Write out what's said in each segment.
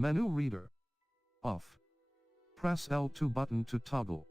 Menu reader. Off. Press L2 button to toggle.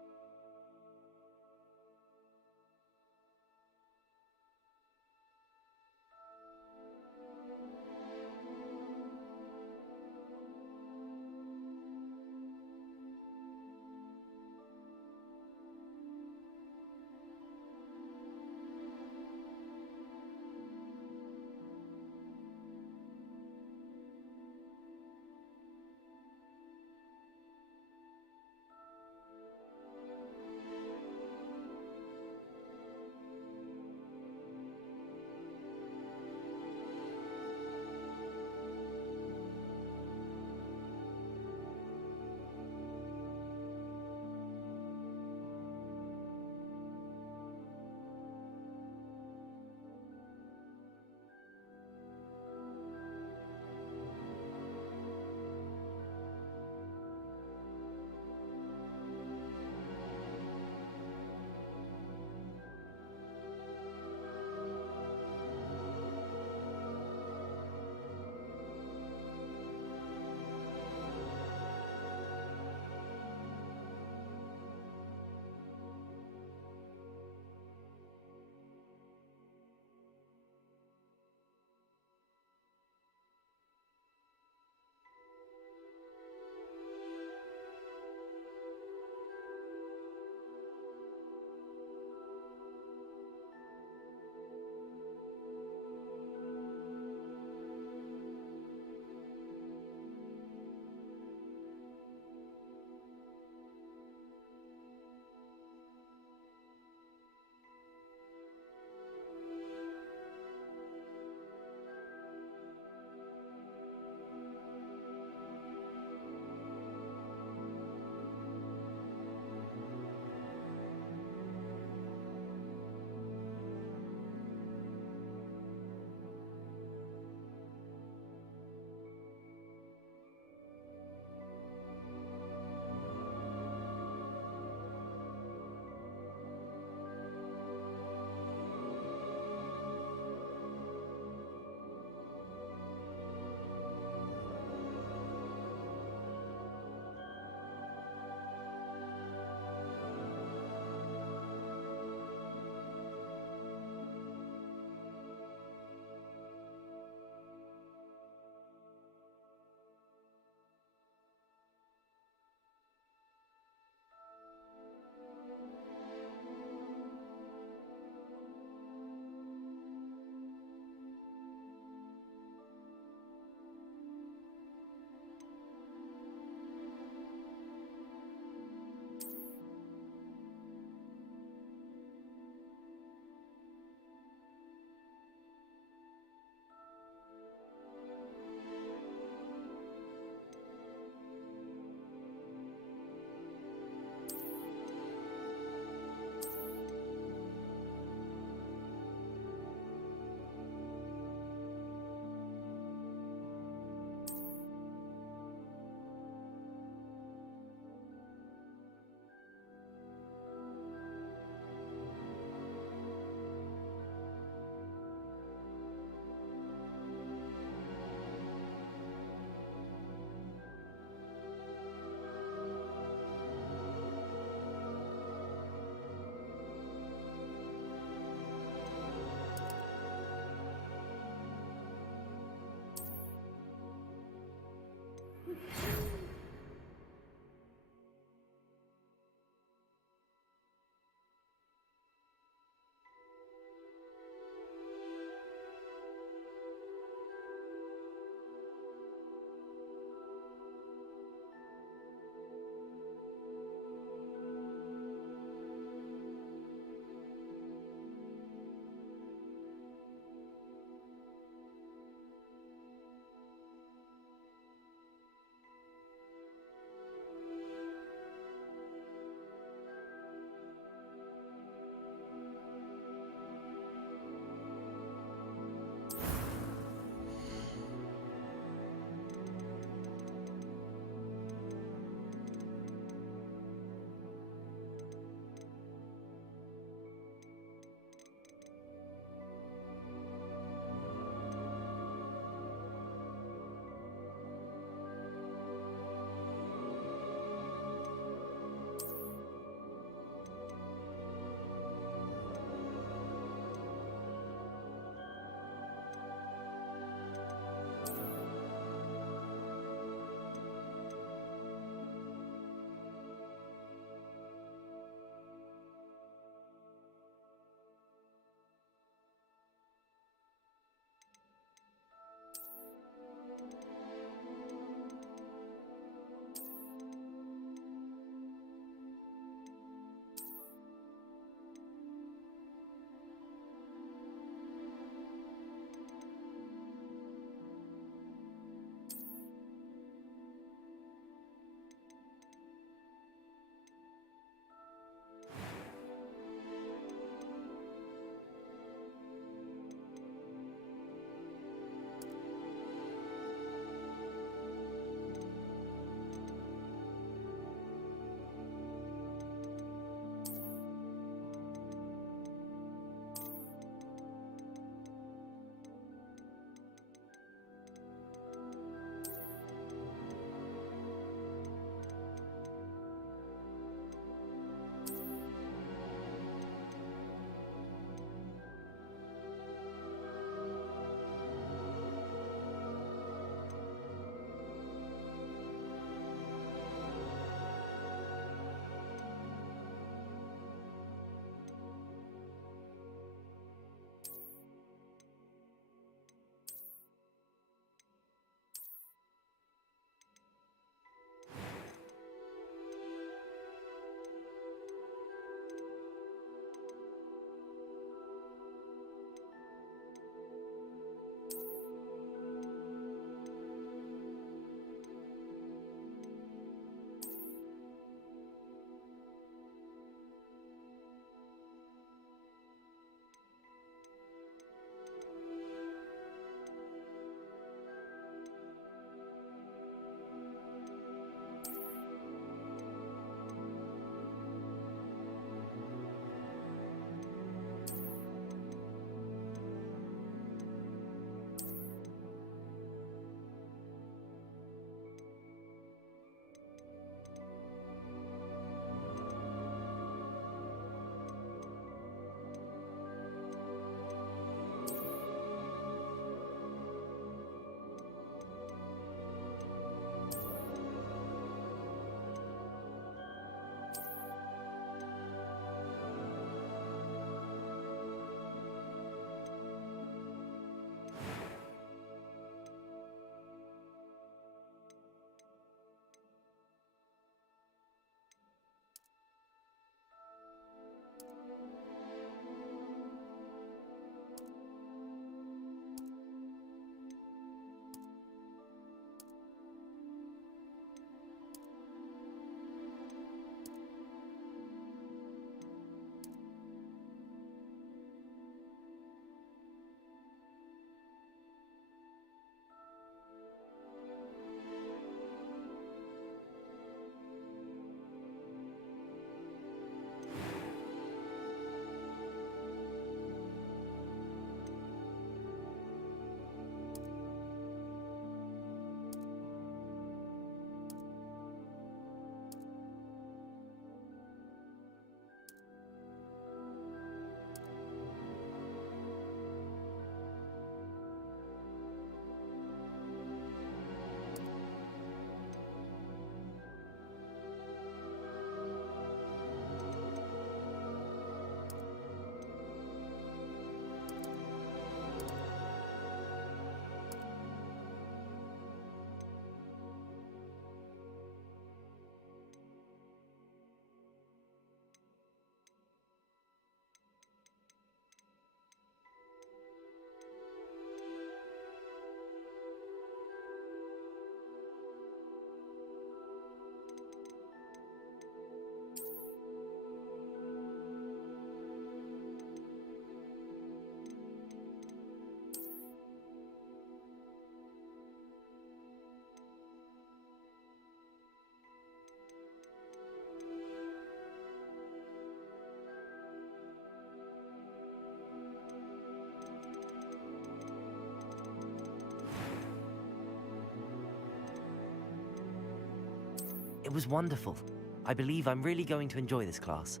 It was wonderful. I believe I'm really going to enjoy this class.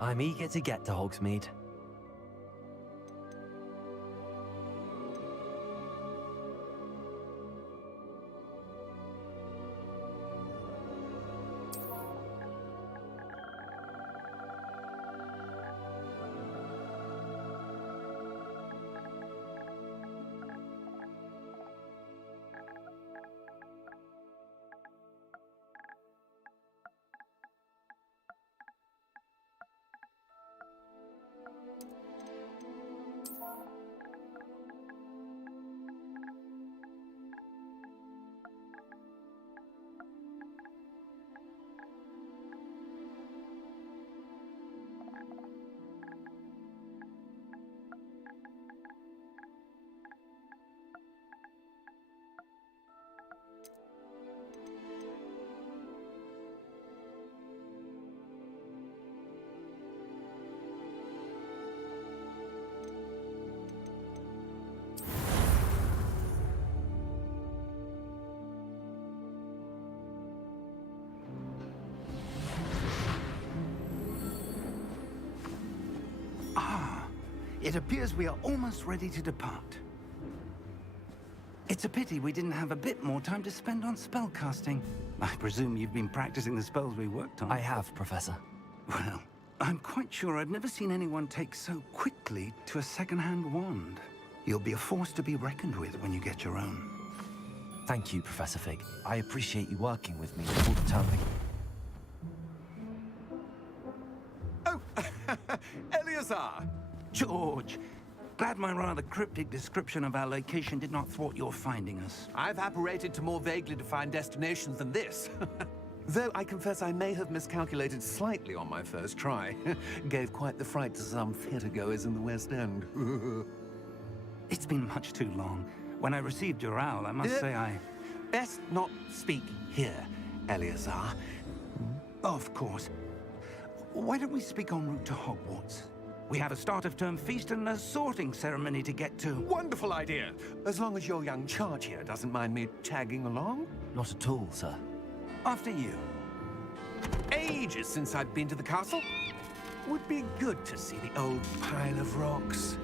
I'm eager to get to Hogsmeade. It appears we are almost ready to depart. It's a pity we didn't have a bit more time to spend on spellcasting. I presume you've been practicing the spells we worked on. I have, Professor. Well, I'm quite sure I've never seen anyone take so quickly to a second-hand wand. You'll be a force to be reckoned with when you get your own. Thank you, Professor Fig. I appreciate you working with me all the time. Oh, Eleazar! George, glad my rather cryptic description of our location did not thwart your finding us. I've apparated to more vaguely defined destinations than this. Though I confess I may have miscalculated slightly on my first try. Gave quite the fright to some theatergoers in the West End. It's been much too long. When I received your owl, I must say I... Best not speak here, Eleazar. Of course. Why don't we speak en route to Hogwarts? We have a start-of-term feast and a sorting ceremony to get to. Wonderful idea. As long as your young charge here doesn't mind me tagging along. Not at all, sir. After you. Ages since I've been to the castle. Would be good to see the old pile of rocks.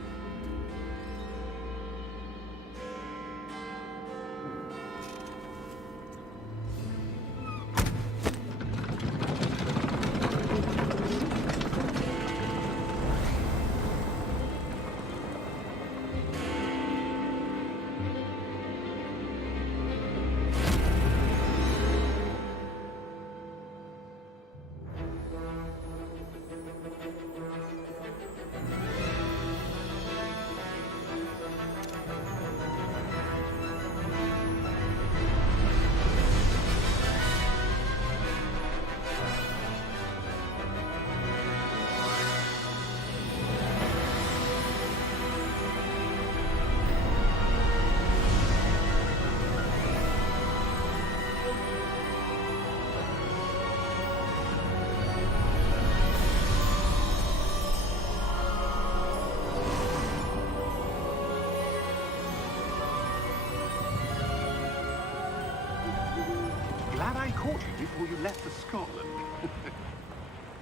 Glad I caught you before you left for Scotland.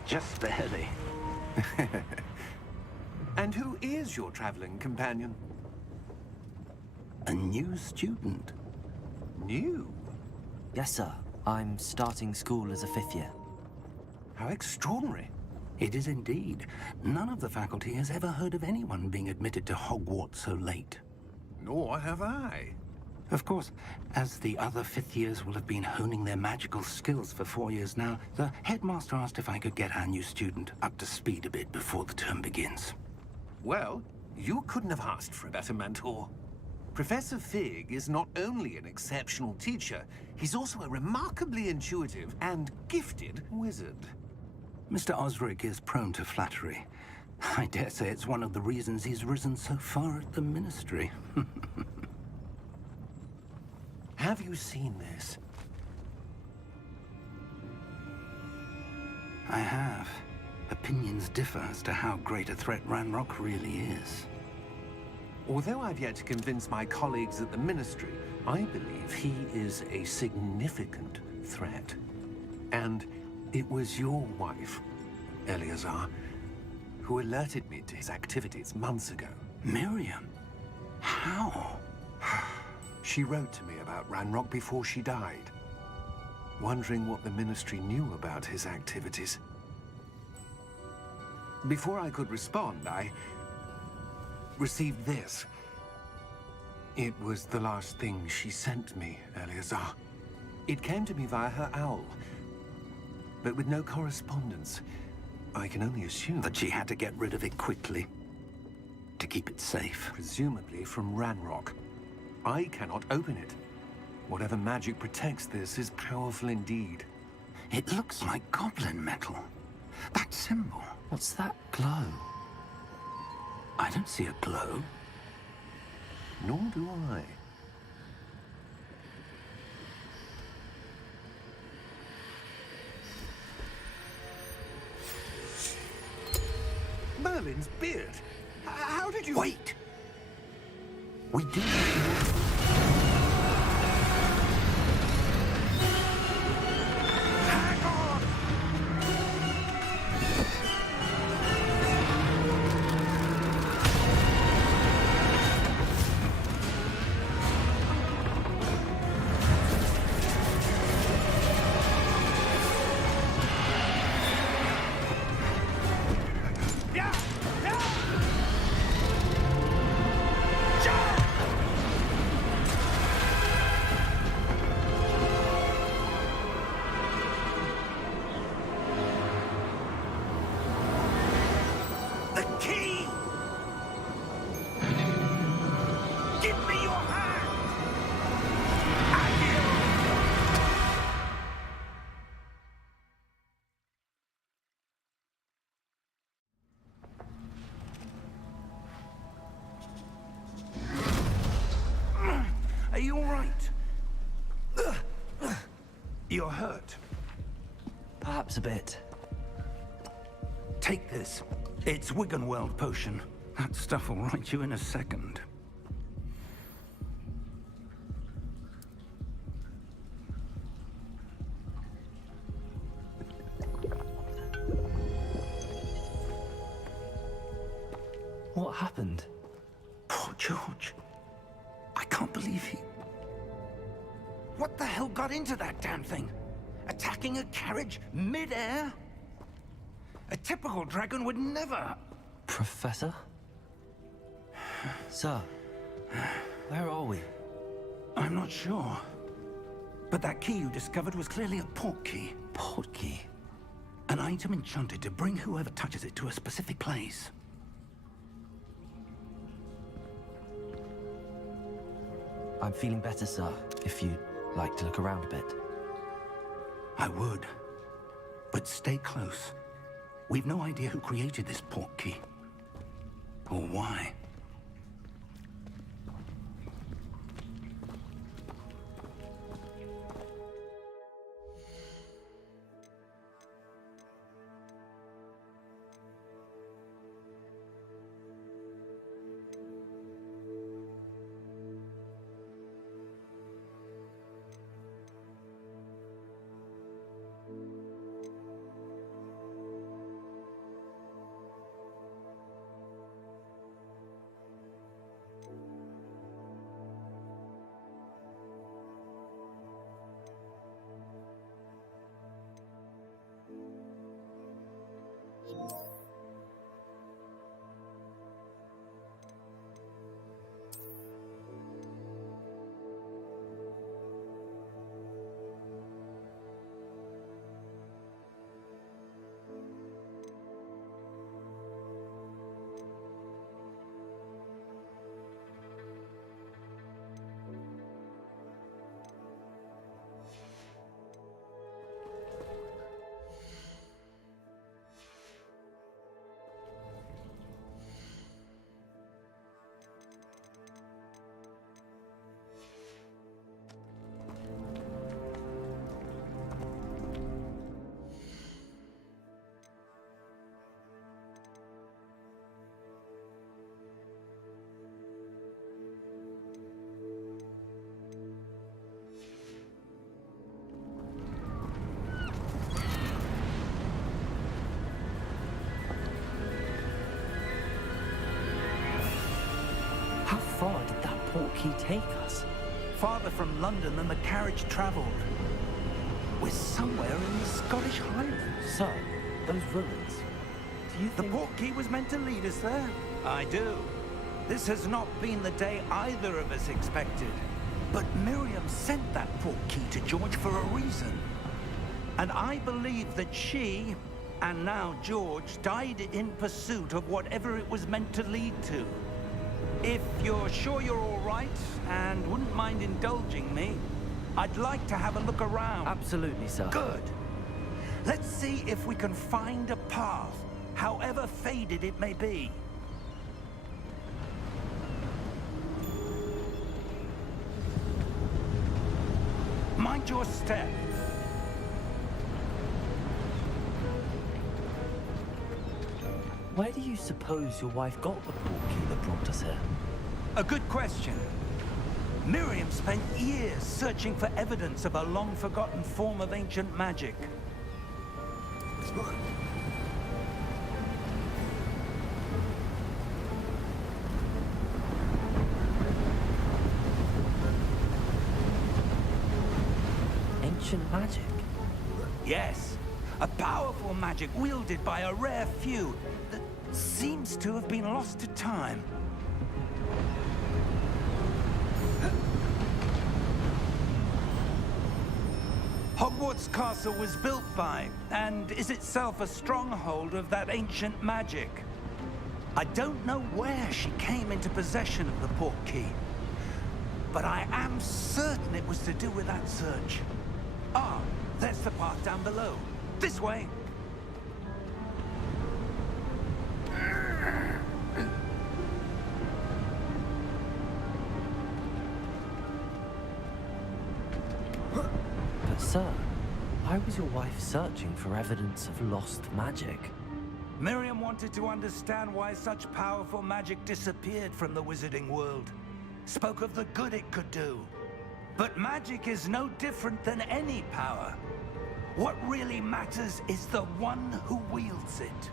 Just barely. And who is your traveling companion? A new student. New? Yes, sir. I'm starting school as a 5th year. How extraordinary. It is indeed. None of the faculty has ever heard of anyone being admitted to Hogwarts so late. Nor have I. Of course, as the other 5th years will have been honing their magical skills for 4 years now, the headmaster asked if I could get our new student up to speed a bit before the term begins. Well, you couldn't have asked for a better mentor. Professor Fig is not only an exceptional teacher, he's also a remarkably intuitive and gifted wizard. Mr. Osric is prone to flattery. I dare say it's one of the reasons he's risen so far at the Ministry. Have you seen this? I have. Opinions differ as to how great a threat Ranrock really is. Although I've yet to convince my colleagues at the Ministry, I believe he is a significant threat. And it was your wife, Eleazar, who alerted me to his activities months ago. Miriam? How? She wrote to me about Ranrock before she died, wondering what the Ministry knew about his activities. Before I could respond, I received this. It was the last thing she sent me, Eleazar. It came to me via her owl, but with no correspondence. I can only assume That she had to get rid of it quickly to keep it safe. presumably from Ranrock. I cannot open it. Whatever magic protects this is powerful indeed. It looks like goblin metal. That symbol. What's that glow? I don't see a glow. Nor do I. Merlin's beard. How did you... Wait! We do. Hang on! Yeah! Yeah! The key! Give me your hand! Are you all right? You're hurt. Perhaps a bit. Take this. It's Wiggenweld potion. That stuff will right you in a second. What happened? Poor George. I can't believe he... What the hell got into that damn thing? Attacking a carriage mid-air? A typical dragon would never... Professor? Sir, where are we? I'm not sure. But that key you discovered was clearly a port key. Port key? An item enchanted to bring whoever touches it to a specific place. I'm feeling better, sir, if you'd like to look around a bit. I would. But stay close. We've no idea who created this port key. Or why. far did that portkey take us? Farther from London than the carriage travelled. We're somewhere in the Scottish Highlands. Sir, those ruins. Do you The think... portkey was meant to lead us there? I do. This has not been the day either of us expected. But Miriam sent that portkey to George for a reason. And I believe that she, and now George, died in pursuit of whatever it was meant to lead to. If you're sure you're all right, and wouldn't mind indulging me, I'd like to have a look around. Absolutely, sir. Good. Let's see if we can find a path, however faded it may be. Mind your step. Where do you suppose your wife got the portkey that brought us here? A good question. Miriam spent years searching for evidence of a long-forgotten form of ancient magic. Ancient magic? Yes, a powerful magic wielded by a rare few that seems to have been lost to time. Hogwarts Castle was built by, and is itself a stronghold of that ancient magic. I don't know where she came into possession of the portkey, but I am certain it was to do with that search. Ah, there's the path down below. This way. But sir, why was your wife searching for evidence of lost magic? Miriam wanted to understand why such powerful magic disappeared from the wizarding world. Spoke of the good it could do. But magic is no different than any power. What really matters is the one who wields it.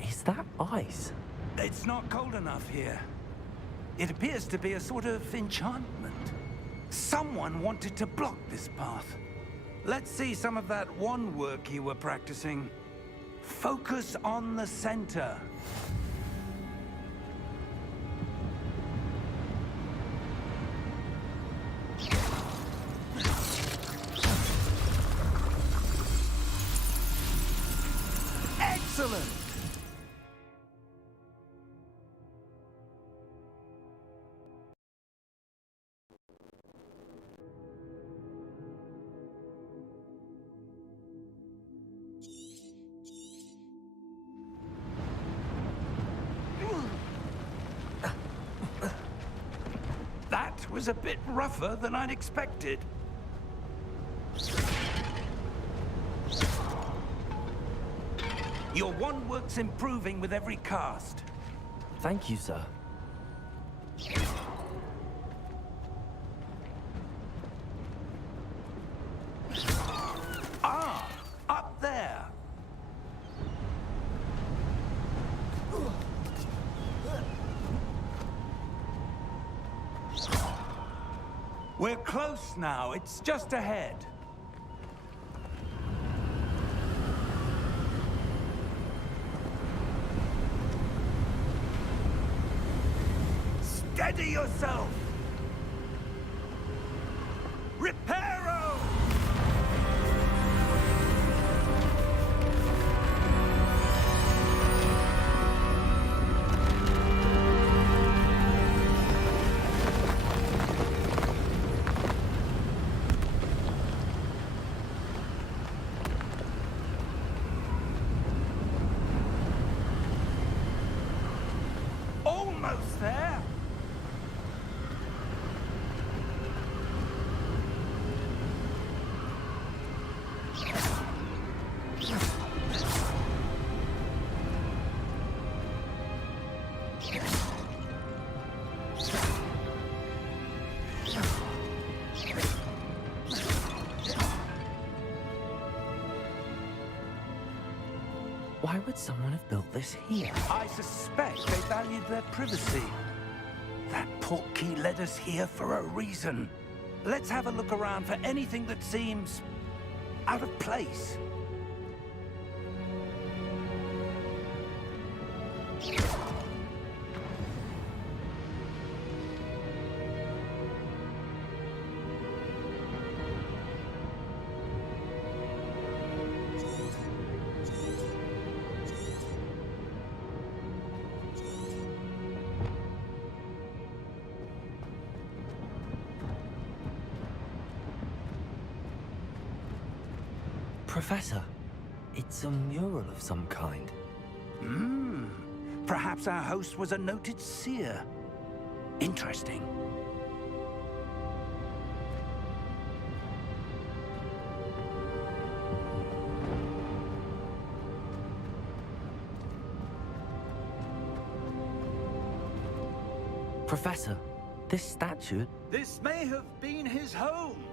Is that ice? It's not cold enough here. It appears to be a sort of enchantment. Someone wanted to block this path. Let's see some of that wand work you were practicing. Focus on the center. Excellent! That was a bit rougher than I'd expected. Your wand work's improving with every cast. Thank you, sir. Ah, up there. We're close now. It's just ahead. Steady yourself! Reparo! almost there. Why would someone have built this here? I suspect they valued their privacy. That portkey led us here for a reason. Let's have a look around for anything that seems out of place. Professor, it's a mural of some kind. Perhaps our host was a noted seer. Interesting. Professor, this statue... This may have been his home.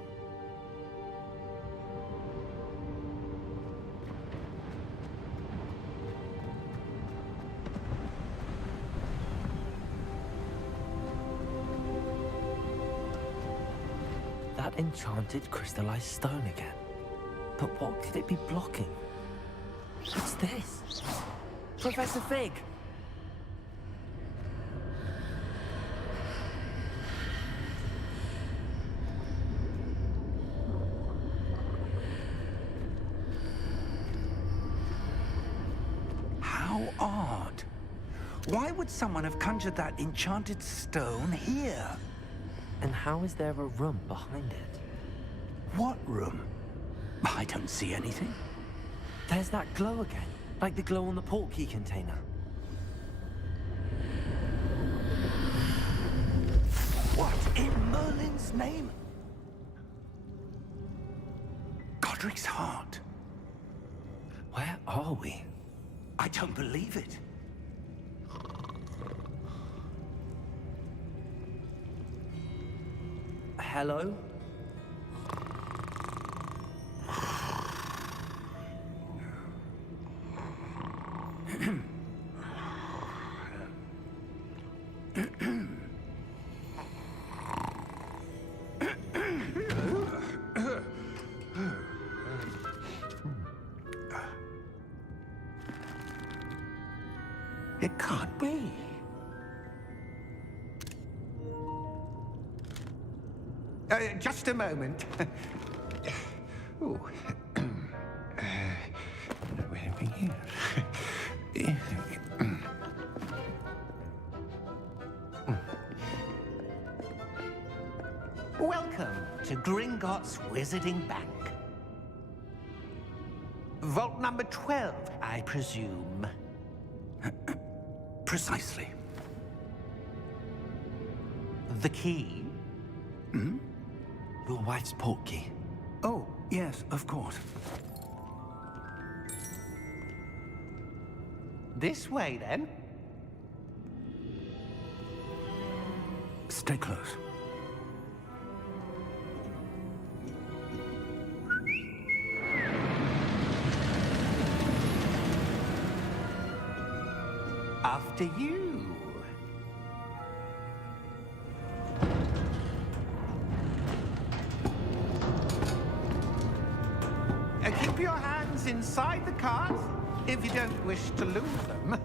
That enchanted crystallized stone again. But what could it be blocking? What's this? Professor Fig! How odd. Why would someone have conjured that enchanted stone here? And how is there a room behind it? What room? I don't see anything. There's that glow again, like the glow on the portkey container. What in Merlin's name? Godric's heart. Where are we? I don't believe it. Hello? It can't be. Just a moment. Ooh. Where are we here? Welcome to Gringotts Wizarding Bank. Vault number 12, I presume. Precisely. The key? Your wife's portkey. Oh, yes, of course. This way, then. Stay close. After you. Keep your hands inside the cart if you don't wish to lose them.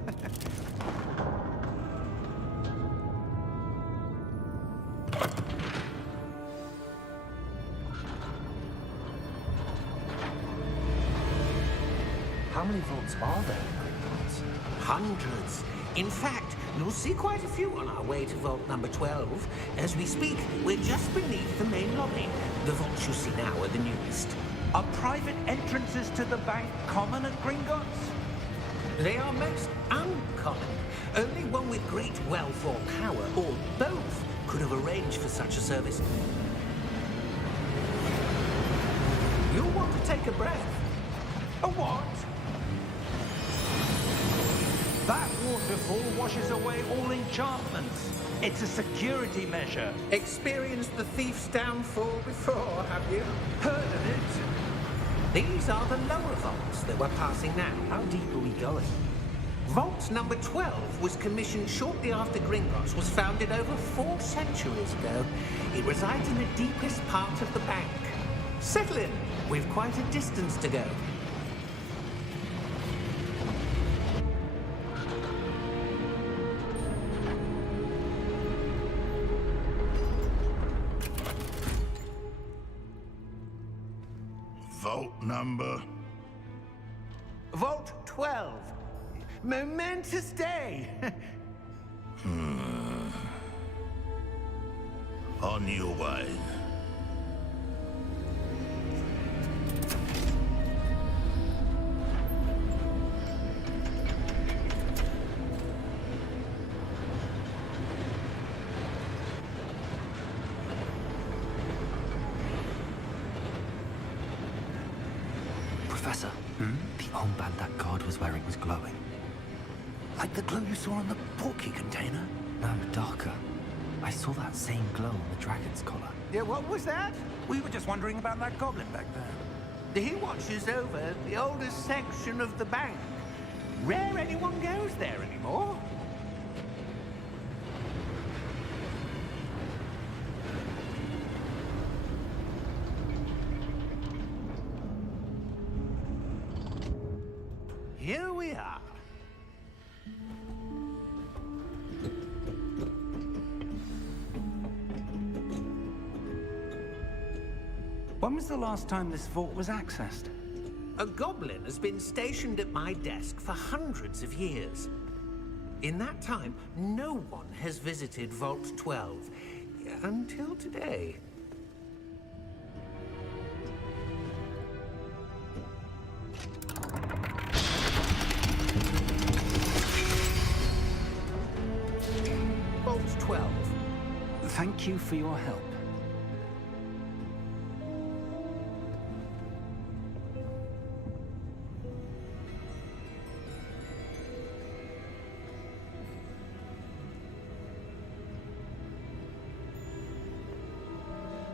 How many vaults are there in Gringotts? Hundreds. In fact, you'll see quite a few on our way to vault number 12. As we speak, we're just beneath the main lobby. The vaults you see now are the newest. Are private entrances to the bank common at Gringotts? They are most uncommon. Only one with great wealth or power, or both, could have arranged for such a service. You'll want to take a breath. A what? That waterfall washes away all enchantments. It's a security measure. Experienced the thief's downfall before, have you? Heard of it? These are the lower vaults that we're passing now. How deep are we going? Vault number 12 was commissioned shortly after Gringotts was founded over 4 centuries ago. It resides in the deepest part of the bank. Settle in. We've quite a distance to go. Vault number? Vault 12. Momentous day. On your way. Professor, the armband that guard was wearing was glowing. Like the glow you saw on the portkey container? No, darker. I saw that same glow on the dragon's collar. Yeah, what was that? We were just wondering about that goblin back there. He watches over the oldest section of the bank. Rare anyone goes there anymore. Here we are. When was the last time this vault was accessed? A goblin has been stationed at my desk for hundreds of years. In that time, no one has visited Vault 12. Until today. Vault 12. Thank you for your help.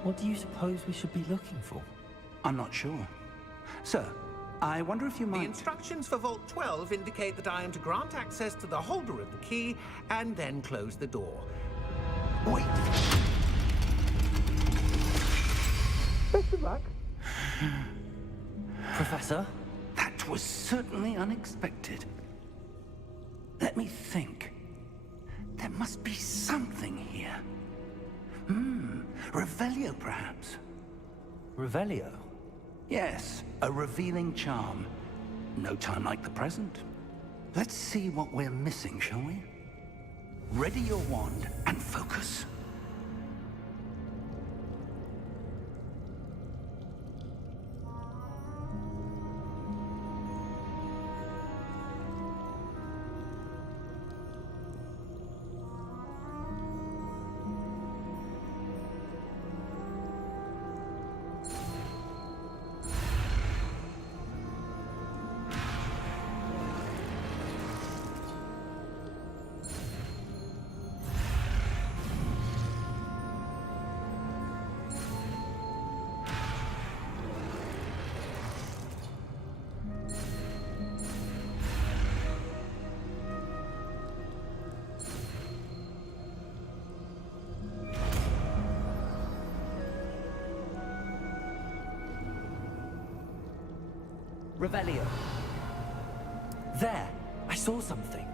What do you suppose we should be looking for? I'm not sure. Sir, I wonder if you The might... instructions for Vault 12 indicate that I am to grant access to the holder of the key and then close the door. Wait! Best of luck. Professor? That was certainly unexpected. Let me think. There must be something here. Revelio, perhaps? Revelio? Yes, a revealing charm. No time like the present. Let's see what we're missing, shall we? Ready your wand and focus. Revelio. There! I saw something.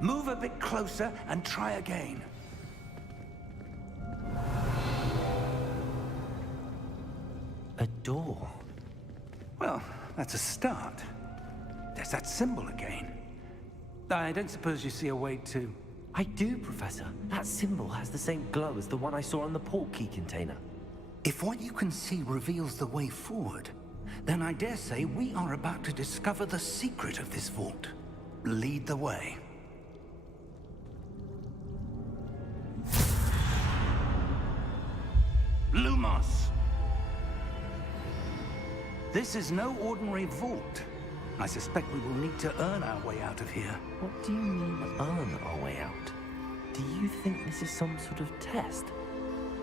Move a bit closer and try again. A door. Well, that's a start. There's that symbol again. I don't suppose you see a way to... I do, Professor. That symbol has the same glow as the one I saw on the portkey container. If what you can see reveals the way forward, then I dare say we are about to discover the secret of this vault. lead the way. Lumos! This is no ordinary vault. I suspect we will need to earn our way out of here. What do you mean, earn our way out? Do you think this is some sort of test?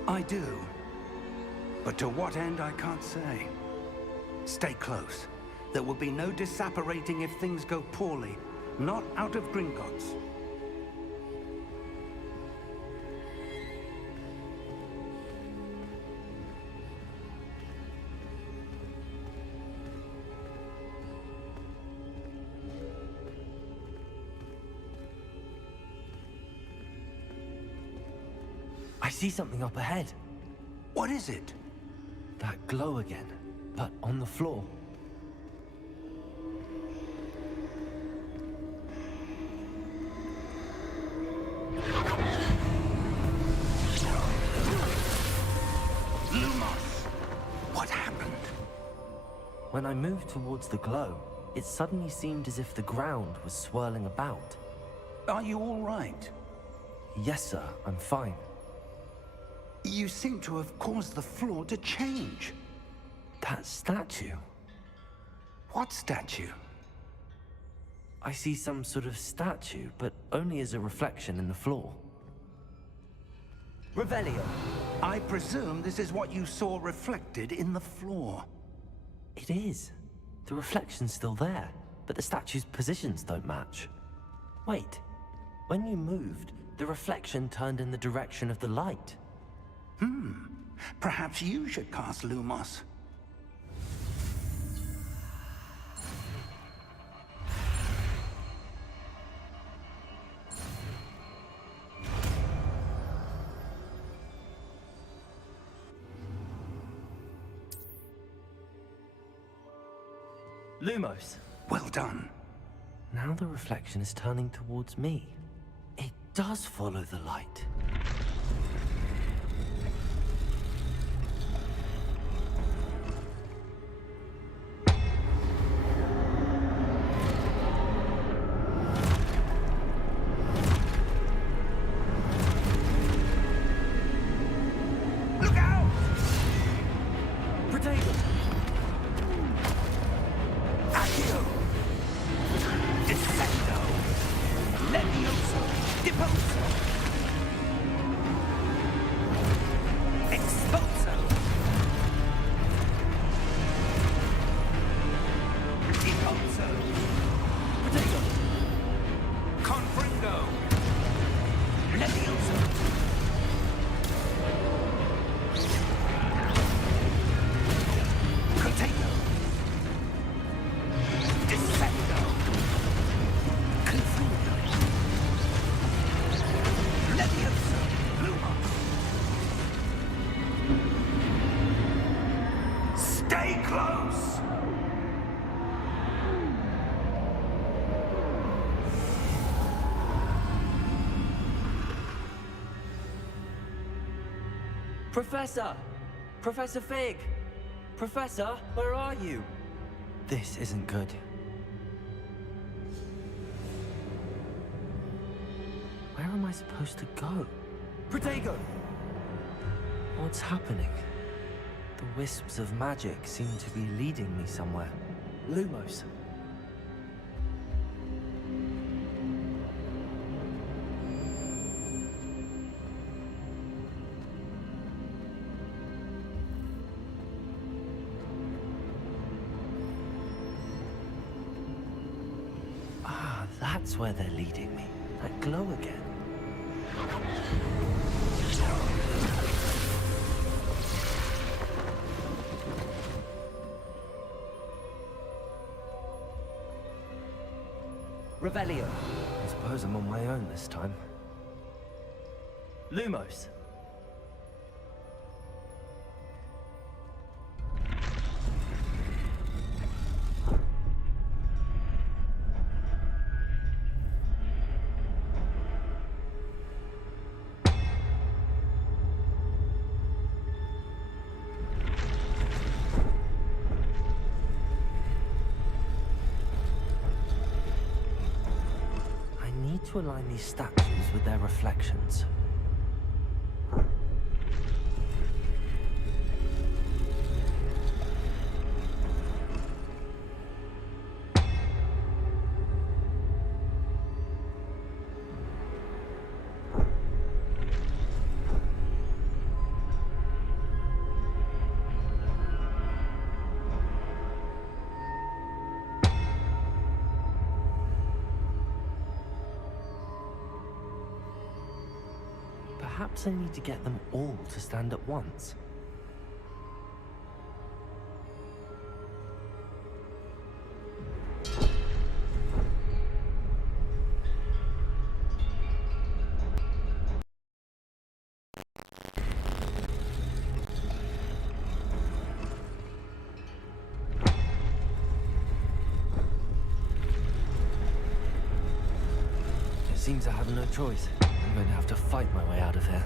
I do. But to what end, I can't say. Stay close. There will be no disapparating if things go poorly. Not out of Gringotts. I see something up ahead. What is it? That glow again, but on the floor. Lumos! What happened? When I moved towards the glow, it suddenly seemed as if the ground was swirling about. Are you all right? Yes, sir, I'm fine. You seem to have caused the floor to change. That statue. What statue? I see some sort of statue, but only as a reflection in the floor. Revelio. I presume this is what you saw reflected in the floor. It is. The reflection's still there, but the statue's positions don't match. Wait. When you moved, the reflection turned in the direction of the light. Perhaps you should cast Lumos. Lumos. Well done. Now the reflection is turning towards me. It does follow the light. Look out! Protego! Accio! Descendo! Levioso! Deposo! Expulso! Deposo! Protego! Confringo! Levioso! Contago! Descendo! Confringo! Levioso! Lumos! Stay close! Professor! Professor Fig! Professor, where are you? This isn't good. Where am I supposed to go? Protego! What's happening? The wisps of magic seem to be leading me somewhere. Lumos. Ah, that's where they're leading me. That glow again. Revelio. I suppose I'm on my own this time. Lumos. to align these statues with their reflections. Perhaps I need to get them all to stand at once. It seems I have no choice. I'm going to have to fight my way out of here.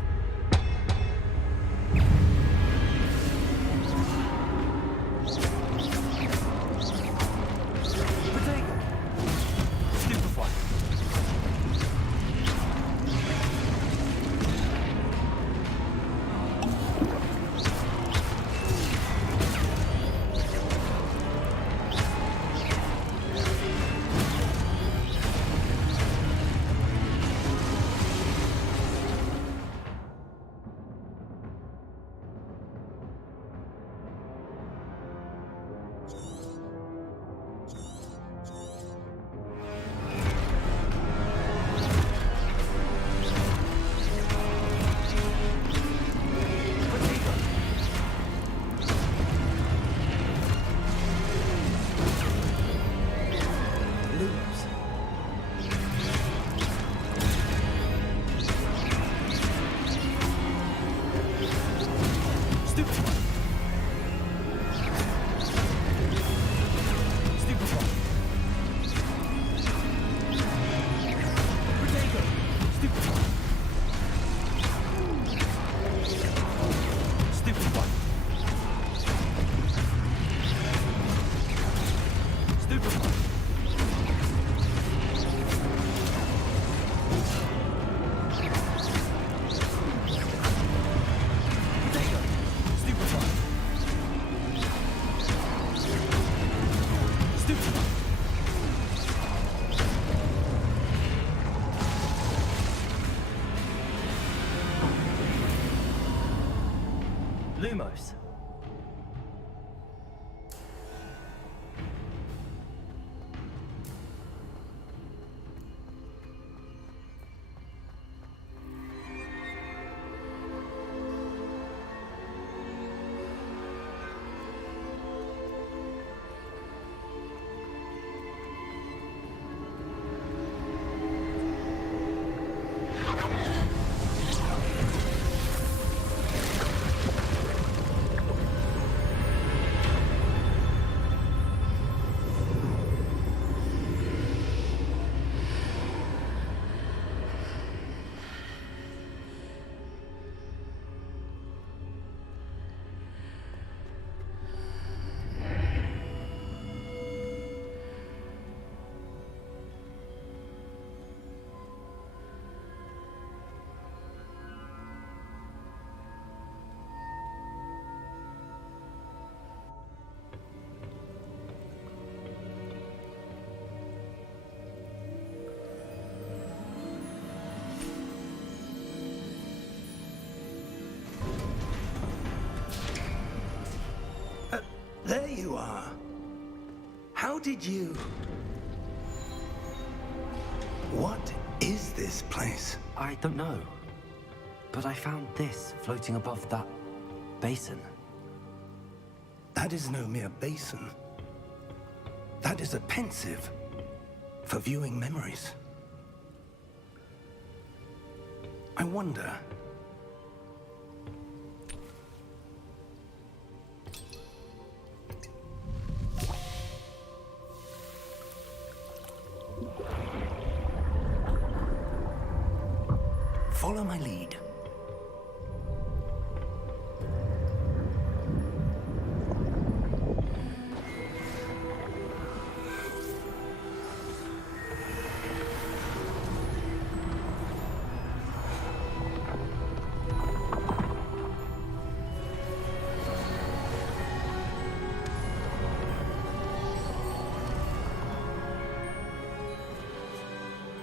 Lumos. There you are. How did you... What is this place? I don't know. But I found this floating above that basin. That is no mere basin. That is a pensive for viewing memories. I wonder... Follow my lead.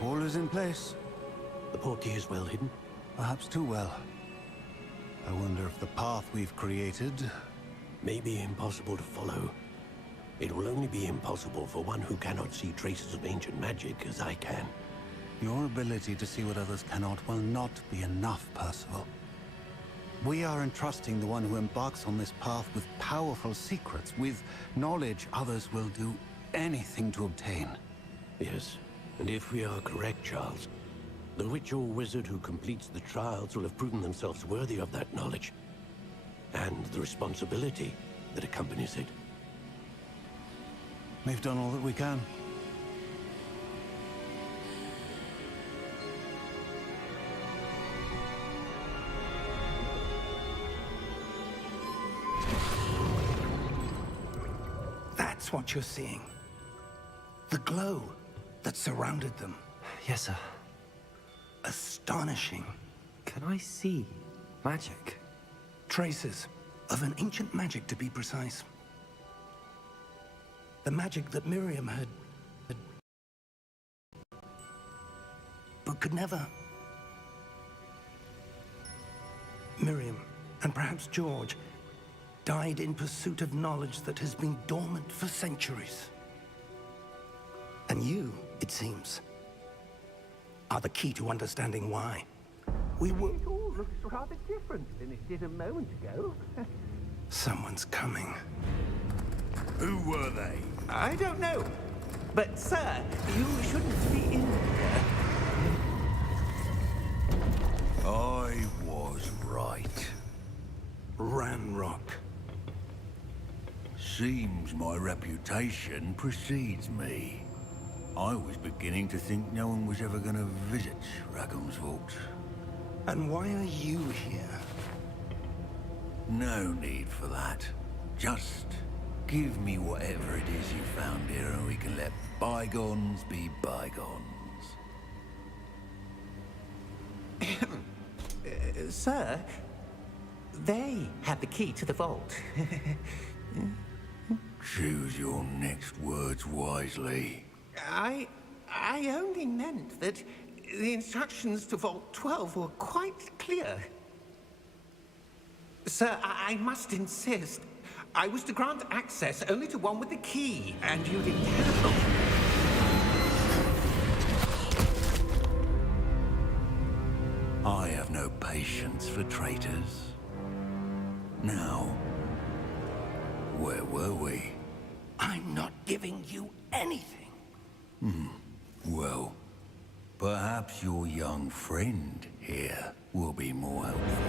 All is in place. The portkey is well hidden. Perhaps too well. I wonder if the path we've created... May be impossible to follow. It will only be impossible for one who cannot see traces of ancient magic as I can. Your ability to see what others cannot will not be enough, Percival. We are entrusting the one who embarks on this path with powerful secrets, with knowledge others will do anything to obtain. Yes, and if we are correct, Charles, the witch or wizard who completes the trials will have proven themselves worthy of that knowledge, and the responsibility that accompanies it. We've done all that we can. That's what you're seeing. The glow that surrounded them. Yes, sir. Astonishing. Can I see magic? Traces of an ancient magic, to be precise. The magic that Miriam had but could never. Miriam, and perhaps George, died in pursuit of knowledge that has been dormant for centuries. And you, it seems, are the key to understanding why. We were... It all looks rather different than it did a moment ago. Someone's coming. Who were they? I don't know. But, sir, you shouldn't be in here. I was right. Ranrock. Seems my reputation precedes me. I was beginning to think no one was ever going to visit Rackham's vault. And why are you here? No need for that. Just give me whatever it is you found here and we can let bygones be bygones. Sir, they had the key to the vault. Choose your next words wisely. I only meant that the instructions to Vault 12 were quite clear. Sir, I must insist. I was to grant access only to one with the key, and you didn't have... I have no patience for traitors. Now, where were we? I'm not giving you anything. Well, perhaps your young friend here will be more helpful.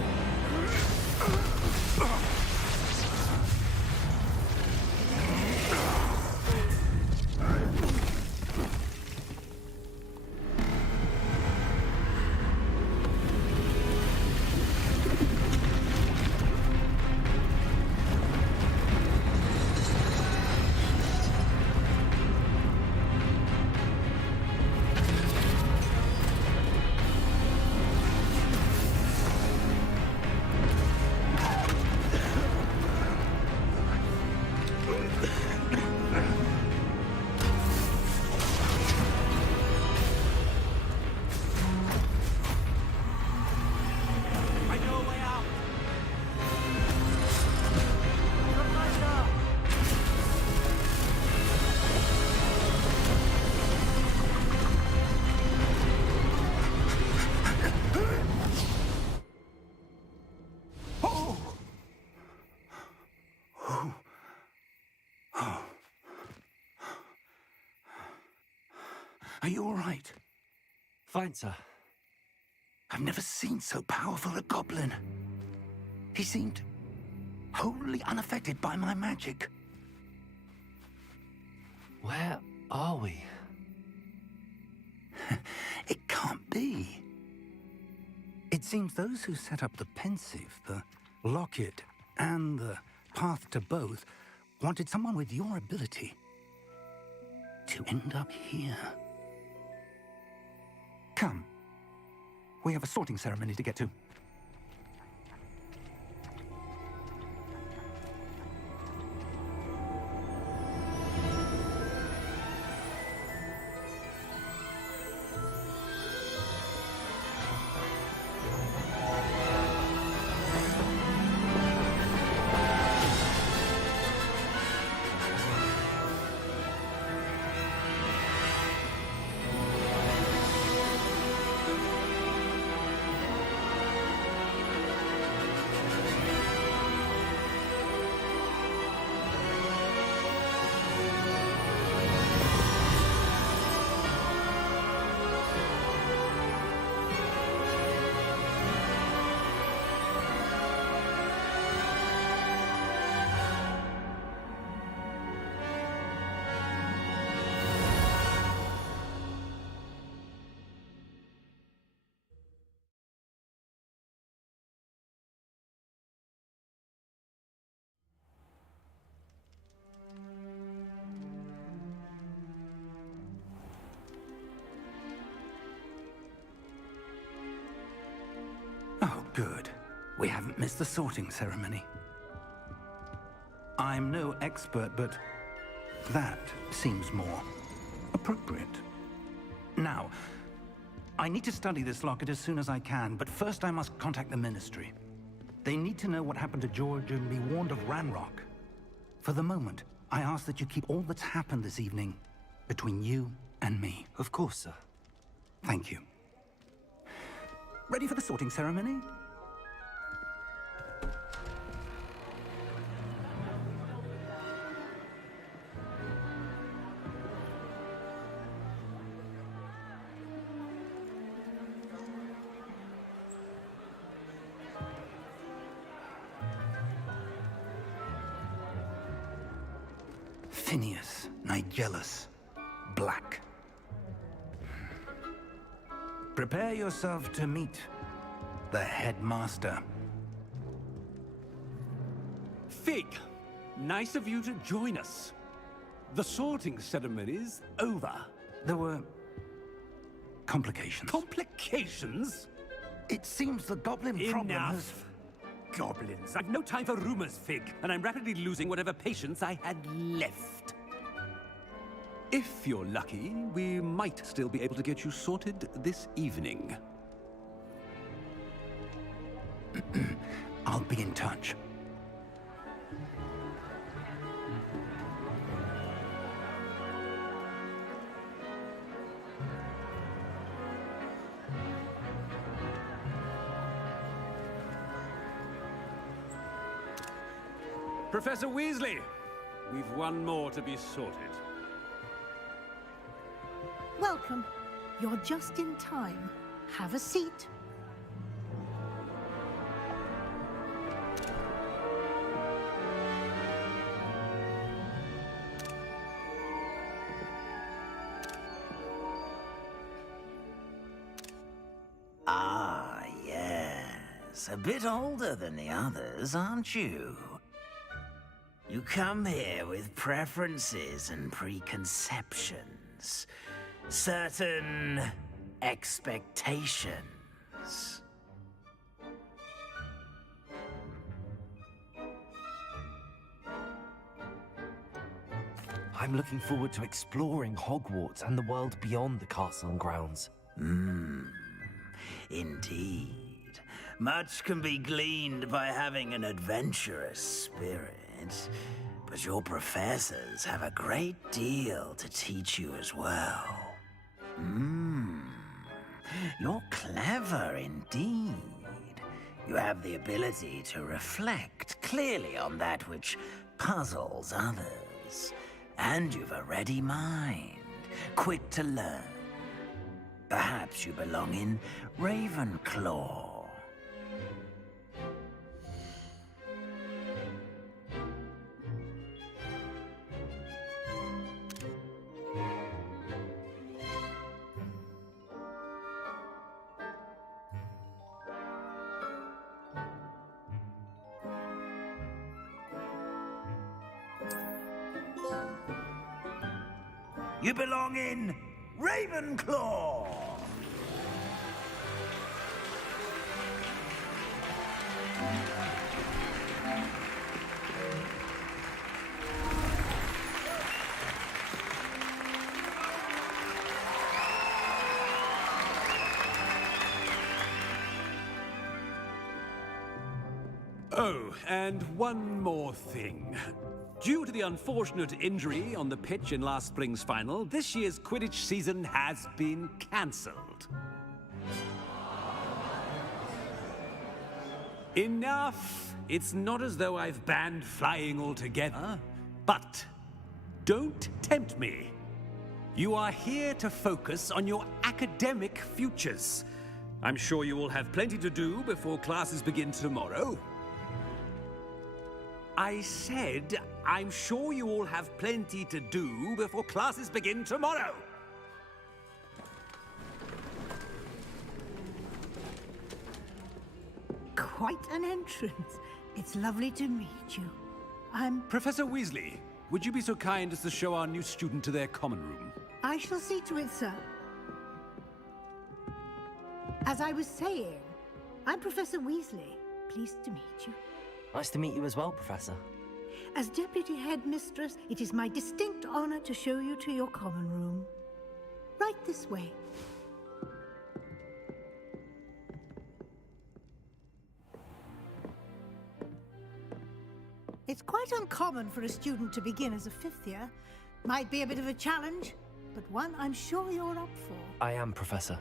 Are you all right? Fine, sir. I've never seen so powerful a goblin. He seemed wholly unaffected by my magic. Where are we? It can't be. It seems those who set up the pensive, the locket, and the path to both wanted someone with your ability to end up here. Come. We have a sorting ceremony to get to. Good. We haven't missed the sorting ceremony. I'm no expert, but that seems more appropriate. Now, I need to study this locket as soon as I can, but first I must contact the Ministry. They need to know what happened to George and be warned of Ranrock. For the moment, I ask that you keep all that's happened this evening between you and me. Of course, sir. Thank you. Ready for the sorting ceremony? Phineas, Nigellus, Black. Prepare yourself to meet the headmaster. Fig, nice of you to join us. The sorting ceremony's over. There were complications. Complications? It seems the goblin problem has... Enough. Goblins. I've no time for rumors, Fig, and I'm rapidly losing whatever patience I had left. If you're lucky, we might still be able to get you sorted this evening. I'll be in touch. Professor Weasley, we've one more to be sorted. Welcome. You're just in time. Have a seat. Ah, yes. A bit older than the others, aren't you? You come here with preferences and preconceptions. Certain expectations. I'm looking forward to exploring Hogwarts and the world beyond the castle and grounds. Indeed. Much can be gleaned by having an adventurous spirit. But your professors have a great deal to teach you as well. You're clever indeed. You have the ability to reflect clearly on that which puzzles others. And you've a ready mind, quick to learn. Perhaps you belong in Ravenclaw. You belong in Ravenclaw! Oh, and one more thing. Due to the unfortunate injury on the pitch in last spring's final, this year's Quidditch season has been cancelled. Enough! It's not as though I've banned flying altogether, but don't tempt me. You are here to focus on your academic futures. I'm sure you will have plenty to do before classes begin tomorrow. I said, I'm sure you all have plenty to do before classes begin tomorrow. Quite an entrance. It's lovely to meet you. Professor Weasley, would you be so kind as to show our new student to their common room? I shall see to it, sir. As I was saying, I'm Professor Weasley. Pleased to meet you. Nice to meet you as well, Professor. As Deputy Headmistress, it is my distinct honor to show you to your common room. Right this way. It's quite uncommon for a student to begin as a fifth year. Might be a bit of a challenge, but one I'm sure you're up for. I am, Professor.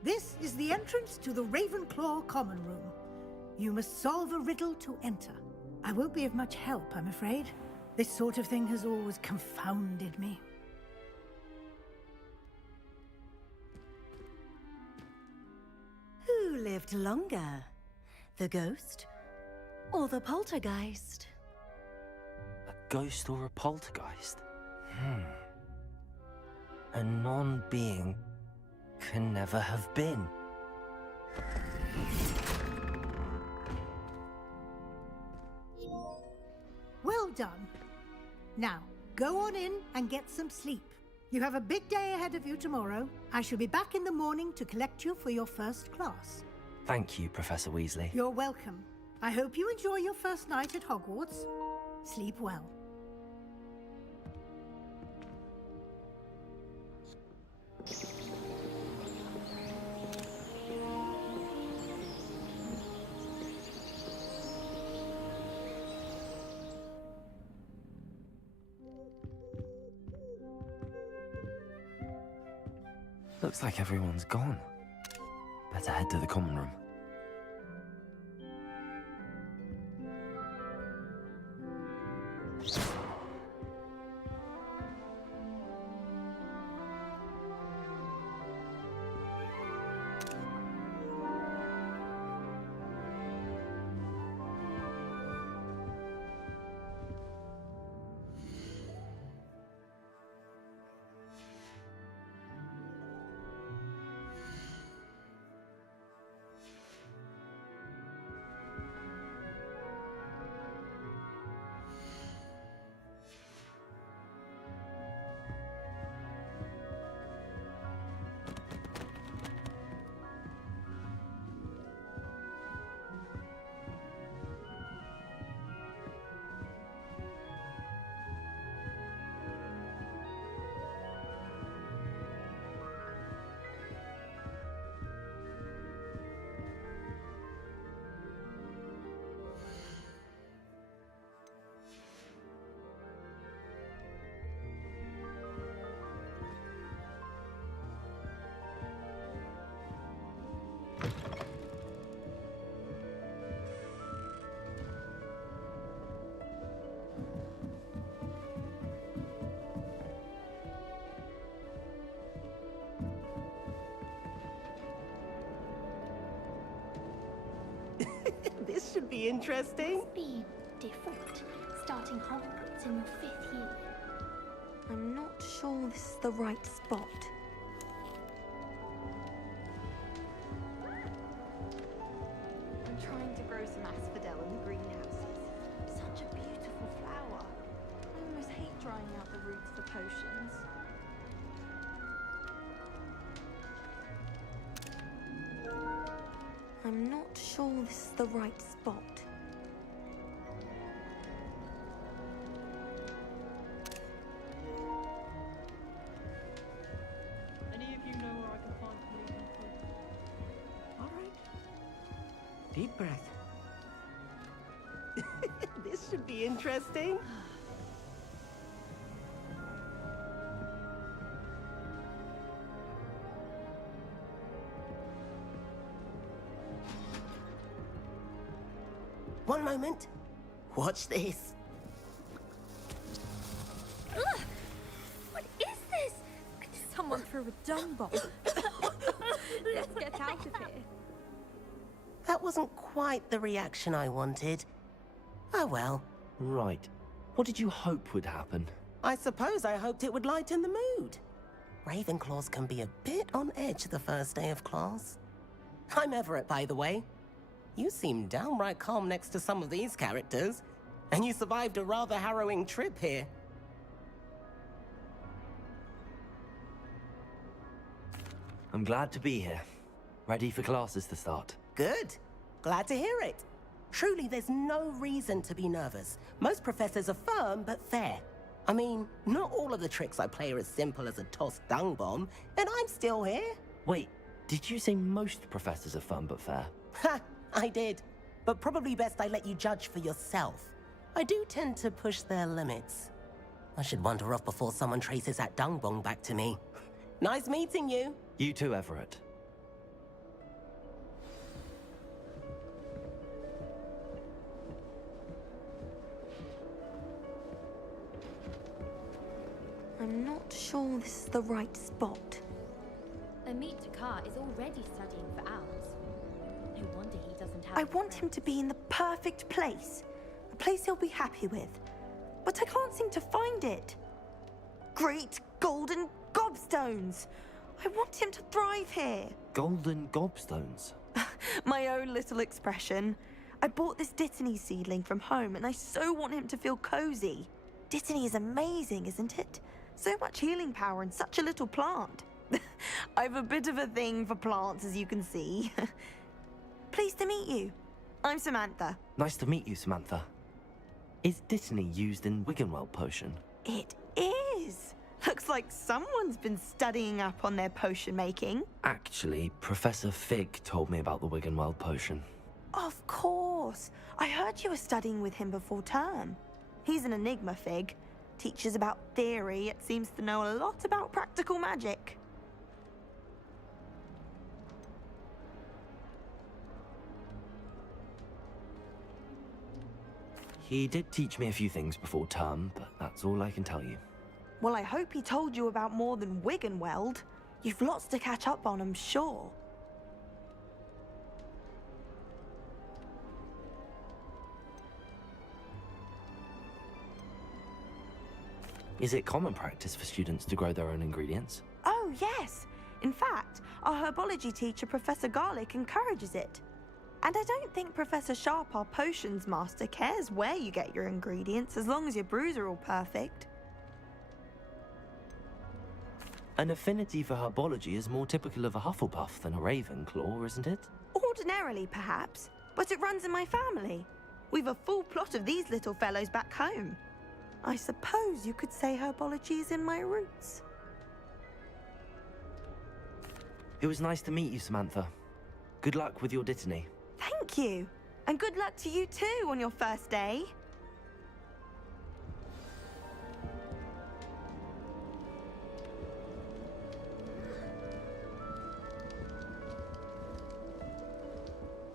This is the entrance to the Ravenclaw common room. You must solve a riddle to enter. I won't be of much help, I'm afraid. This sort of thing has always confounded me. Who lived longer? The ghost or the poltergeist? A ghost or a poltergeist? A non-being can never have been. Well done. Now, go on in and get some sleep. You have a big day ahead of you tomorrow. I shall be back in the morning to collect you for your first class. Thank you, Professor Weasley. You're welcome. I hope you enjoy your first night at Hogwarts. Sleep well. Looks like everyone's gone. Better head to the common room. This should be interesting. Must be different, starting Hogwarts in your 5th year. I'm not sure this is the right spot. I'm trying to grow some asphodel in the greenhouses. Such a beautiful flower. I almost hate drying out the roots for potions. I'm not sure this is the right spot. Any of you know where I can find Ravenclaw? All right. Deep breath. This should be interesting. One moment. Watch this. Ugh! What is this? Someone threw a dung bomb. Let's get out of here. That wasn't quite the reaction I wanted. Oh well. Right. What did you hope would happen? I suppose I hoped it would lighten the mood. Ravenclaws can be a bit on edge the first day of class. I'm Everett, by the way. You seem downright calm next to some of these characters, and you survived a rather harrowing trip here. I'm glad to be here. Ready for classes to start. Good. Glad to hear it. Truly, there's no reason to be nervous. Most professors are firm but fair. I mean, not all of the tricks I play are as simple as a tossed dung bomb, and I'm still here. Wait, did you say most professors are firm but fair? Ha! I did. But probably best I let you judge for yourself. I do tend to push their limits. I should wander off before someone traces that dung bomb back to me. Nice meeting you. You too, Everett. I'm not sure this is the right spot. Amit Takar is already studying for owls. No wonder he doesn't have... I want him to be in the perfect place. A place he'll be happy with. But I can't seem to find it. Great golden gobstones! I want him to thrive here. Golden gobstones? My own little expression. I bought this Dittany seedling from home and I so want him to feel cozy. Dittany is amazing, isn't it? So much healing power in such a little plant. I've a bit of a thing for plants, as you can see. Pleased to meet you. I'm Samantha. Nice to meet you, Samantha. Is Dittany used in Wiggenweld potion? It is. Looks like someone's been studying up on their potion making. Actually, Professor Fig told me about the Wiggenweld potion. Of course. I heard you were studying with him before term. He's an enigma, Fig. Teaches about theory, yet seems to know a lot about practical magic. He did teach me a few things before term, but that's all I can tell you. Well, I hope he told you about more than Wiggenweld. You've lots to catch up on, I'm sure. Is it common practice for students to grow their own ingredients? Oh, yes. In fact, our herbology teacher, Professor Garlick, encourages it. And I don't think Professor Sharp, our potions master, cares where you get your ingredients, as long as your brews are all perfect. An affinity for herbology is more typical of a Hufflepuff than a Ravenclaw, isn't it? Ordinarily, perhaps, but it runs in my family. We've a full plot of these little fellows back home. I suppose you could say herbology is in my roots. It was nice to meet you, Samantha. Good luck with your Dittany. Thank you. And good luck to you too on your first day.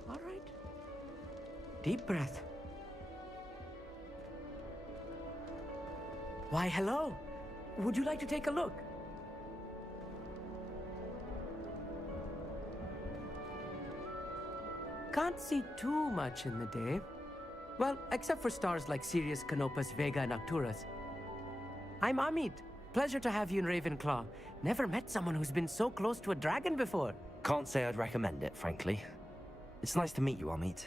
All right. Deep breath. Why, hello. Would you like to take a look? Can't see too much in the day. Well, except for stars like Sirius, Canopus, Vega, and Arcturus. I'm Amit. Pleasure to have you in Ravenclaw. Never met someone who's been so close to a dragon before. Can't say I'd recommend it, frankly. It's nice to meet you, Amit.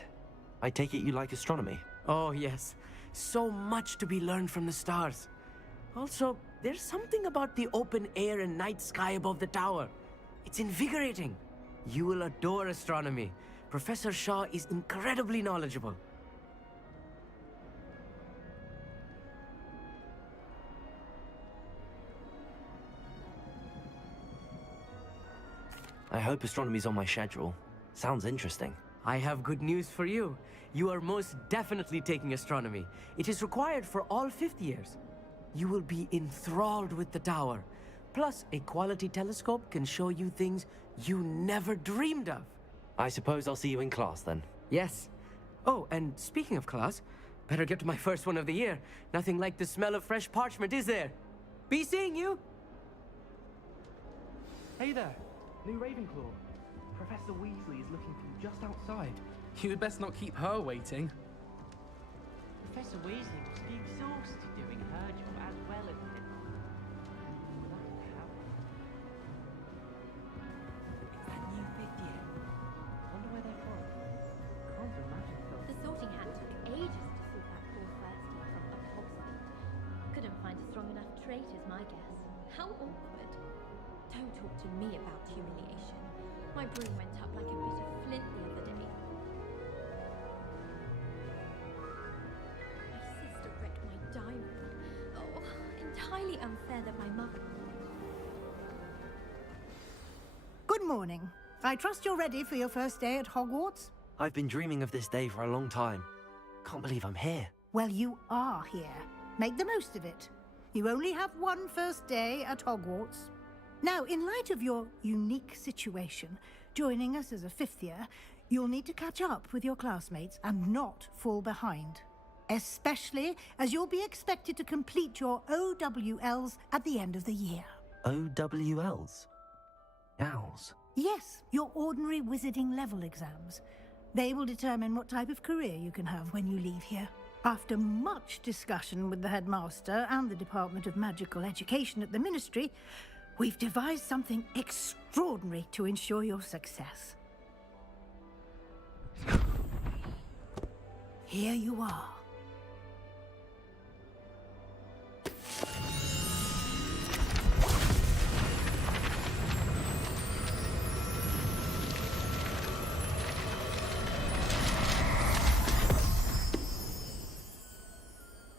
I take it you like astronomy? Oh, yes. So much to be learned from the stars. Also, there's something about the open air and night sky above the tower. It's invigorating. You will adore astronomy. Professor Shaw is incredibly knowledgeable. I hope astronomy's on my schedule. Sounds interesting. I have good news for you. You are most definitely taking astronomy. It is required for all 5th years. You will be enthralled with the tower. Plus, a quality telescope can show you things you never dreamed of. I suppose I'll see you in class then. Yes. Oh, and speaking of class, better get to my first one of the year. Nothing like the smell of fresh parchment, is there? Be seeing you! Hey there, new Ravenclaw. Professor Weasley is looking for you just outside. You'd best not keep her waiting. Professor Weasley must be exhausted doing her job as well as the... It's that new 5th year. Wonder where they're from. Can't imagine so. The sorting hat took ages to sort that poor first year from up Hogsmeade. Couldn't find a strong enough trait, is my guess. How awkward. Don't talk to me about humiliation. My broom went up like a bit of flint the other day. aware that my mother... Good morning. I trust you're ready for your first day at Hogwarts? I've been dreaming of this day for a long time. Can't believe I'm here. Well, you are here. Make the most of it. You only have one first day at Hogwarts. Now, in light of your unique situation, joining us as a fifth year, you'll need to catch up with your classmates and not fall behind. Especially as you'll be expected to complete your OWLs at the end of the year. OWLs? Owls? Yes, your ordinary wizarding level exams. They will determine what type of career you can have when you leave here. After much discussion with the headmaster and the Department of Magical Education at the Ministry, we've devised something extraordinary to ensure your success. Here you are.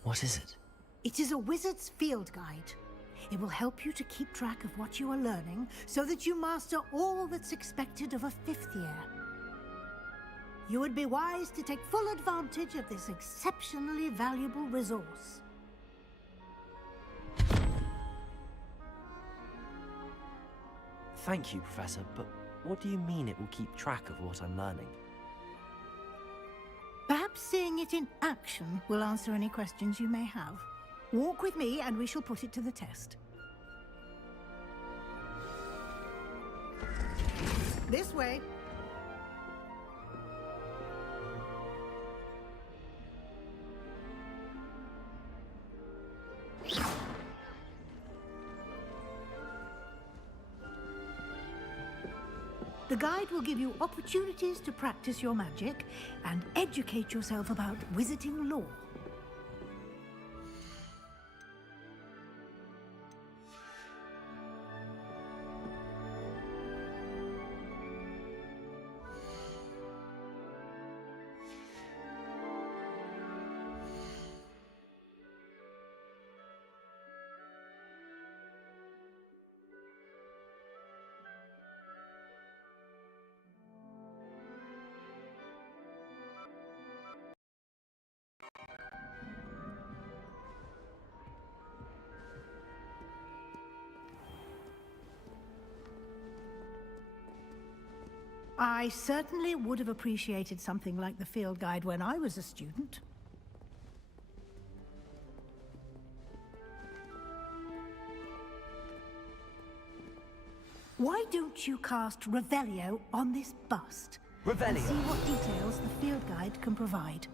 What is it? It is a wizard's field guide. It will help you to keep track of what you are learning so that you master all that's expected of a fifth year. You would be wise to take full advantage of this exceptionally valuable resource. Thank you, Professor, but what do you mean it will keep track of what I'm learning? Perhaps seeing it in action will answer any questions you may have. Walk with me and we shall put it to the test. This way. The guide will give you opportunities to practice your magic and educate yourself about wizarding lore. I certainly would have appreciated something like the field guide when I was a student. Why don't you cast Revelio on this bust? Revelio? And see what details the field guide can provide.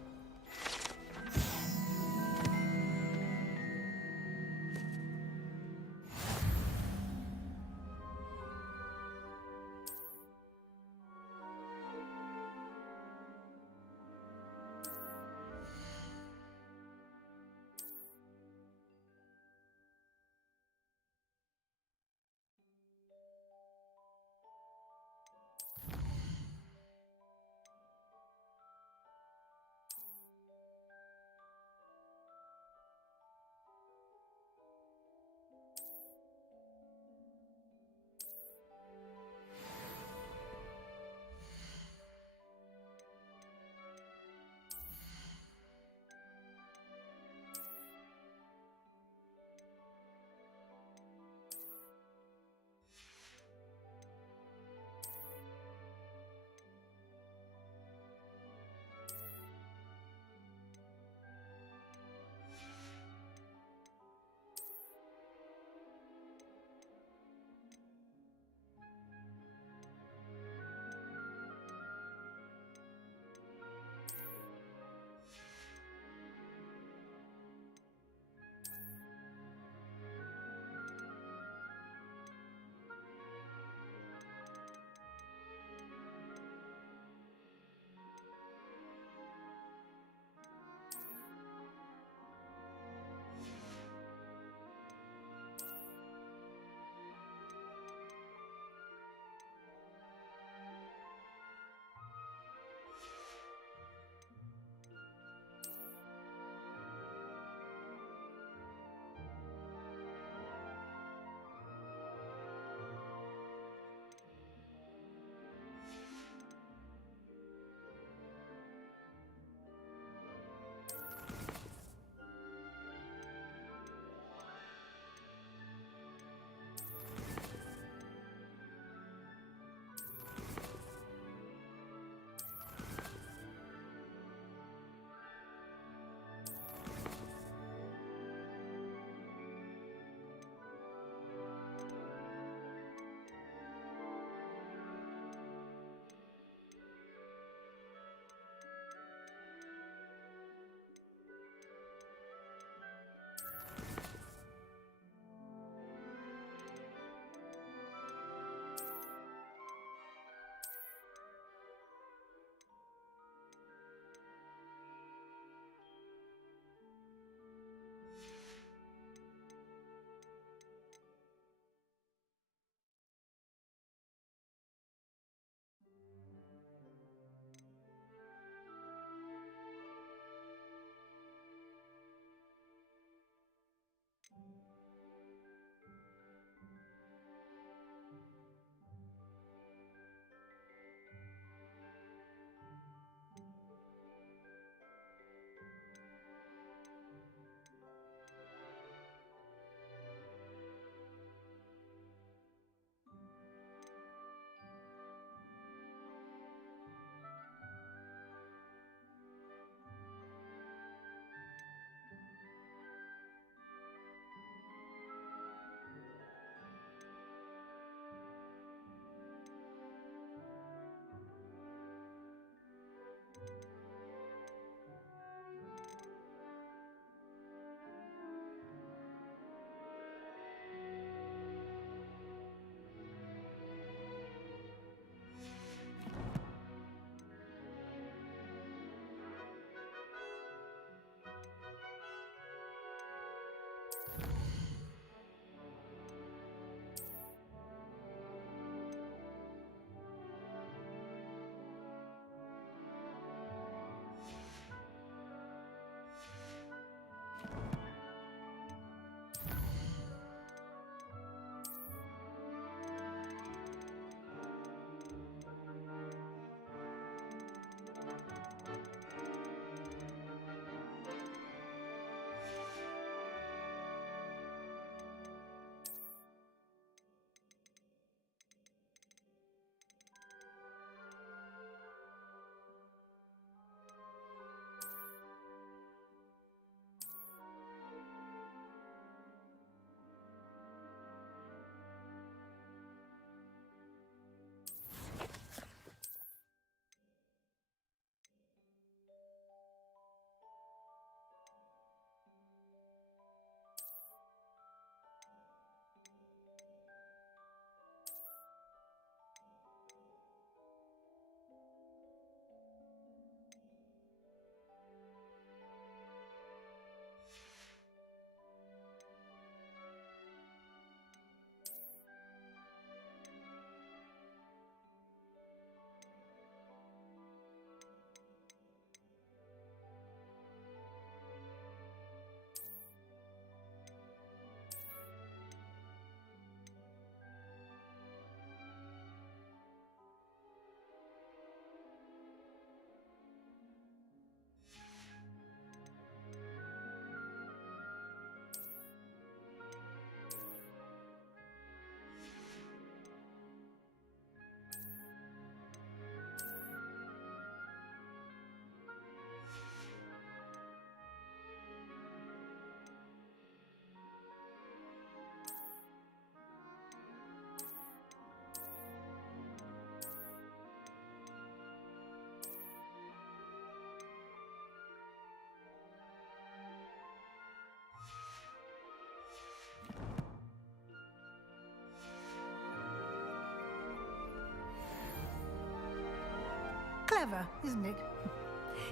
Clever, isn't it?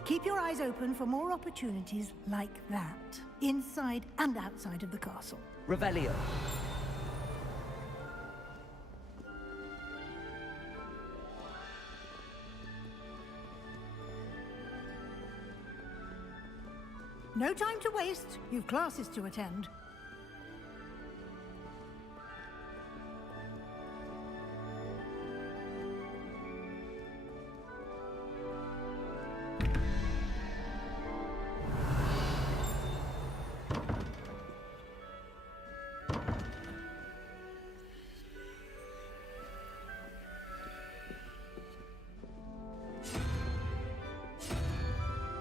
Keep your eyes open for more opportunities like that, inside and outside of the castle. Revelio. No time to waste. You've classes to attend.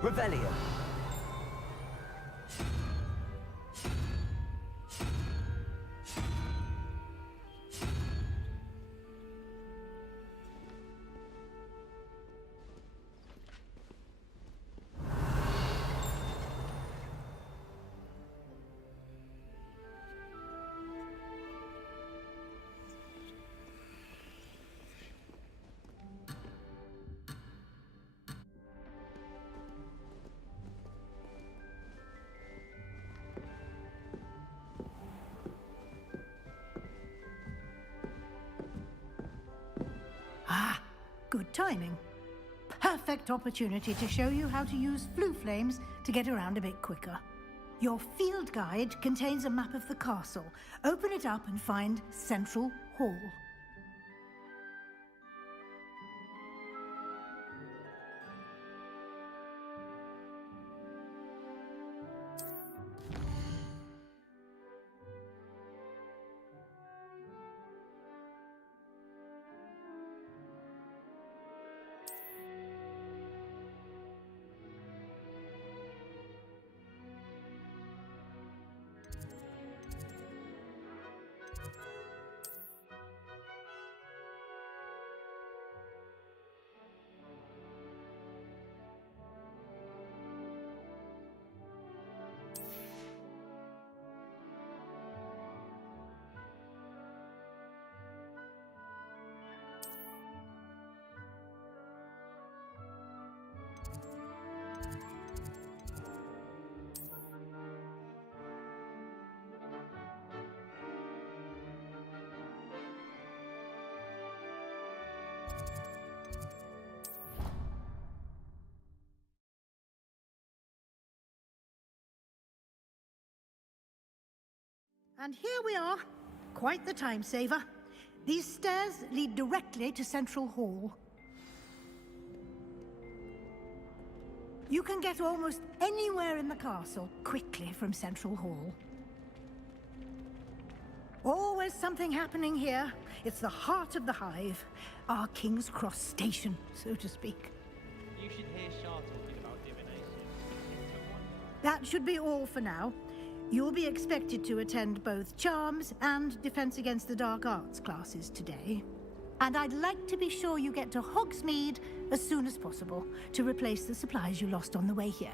Revelio. Ah, good timing. Perfect opportunity to show you how to use flue flames to get around a bit quicker. Your field guide contains a map of the castle. Open it up and find Central Hall. And here we are. Quite the time saver. These stairs lead directly to Central Hall. You can get almost anywhere in the castle quickly from Central Hall. Always something happening here. It's the heart of the hive. Our King's Cross station, so to speak. You should hear Shah talking about divination. That should be all for now. You'll be expected to attend both Charms and Defense Against the Dark Arts classes today. And I'd like to be sure you get to Hogsmeade as soon as possible to replace the supplies you lost on the way here.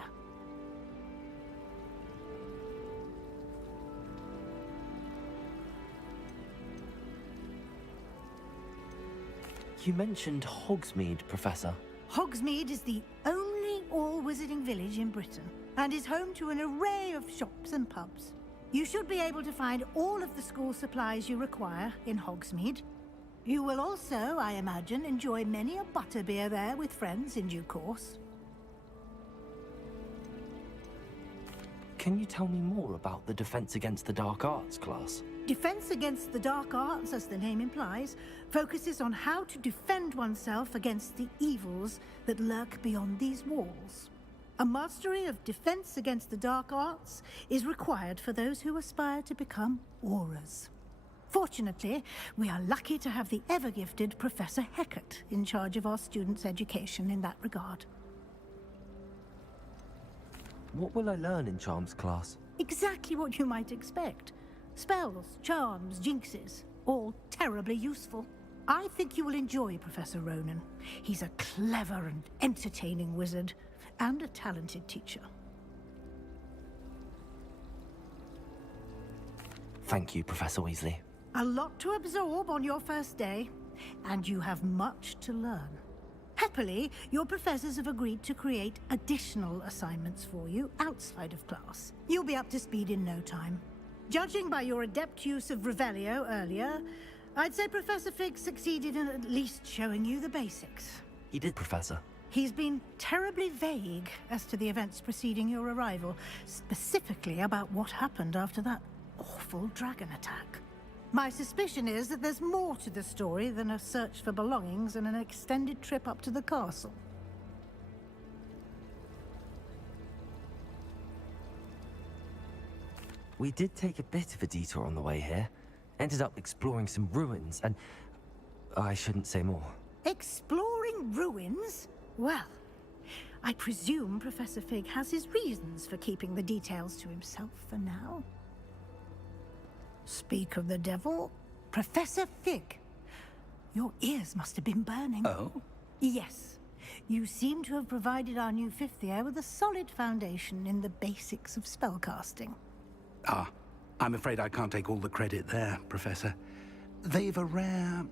You mentioned Hogsmeade, Professor. Hogsmeade is the only all-wizarding village in Britain and is home to an array of shops and pubs. You should be able to find all of the school supplies you require in Hogsmeade. You will also, I imagine, enjoy many a butterbeer there with friends in due course. Can you tell me more about the Defense Against the Dark Arts class? Defense Against the Dark Arts, as the name implies, focuses on how to defend oneself against the evils that lurk beyond these walls. A mastery of Defense Against the Dark Arts is required for those who aspire to become Aurors. Fortunately, we are lucky to have the ever-gifted Professor Hecat in charge of our students' education in that regard. What will I learn in Charms class? Exactly what you might expect. Spells, charms, jinxes, all terribly useful. I think you will enjoy Professor Ronan. He's a clever and entertaining wizard, and a talented teacher. Thank you, Professor Weasley. A lot to absorb on your first day, and you have much to learn. Happily, your professors have agreed to create additional assignments for you outside of class. You'll be up to speed in no time. Judging by your adept use of Revelio earlier, I'd say Professor Fig succeeded in at least showing you the basics. He did, Professor. He's been terribly vague as to the events preceding your arrival, specifically about what happened after that awful dragon attack. My suspicion is that there's more to the story than a search for belongings and an extended trip up to the castle. We did take a bit of a detour on the way here. Ended up exploring some ruins and... I shouldn't say more. Exploring ruins? Well, I presume Professor Fig has his reasons for keeping the details to himself for now. Speak of the devil, Professor Fig. Your ears must have been burning. Oh? Yes. You seem to have provided our new fifth year with a solid foundation in the basics of spellcasting. Ah, I'm afraid I can't take all the credit there, Professor. They've a rare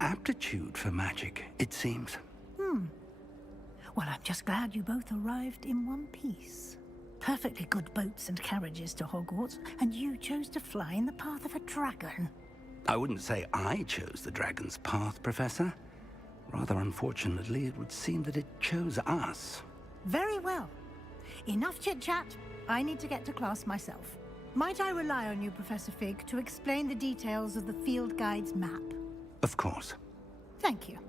aptitude for magic, it seems. Well, I'm just glad you both arrived in one piece. Perfectly good boats and carriages to Hogwarts, and you chose to fly in the path of a dragon. I wouldn't say I chose the dragon's path, Professor. Rather unfortunately, it would seem that it chose us. Very well. Enough chit-chat. I need to get to class myself. Might I rely on you, Professor Fig, to explain the details of the field guide's map? Of course. Thank you.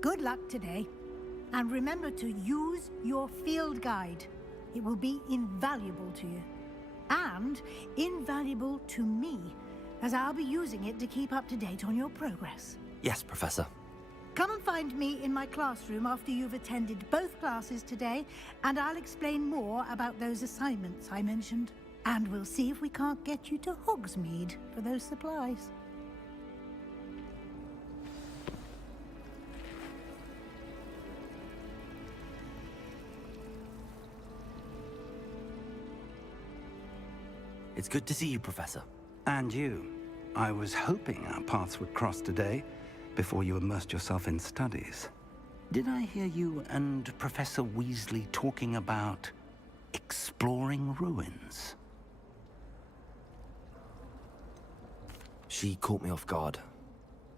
Good luck today. And remember to use your field guide. It will be invaluable to you. And invaluable to me, as I'll be using it to keep up to date on your progress. Yes, Professor. Come and find me in my classroom after you've attended both classes today, and I'll explain more about those assignments I mentioned. And we'll see if we can't get you to Hogsmeade for those supplies. It's good to see you, Professor. And you. I was hoping our paths would cross today, before you immersed yourself in studies. Did I hear you and Professor Weasley talking about exploring ruins? She caught me off guard.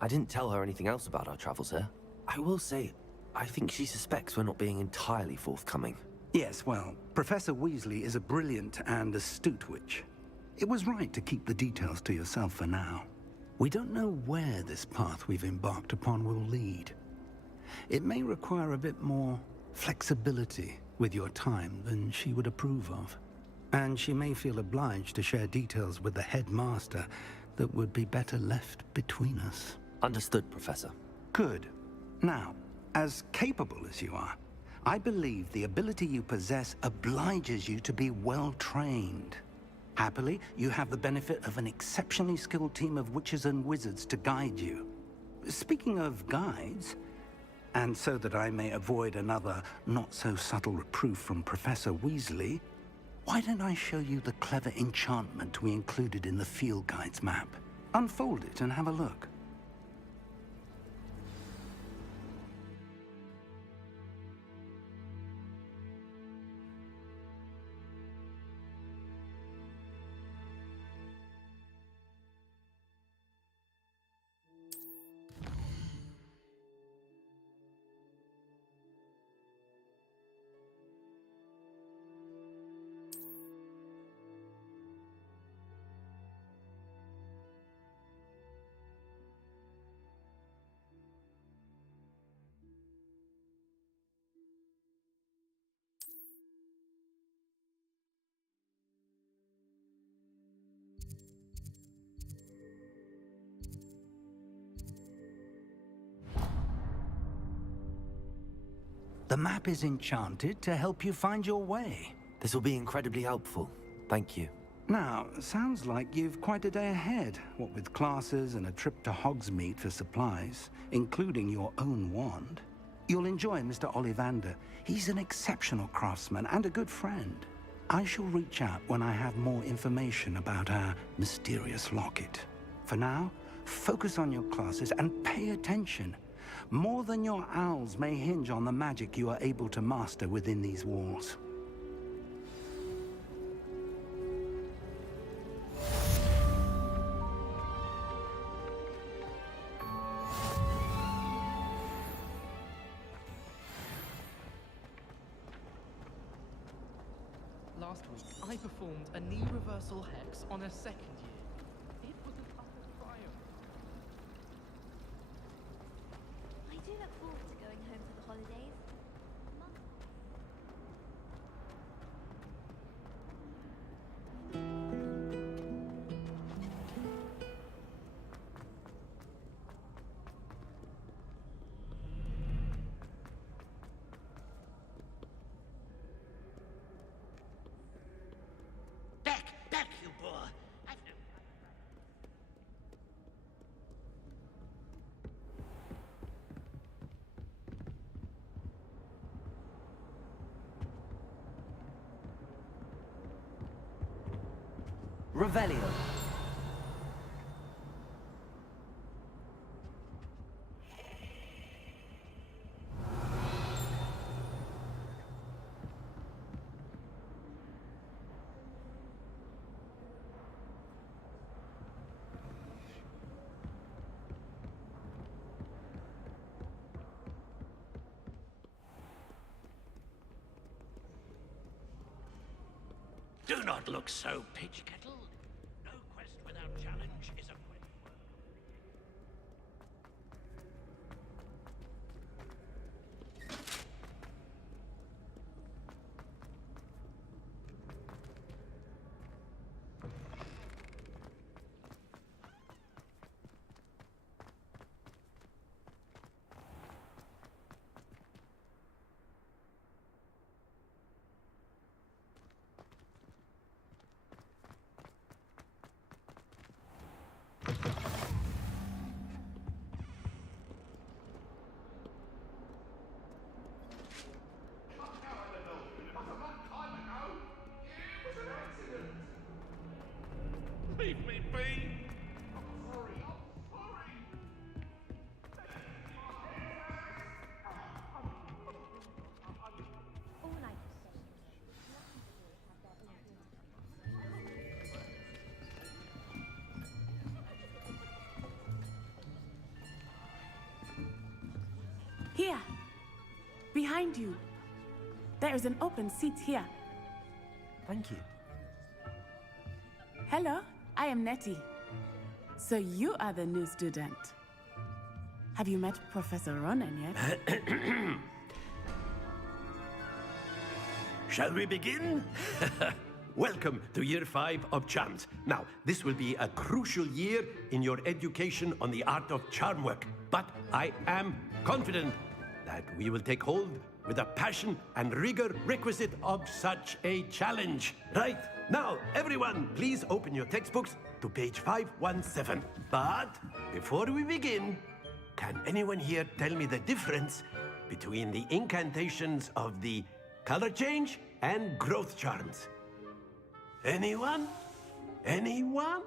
I didn't tell her anything else about our travels here. I will say, I think she suspects we're not being entirely forthcoming. Yes, well, Professor Weasley is a brilliant and astute witch. It was right to keep the details to yourself for now. We don't know where this path we've embarked upon will lead. It may require a bit more flexibility with your time than she would approve of. And she may feel obliged to share details with the headmaster that would be better left between us. Understood, Professor. Good. Now, as capable as you are, I believe the ability you possess obliges you to be well trained. Happily, you have the benefit of an exceptionally skilled team of witches and wizards to guide you. Speaking of guides, and so that I may avoid another not-so-subtle reproof from Professor Weasley, why don't I show you the clever enchantment we included in the field guide's map? Unfold it and have a look. The map is enchanted to help you find your way. This will be incredibly helpful. Thank you. Now, sounds like you've quite a day ahead, what with classes and a trip to Hogsmeade for supplies, including your own wand. You'll enjoy Mr. Ollivander. He's an exceptional craftsman and a good friend. I shall reach out when I have more information about our mysterious locket. For now, Focus on your classes and pay attention. More than your owls may hinge on the magic you are able to master within these walls. Last week, I performed a knee reversal hex on a second year. It was an utter triumph. I do look forward to going home for the holidays. Back, you boy! Revelio. Do not look so, Pitch Kettle. No quest without challenge is a quest. Leave me be! I'm sorry, All I can say is, let people have their own Here! Behind you! There is an open seat here. Thank you. Hello, I am Nettie. So you are the new student. Have you met Professor Ronan yet? Shall we begin? Welcome to Year 5 of Charms. Now, this will be a crucial year in your education on the art of charm work. But I am confident that we will take hold with the passion and rigor requisite of such a challenge. Right, now, everyone, please open your textbooks to page 517. But before we begin, can anyone here tell me the difference between the incantations of the color change and growth charms? Anyone? Anyone?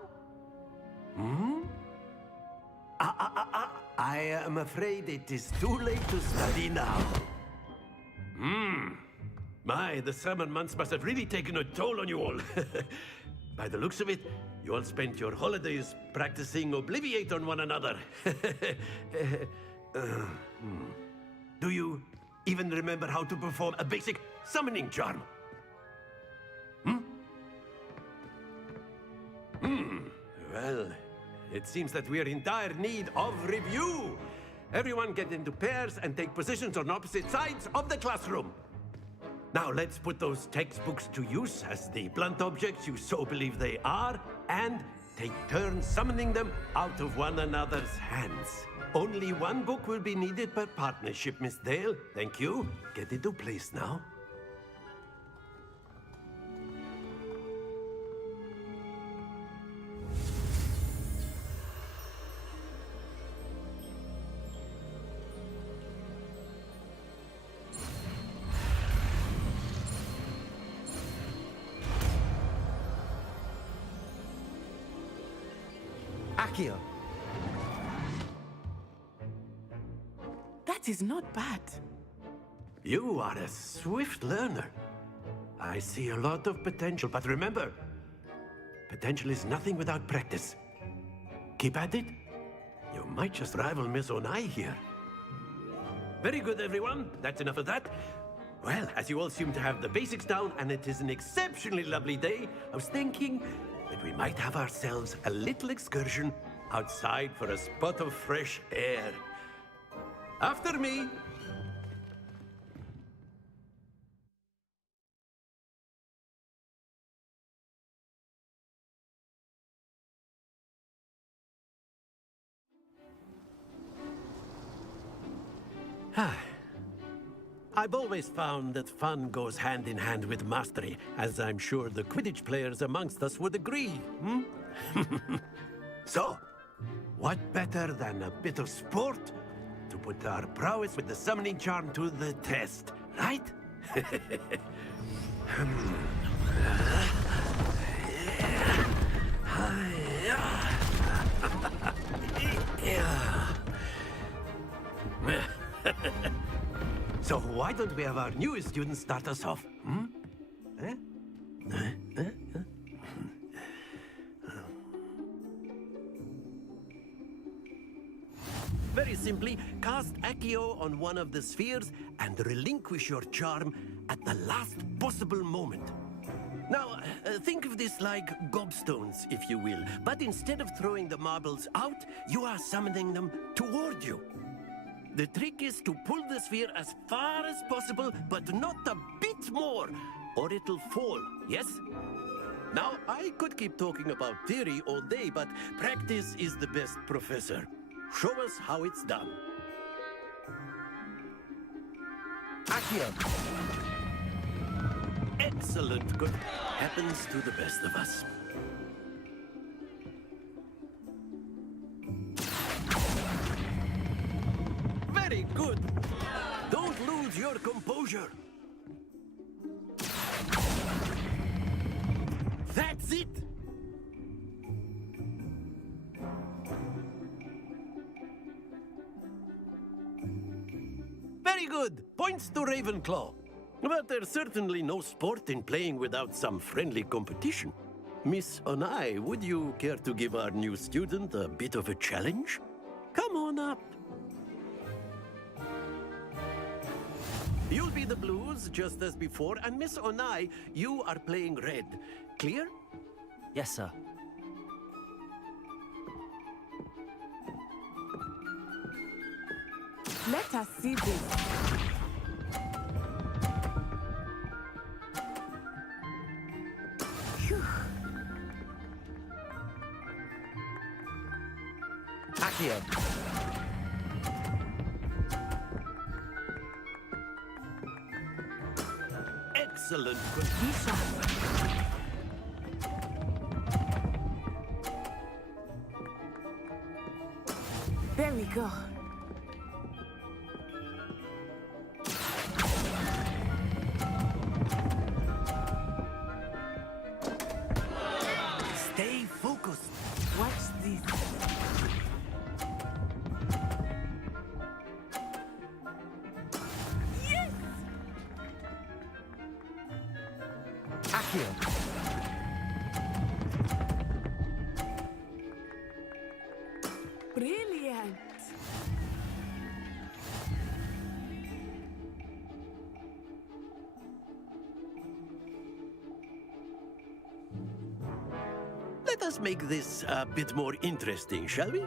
I am afraid it is too late to study now. My, the summer months must have really taken a toll on you all. By the looks of it, you all spent your holidays practicing Obliviate on one another. Do you even remember how to perform a basic summoning charm? Well, it seems that we are in dire need of review. Everyone get into pairs and take positions on opposite sides of the classroom. Now let's put those textbooks to use as the blunt objects you so believe they are, and take turns summoning them out of one another's hands. Only one book will be needed per partnership, Miss Dale. Thank you. Get into place now. Accio. That is not bad. You are a swift learner. I see a lot of potential, but remember, potential is nothing without practice. Keep at it. You might just rival Miss Onai here. Very good, everyone. That's enough of that. Well, as you all seem to have the basics down, and it is an exceptionally lovely day, I was thinking that we might have ourselves a little excursion outside for a spot of fresh air. After me. I've always found that fun goes hand in hand with mastery, as I'm sure the Quidditch players amongst us would agree, So, what better than a bit of sport to put our prowess with the summoning charm to the test, right? So why don't we have our newest student start us off? Very simply, cast Accio on one of the spheres and relinquish your charm at the last possible moment. Now, think of this like gobstones, if you will, but instead of throwing the marbles out, you are summoning them toward you. The trick is to pull the sphere as far as possible, but not a bit more, or it'll fall, yes? Now, I could keep talking about theory all day, but practice is the best professor. Show us how it's done. Accio. Excellent. Good. Happens to the best of us. Very good. Don't lose your composure. That's it. Very good. Points to Ravenclaw. But there's certainly no sport in playing without some friendly competition. Miss Onai, would you care to give our new student a bit of a challenge? Come on up. You'll be the blues, just as before, and Miss Onai, you are playing red. Clear? Yes, sir. Let us see this. Phew. Accio. Excellent. There we go. Stay focused. Watch this. Yes! Accio. Brilliant. Let us make this a bit more interesting, shall we?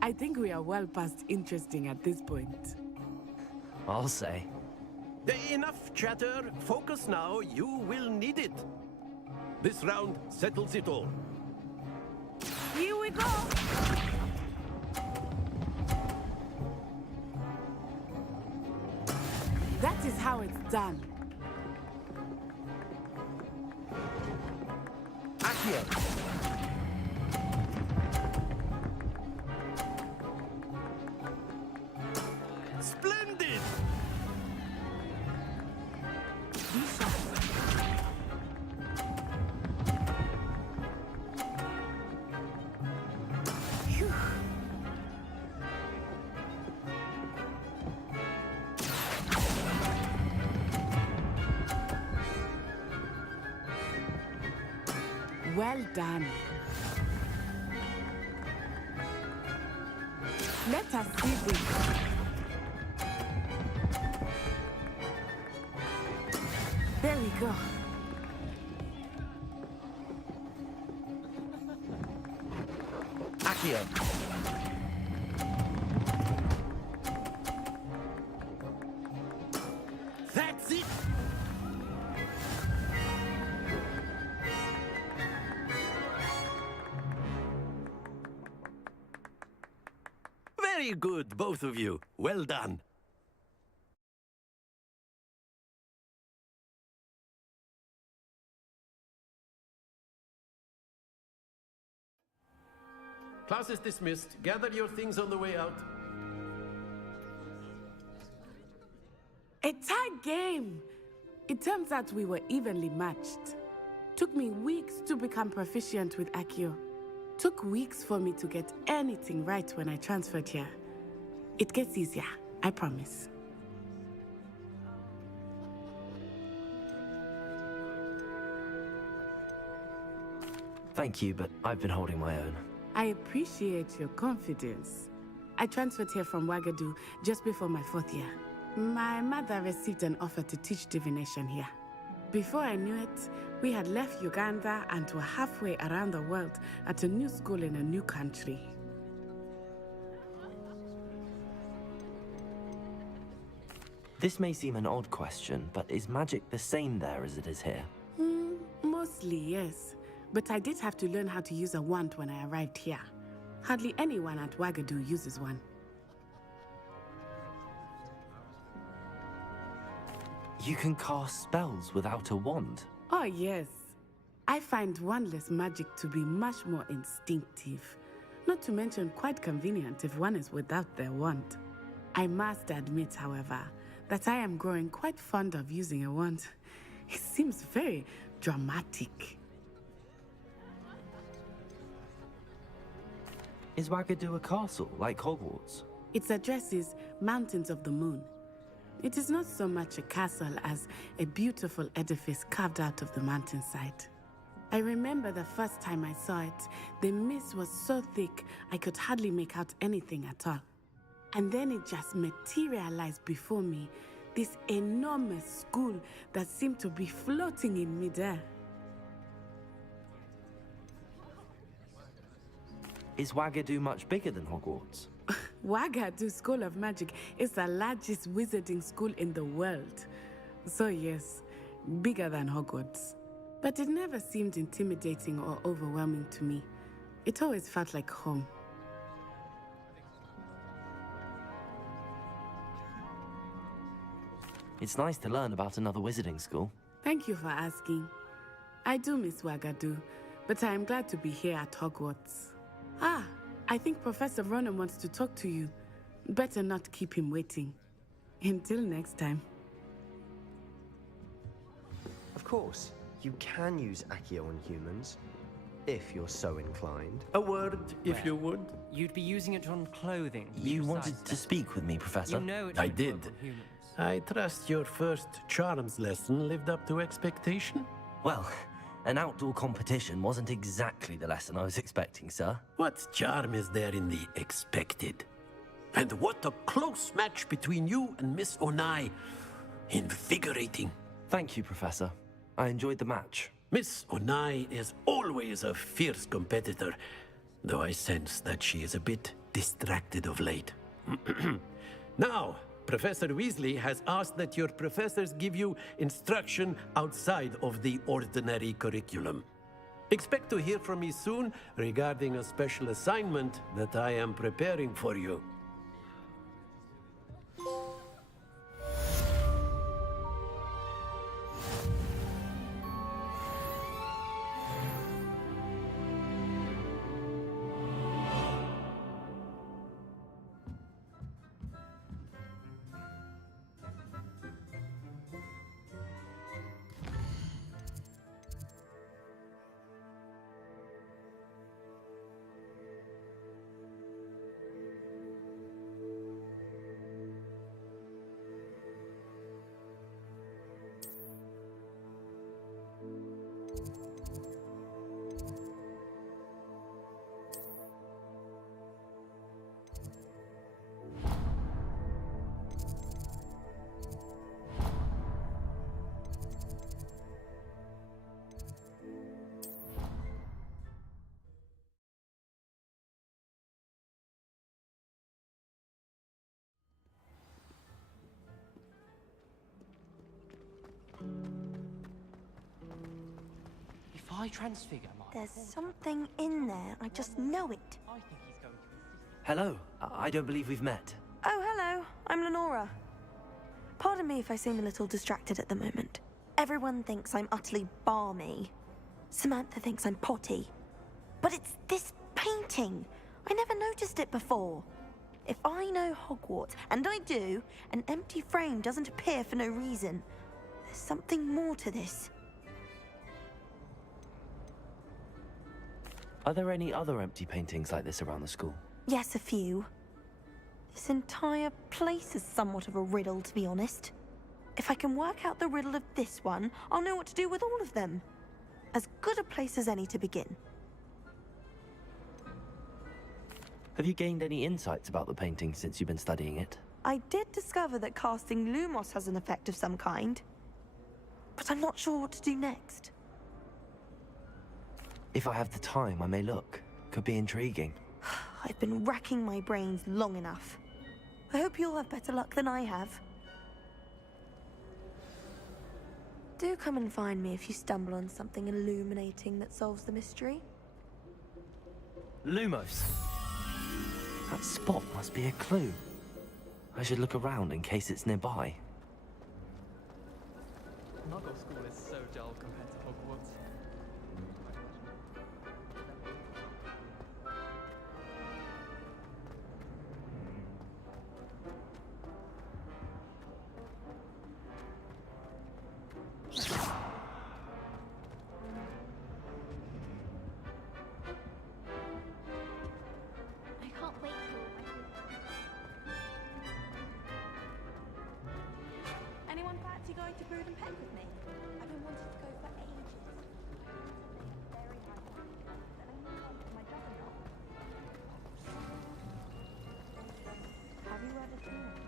I think we are well past interesting at this point. I'll say. Enough chatter. Focus now. You will need it. This round settles it all. Here we go. That is how it's done. Accio. Splendid! Well done. Let us see this. There we go. Accio. That's it! Very good, both of you. Well done. Class is dismissed. Gather your things on the way out. A tag game! It turns out we were evenly matched. Took me weeks to become proficient with Accio. Took weeks for me to get anything right when I transferred here. It gets easier, I promise. Thank you, but I've been holding my own. I appreciate your confidence. I transferred here from Ouagadougou just before my 4th year. My mother received an offer to teach divination here. Before I knew it, we had left Uganda and were halfway around the world at a new school in a new country. This may seem an odd question, but is magic the same there as it is here? Mostly, yes. But I did have to learn how to use a wand when I arrived here. Hardly anyone at Ouagadougou uses one. You can cast spells without a wand? Oh, yes. I find wandless magic to be much more instinctive. Not to mention quite convenient if one is without their wand. I must admit, however, that I am growing quite fond of using a wand. It seems very dramatic. Is Ouagadougou a castle, like Hogwarts? Its address is Mountains of the Moon. It is not so much a castle as a beautiful edifice carved out of the mountainside. I remember the first time I saw it, the mist was so thick I could hardly make out anything at all. And then it just materialized before me, this enormous school that seemed to be floating in midair. Is Ouagadougou much bigger than Hogwarts? Ouagadougou School of Magic is the largest wizarding school in the world. So yes, bigger than Hogwarts. But it never seemed intimidating or overwhelming to me. It always felt like home. It's nice to learn about another wizarding school. Thank you for asking. I do miss Ouagadougou, but I am glad to be here at Hogwarts. Ah, I think Professor Ronan wants to talk to you. Better not keep him waiting. Until next time. Of course, you can use Accio on humans, if you're so inclined. A word, if you would. You'd be using it on clothing. You wanted to speak with me, Professor? You know it I won't did. work on humans. I trust your first charms lesson lived up to expectation? Well, an outdoor competition wasn't exactly the lesson I was expecting, sir. What charm is there in the expected? And what a close match between you and Miss Onai. Invigorating. Thank you, Professor. I enjoyed the match. Miss Onai is always a fierce competitor, though I sense that she is a bit distracted of late. Now, Professor Weasley has asked that your professors give you instruction outside of the ordinary curriculum. Expect to hear from me soon regarding a special assignment that I am preparing for you. I transfigure my... There's something in there. I just know it. I think he's going to insist... Hello. I don't believe we've met. Oh, hello. I'm Lenora. Pardon me if I seem a little distracted at the moment. Everyone thinks I'm utterly balmy. Samantha thinks I'm potty. But it's this painting. I never noticed it before. If I know Hogwarts, and I do, an empty frame doesn't appear for no reason. There's something more to this. Are there any other empty paintings like this around the school? Yes, a few. This entire place is somewhat of a riddle, to be honest. If I can work out the riddle of this one, I'll know what to do with all of them. As good a place as any to begin. Have you gained any insights about the painting since you've been studying it? I did discover that casting Lumos has an effect of some kind. But I'm not sure what to do next. If I have the time, I may look. Could be intriguing. I've been racking my brains long enough. I hope you'll have better luck than I have. Do come and find me if you stumble on something illuminating that solves the mystery. Lumos! That spot must be a clue. I should look around in case it's nearby. Muggle school is so dull compared to Hogwarts. I can't wait till Anyone fancy going to Brood and Peck with me? I've been wanting to go for ages. Very high but I need one for my juggernaut. Have you ever seen it?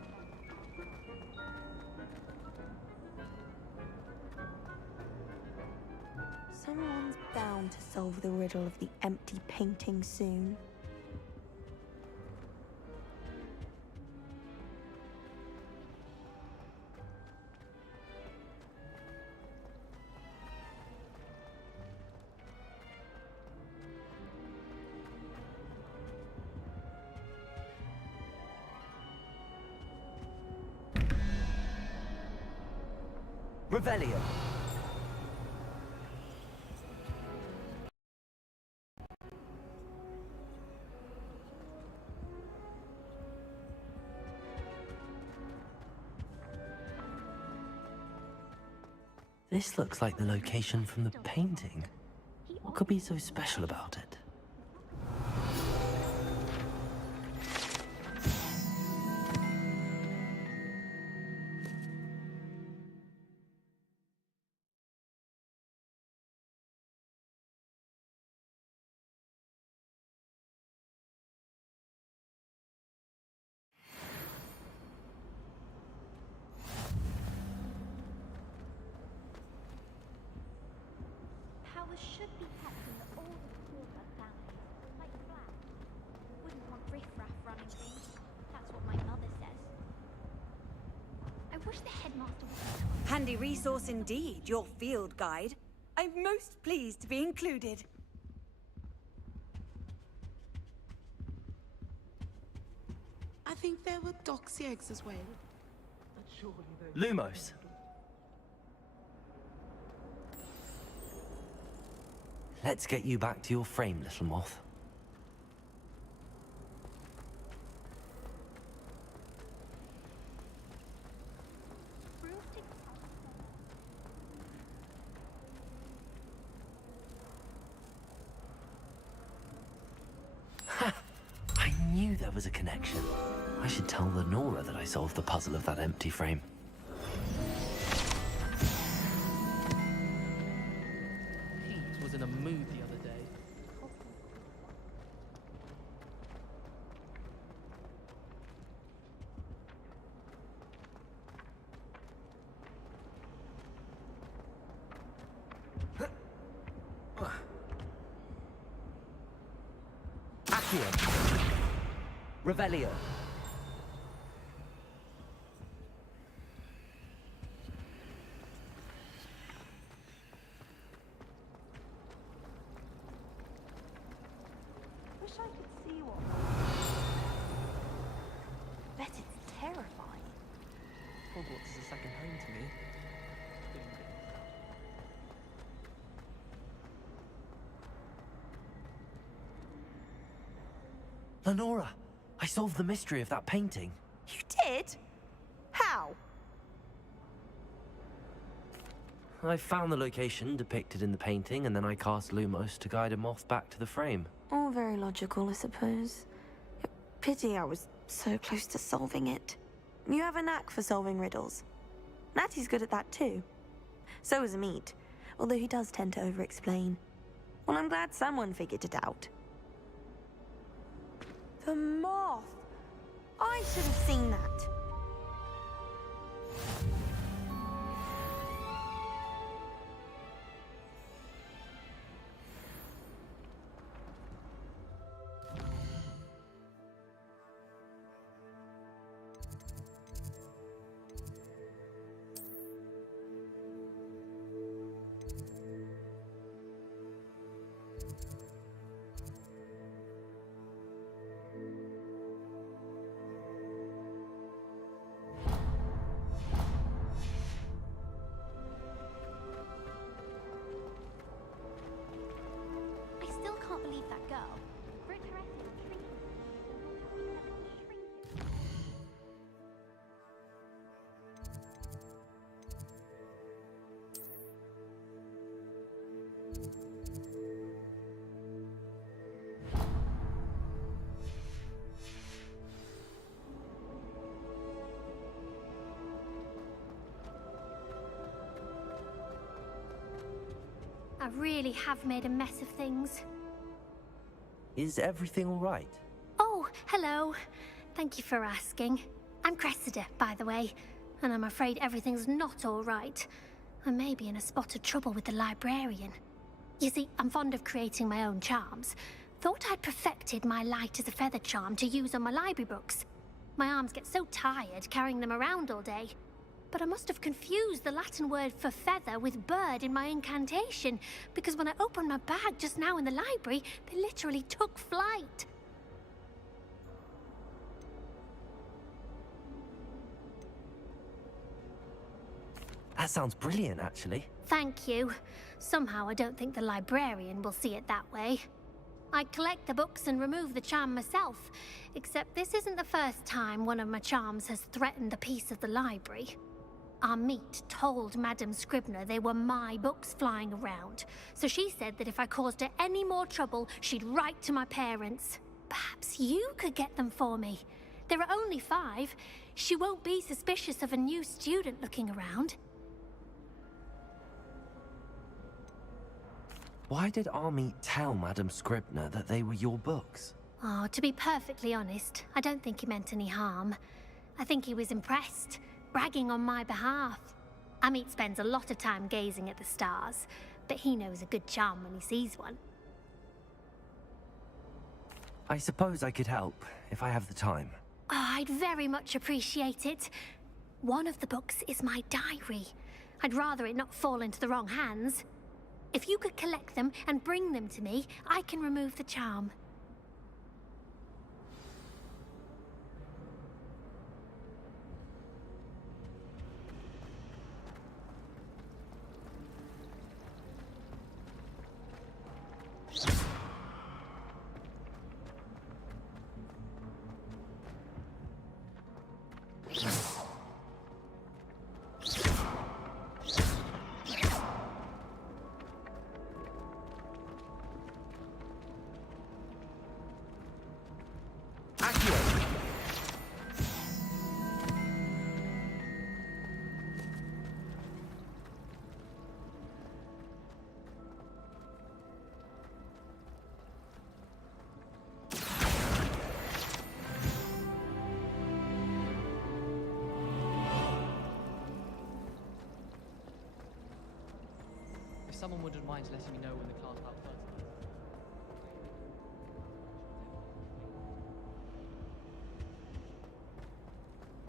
Someone's bound to solve the riddle of the empty painting soon. Revelio! This looks like the location from the painting. What could be so special about it? powers should be kept in the old quarter families, like Black. Wouldn't want riffraff running things. That's what my mother says. I wish the headmaster would... Handy resource indeed, your field guide. I'm most pleased to be included. I think there were doxy eggs as well. Lumos. Let's get you back to your frame, little moth. Ha! I knew there was a connection. I should tell Lenora that I solved the puzzle of that empty frame. Pete was in a mood the other day. Accio. Revelio. I could see what. Bet it's terrifying. Hogwarts is a second home to me. Lenora, I solved the mystery of that painting. You did? How? I found the location depicted in the painting, and then I cast Lumos to guide a moth back to the frame. All very logical, I suppose. Pity I was so close to solving it. You have a knack for solving riddles. Natty's good at that too. So is Amit, although he does tend to over-explain. Well, I'm glad someone figured it out. The moth! I should have seen that. I still can't believe that girl. Ripped her essay and shrinking. I really have made a mess of things. Is everything all right? Oh, hello. Thank you for asking. I'm Cressida, by the way, and I'm afraid everything's not all right. I may be in a spot of trouble with the librarian. You see, I'm fond of creating my own charms. Thought I'd perfected my light as a feather charm to use on my library books. My arms get so tired carrying them around all day. But I must have confused the Latin word for feather with bird in my incantation, because when I opened my bag just now in the library, they literally took flight. That sounds brilliant, actually. Thank you. Somehow I don't think the librarian will see it that way. I collect the books and remove the charm myself, except this isn't the first time one of my charms has threatened the peace of the library. Amit told Madame Scribner they were my books flying around, so she said that if I caused her any more trouble, she'd write to my parents. Perhaps you could get them for me. There are only 5. She won't be suspicious of a new student looking around. Why did Amit tell Madame Scribner that they were your books? Oh, to be perfectly honest, I don't think he meant any harm. I think he was impressed, bragging on my behalf. Amit spends a lot of time gazing at the stars, but he knows a good charm when he sees one. I suppose I could help, if I have the time. Oh, I'd very much appreciate it. One of the books is my diary. I'd rather it not fall into the wrong hands. If you could collect them and bring them to me, I can remove the charm. If someone wouldn't mind letting me know when the class out first.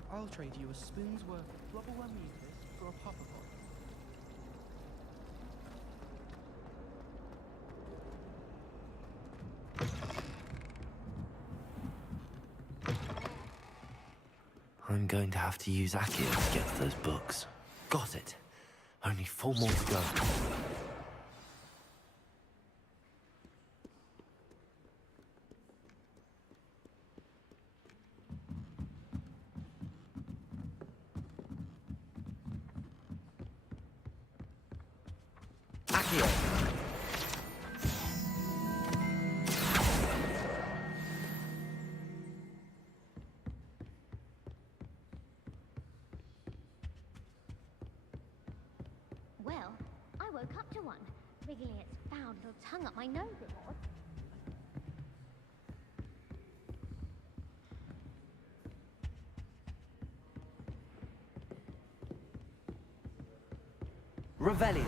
I'll trade you a spoon's worth of flubberworm mucus for a puffer pot. I'm going to have to use Accio to get to those books. Got it. Only 4 more to go. Accio! Well, I woke up to one, wriggling its foul little tongue up my nose it was. Revelio.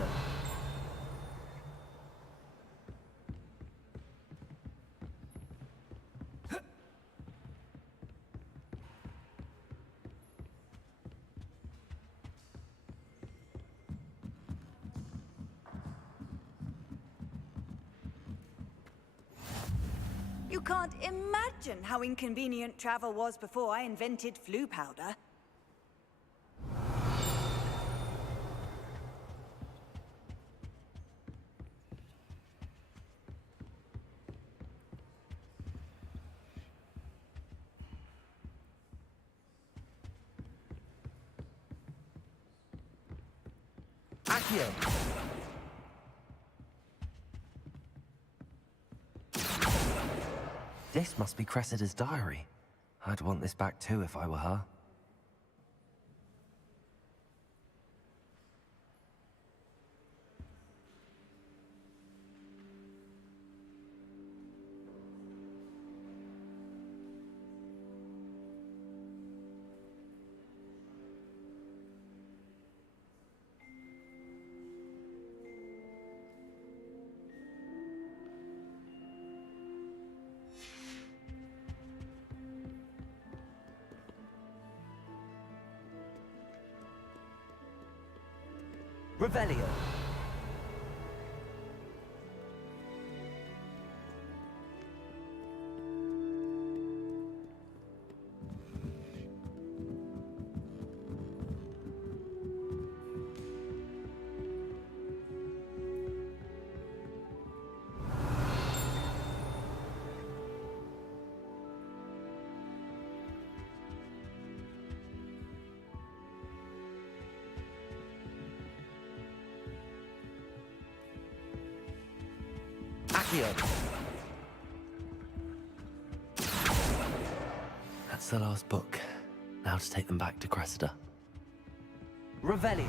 You can't imagine how inconvenient travel was before I invented flu powder. Accio! This must be Cressida's diary. I'd want this back too if I were her. Revelio. Accio. That's the last book. Now to take them back to Cressida. Revelio.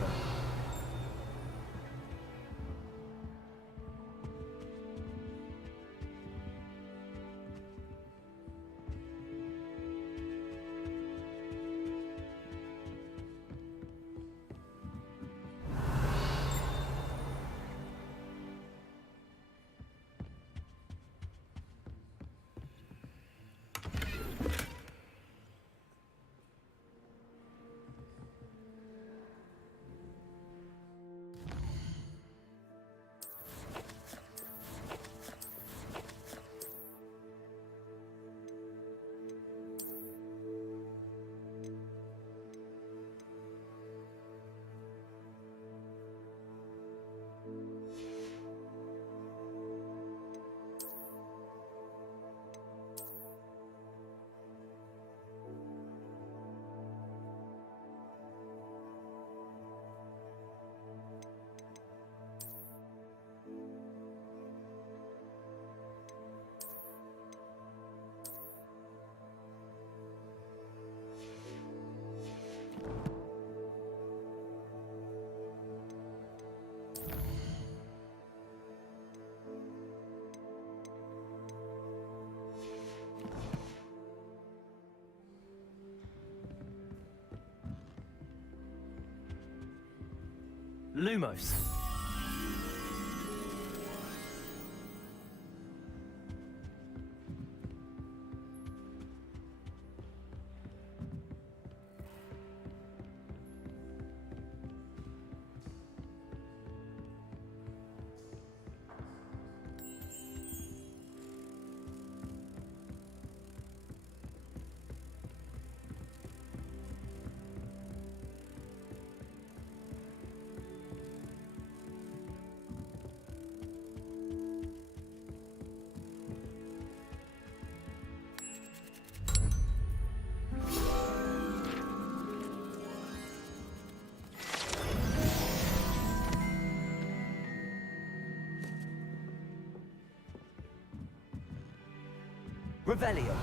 Lumos. Revelio.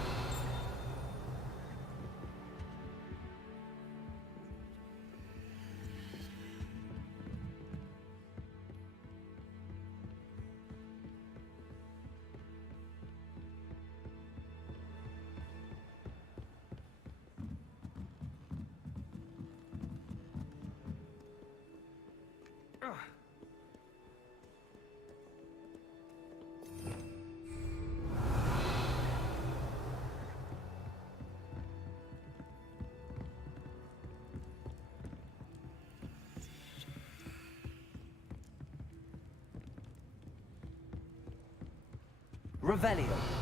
Revelio.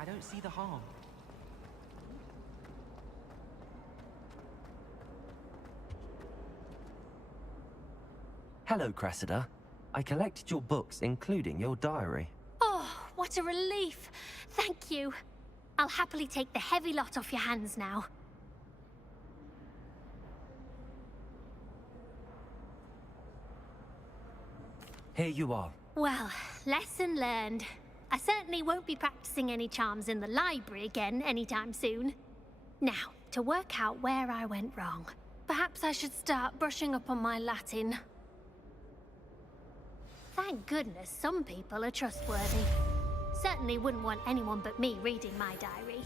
I don't see the harm. Hello, Cressida. I collected your books, including your diary. Oh, what a relief. Thank you. I'll happily take the heavy lot off your hands now. Here you are. Well, lesson learned. I certainly won't be practicing any charms in the library again anytime soon. Now, to work out where I went wrong. Perhaps I should start brushing up on my Latin. Thank goodness some people are trustworthy. Certainly wouldn't want anyone but me reading my diary.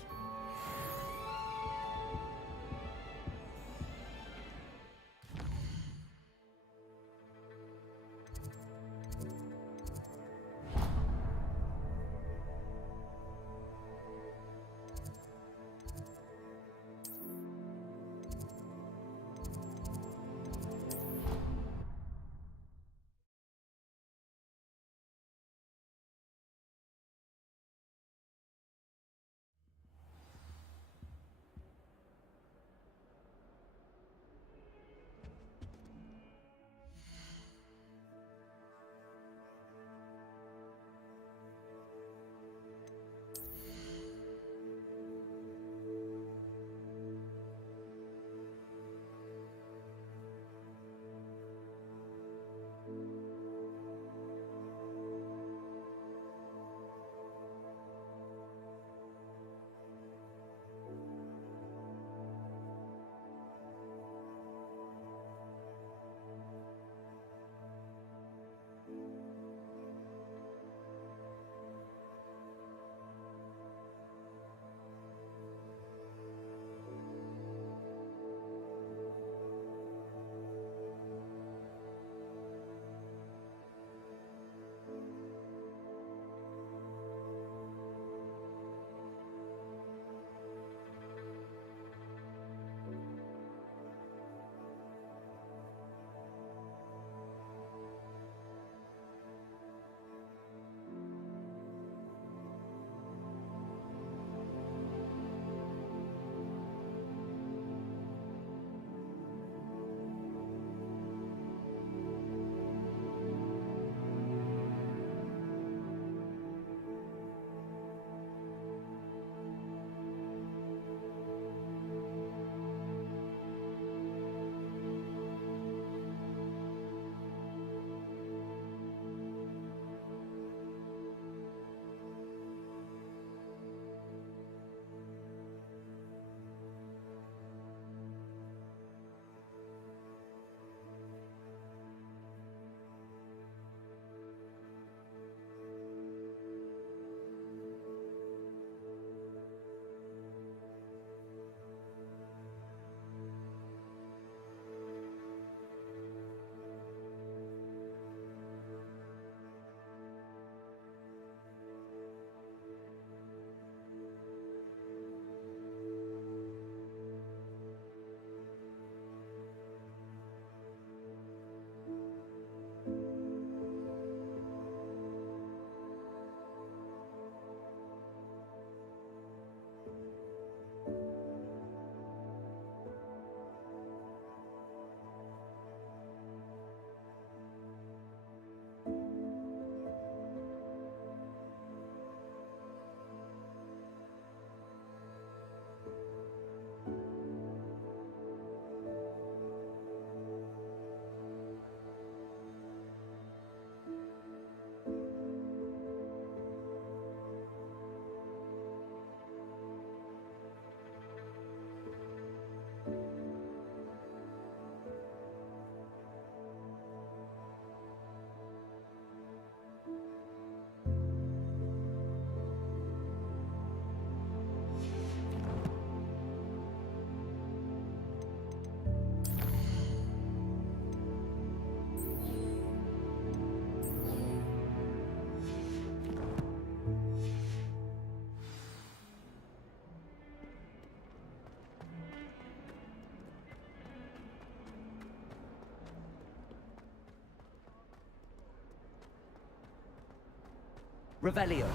Revelio.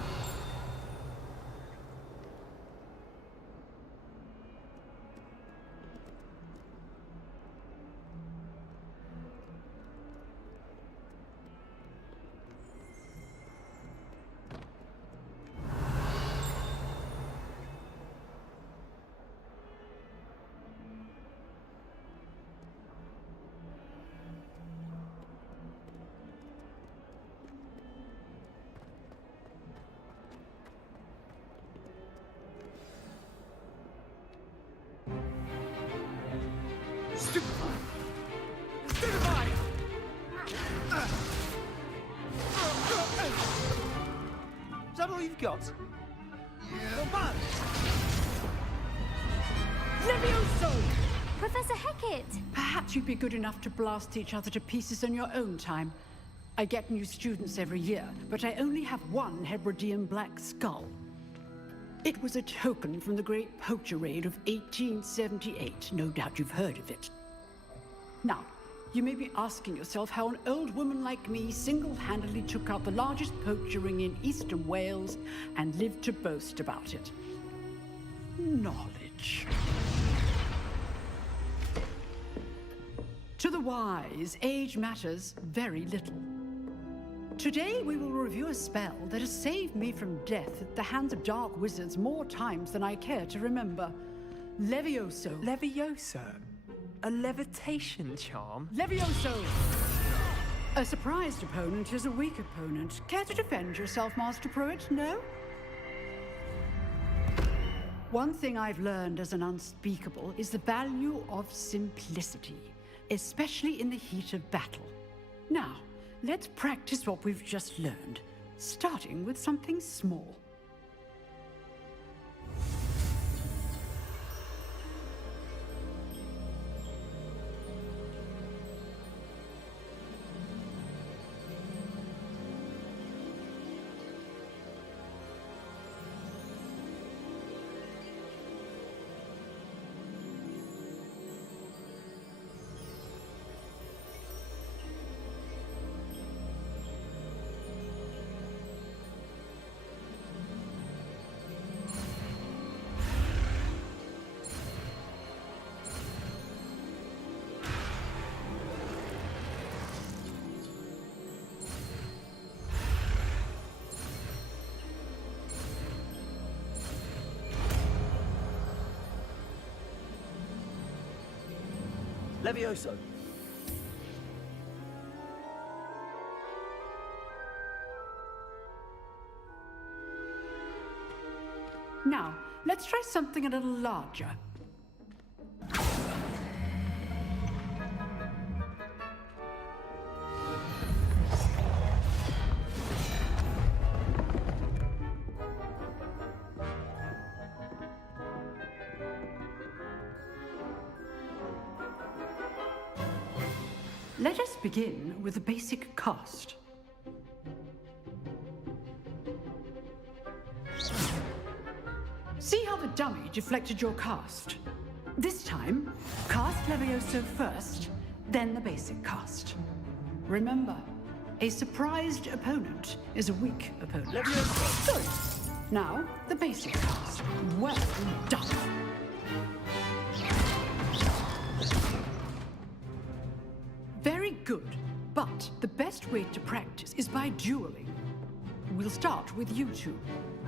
Is that all you've got? Yeah. Levioso! Professor Hecat! Perhaps you'd be good enough to blast each other to pieces in your own time. I get new students every year, but I only have one Hebridean black skull. It was a token from the Great Poacher Raid of 1878. No doubt you've heard of it. Now, you may be asking yourself how an old woman like me single-handedly took out the largest poacher ring in eastern Wales and lived to boast about it. Knowledge. To the wise, age matters very little. Today, we will review a spell that has saved me from death at the hands of dark wizards more times than I care to remember. Levioso. Levioso? A levitation charm? Levioso! A surprised opponent is a weak opponent. Care to defend yourself, Master Pruitt? No? One thing I've learned as an unspeakable is the value of simplicity, especially in the heat of battle. Now, let's practice what we've just learned, starting with something small. Levioso. Now, let's try something a little larger. Let us begin with the basic cast. See how the dummy deflected your cast? This time, cast Levioso first, then the basic cast. Remember, a surprised opponent is a weak opponent. Levioso! Good. Now, the basic cast. Well done. Very good, but the best way to practice is by dueling. We'll start with you two.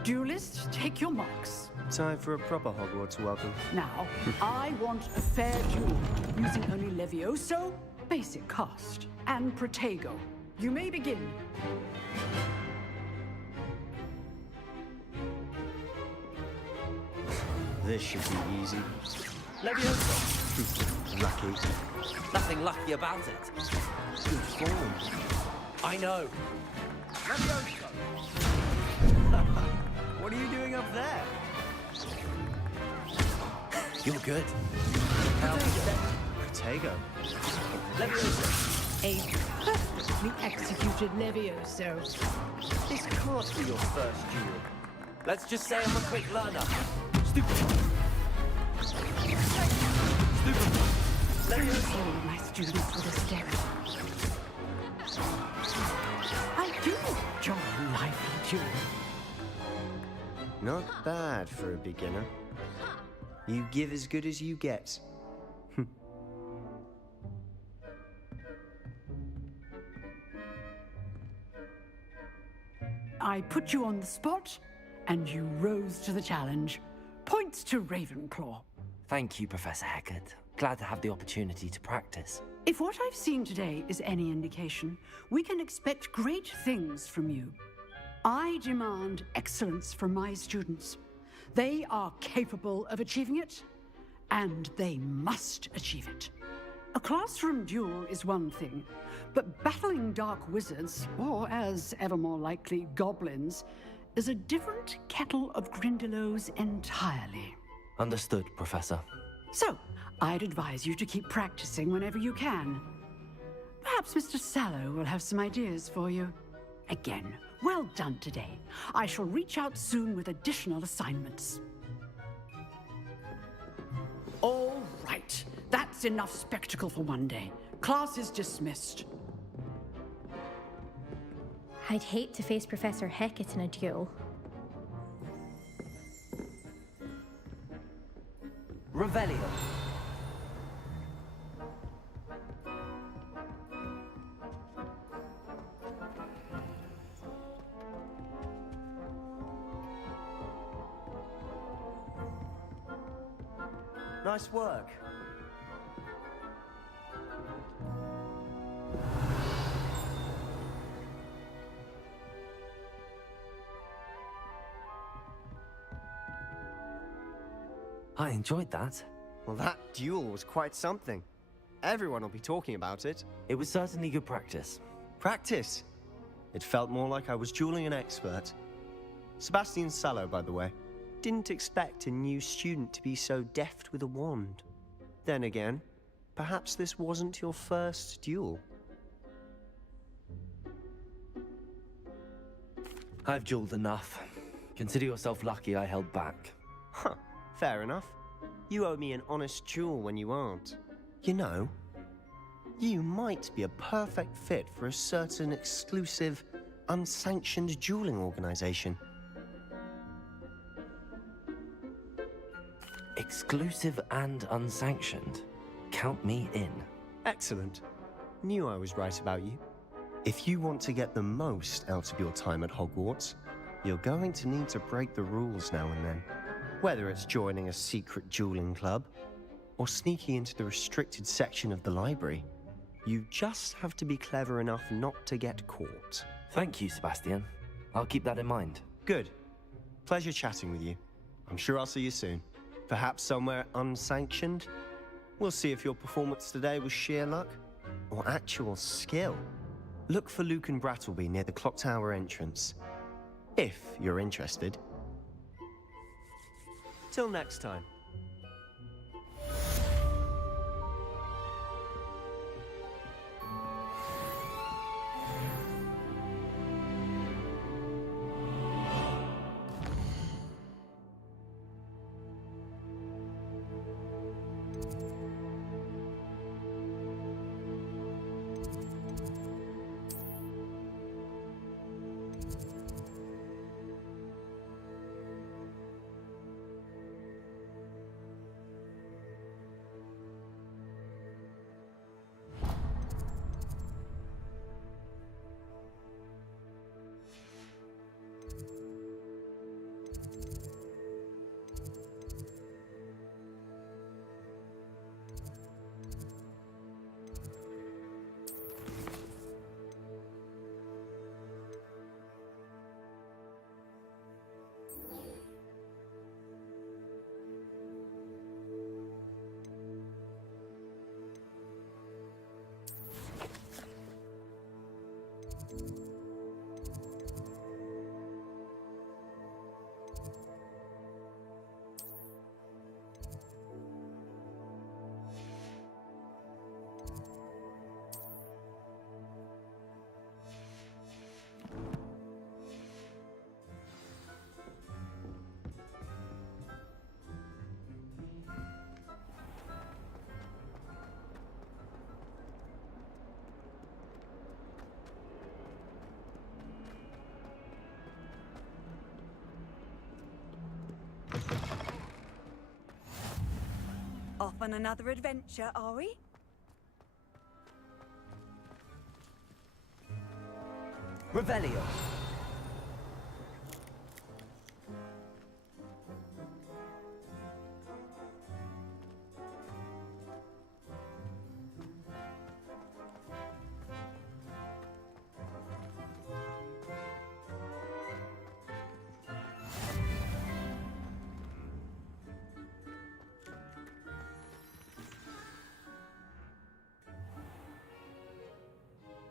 Duelists, take your marks. Time for a proper Hogwarts welcome. Now, I want a fair duel, using only Levioso, basic cast, and Protego. You may begin. This should be easy. Levioso. Lucky. Nothing lucky about it. Good form. I know. Levioso. What are you doing up there? You're good. Protego. Levioso. A perfectly executed Levioso. This can't be your first duel. Let's just say I'm a quick learner. Stupid. Levioso. All my students with a step. I do enjoy lively at you. Not bad for a beginner. You give as good as you get. I put you on the spot, and you rose to the challenge. Points to Ravenclaw. Thank you, Professor Hecat. Glad to have the opportunity to practice. If what I've seen today is any indication, we can expect great things from you. I demand excellence from my students. They are capable of achieving it, and they must achieve it. A classroom duel is one thing, but battling dark wizards, or as ever more likely, goblins, is a different kettle of Grindylows entirely. Understood, Professor. So, I'd advise you to keep practicing whenever you can. Perhaps Mr. Sallow will have some ideas for you. Again, well done today. I shall reach out soon with additional assignments. All right. That's enough spectacle for one day. Class is dismissed. I'd hate to face Professor Hecat in a duel. Revelio. Nice work. I enjoyed that. Well, that duel was quite something. Everyone will be talking about it. It was certainly good practice. Practice? It felt more like I was dueling an expert. Sebastian Sallow, by the way. Didn't expect a new student to be so deft with a wand. Then again, perhaps this wasn't your first duel. I've dueled enough. Consider yourself lucky I held back. Huh, fair enough. You owe me an honest duel when you aren't. You know, you might be a perfect fit for a certain exclusive, unsanctioned dueling organization. Exclusive and unsanctioned. Count me in. Excellent. Knew I was right about you. If you want to get the most out of your time at Hogwarts, you're going to need to break the rules now and then. Whether it's joining a secret dueling club, or sneaking into the restricted section of the library, you just have to be clever enough not to get caught. Thank you, Sebastian. I'll keep that in mind. Good. Pleasure chatting with you. I'm sure I'll see you soon. Perhaps somewhere unsanctioned? We'll see if your performance today was sheer luck or actual skill. Look for Luke and Brattleby near the clock tower entrance, if you're interested. Till next time. Off on another adventure, are we? Revelio.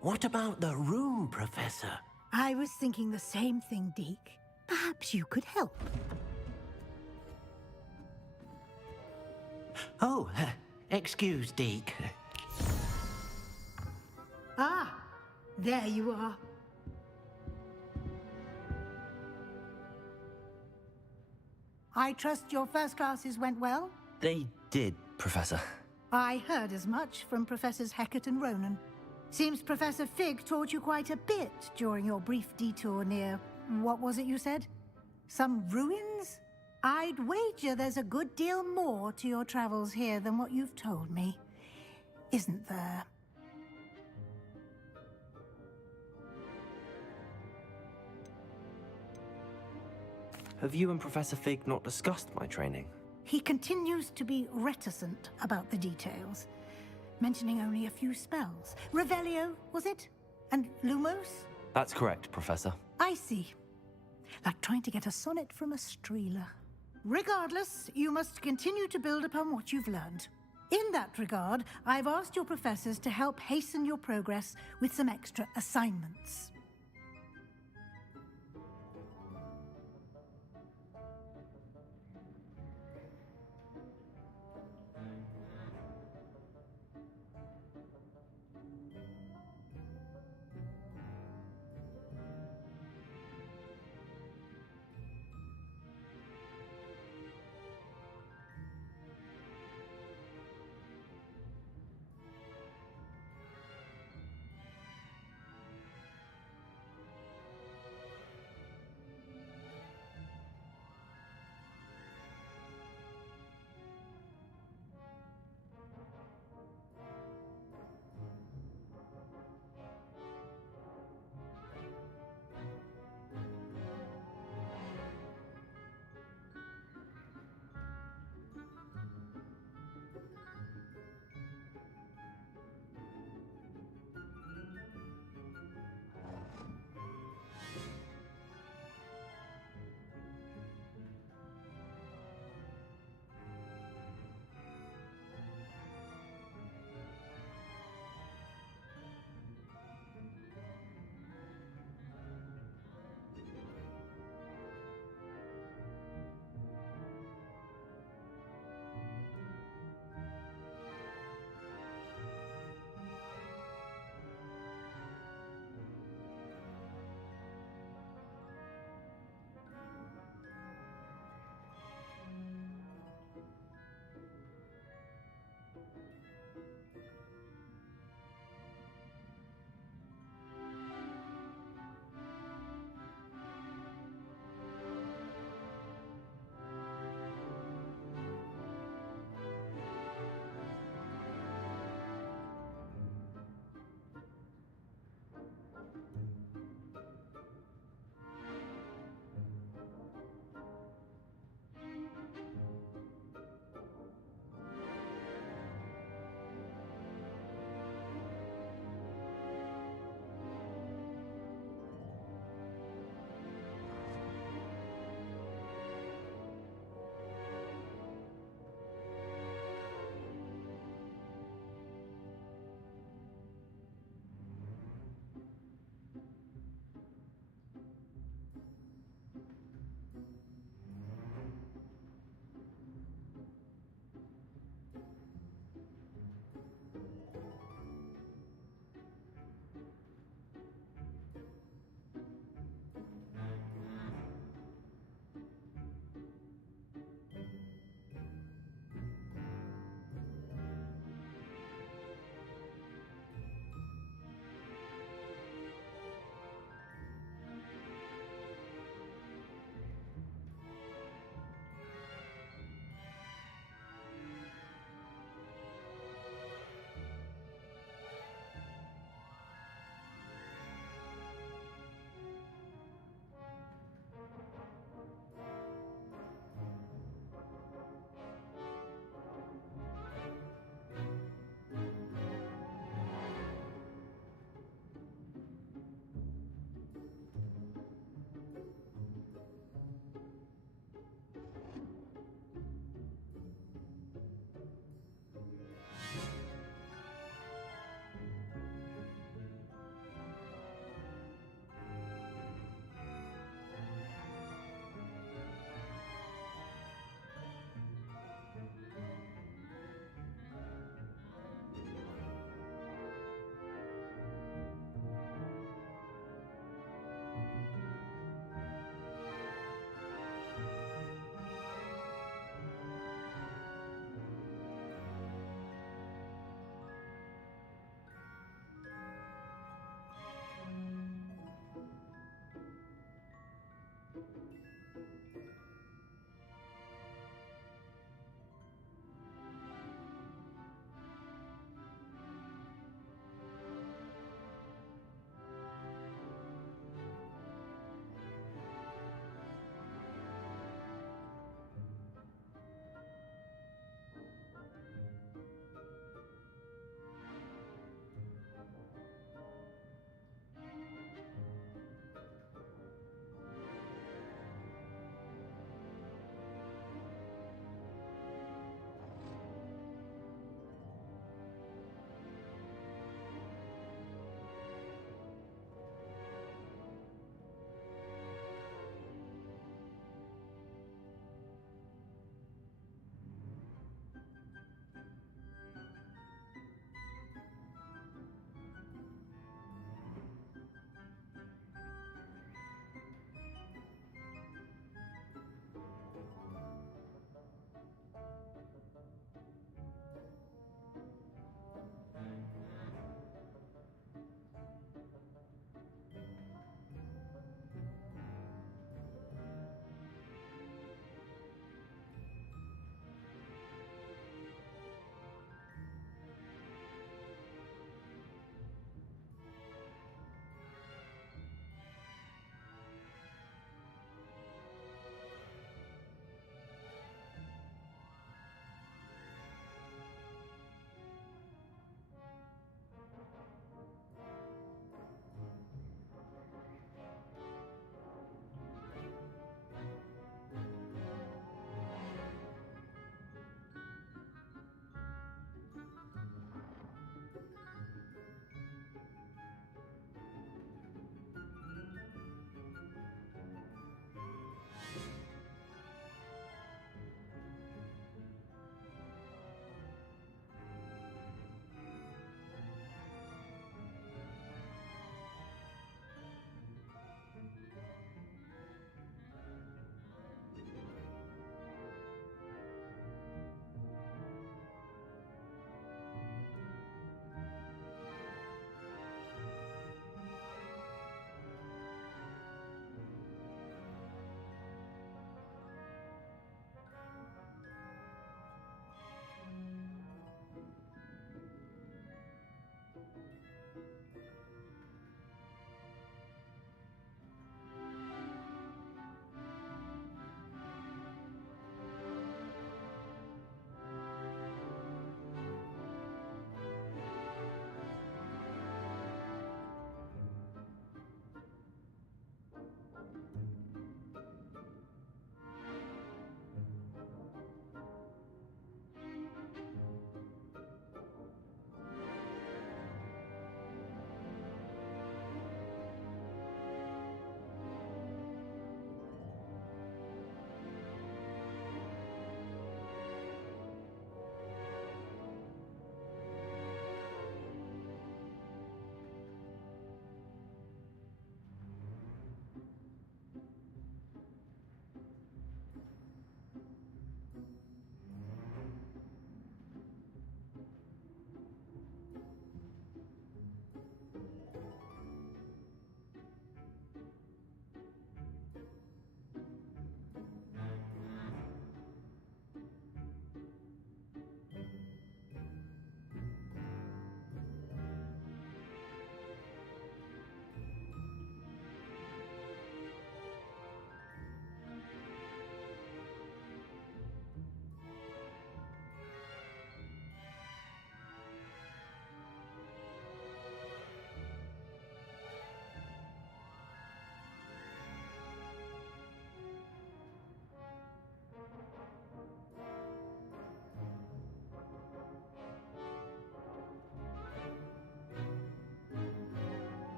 What about the room, Professor? I was thinking the same thing, Deke. Perhaps you could help. Oh, excuse, Deke. Ah, there you are. I trust your first classes went well? They did, Professor. I heard as much from Professors Hecat and Ronan. Seems Professor Fig taught you quite a bit during your brief detour near... what was it you said? Some ruins? I'd wager there's a good deal more to your travels here than what you've told me. Isn't there? Have you and Professor Fig not discussed my training? He continues to be reticent about the details, mentioning only a few spells. Revelio, was it? And Lumos? That's correct, Professor. I see. Like trying to get a sonnet from a streeler. Regardless, you must continue to build upon what you've learned. In that regard, I've asked your professors to help hasten your progress with some extra assignments.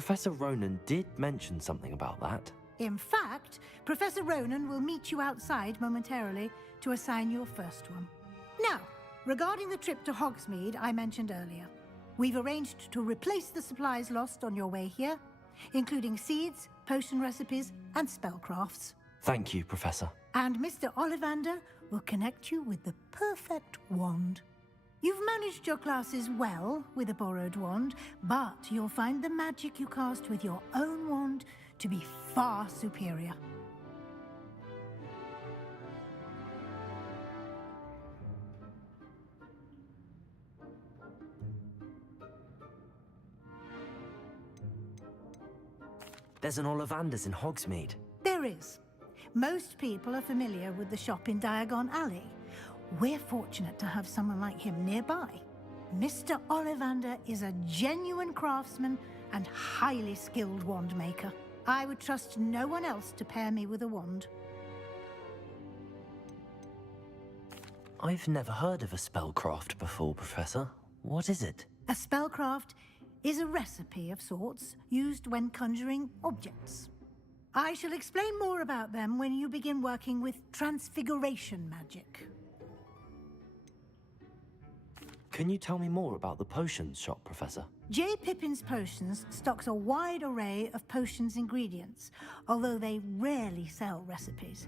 Professor Ronan did mention something about that. In fact, Professor Ronan will meet you outside momentarily to assign your first one. Now, regarding the trip to Hogsmeade I mentioned earlier, we've arranged to replace the supplies lost on your way here, including seeds, potion recipes, and spellcrafts. Thank you, Professor. And Mr. Ollivander will connect you with the perfect wand. You've managed your classes well with a borrowed wand, but you'll find the magic you cast with your own wand to be far superior. There's an Ollivander's in Hogsmeade. There is. Most people are familiar with the shop in Diagon Alley. We're fortunate to have someone like him nearby. Mr. Ollivander is a genuine craftsman and highly skilled wand maker. I would trust no one else to pair me with a wand. I've never heard of a spellcraft before, Professor. What is it? A spellcraft is a recipe of sorts used when conjuring objects. I shall explain more about them when you begin working with transfiguration magic. Can you tell me more about the potions shop, Professor? J. Pippin's Potions stocks a wide array of potions ingredients, although they rarely sell recipes.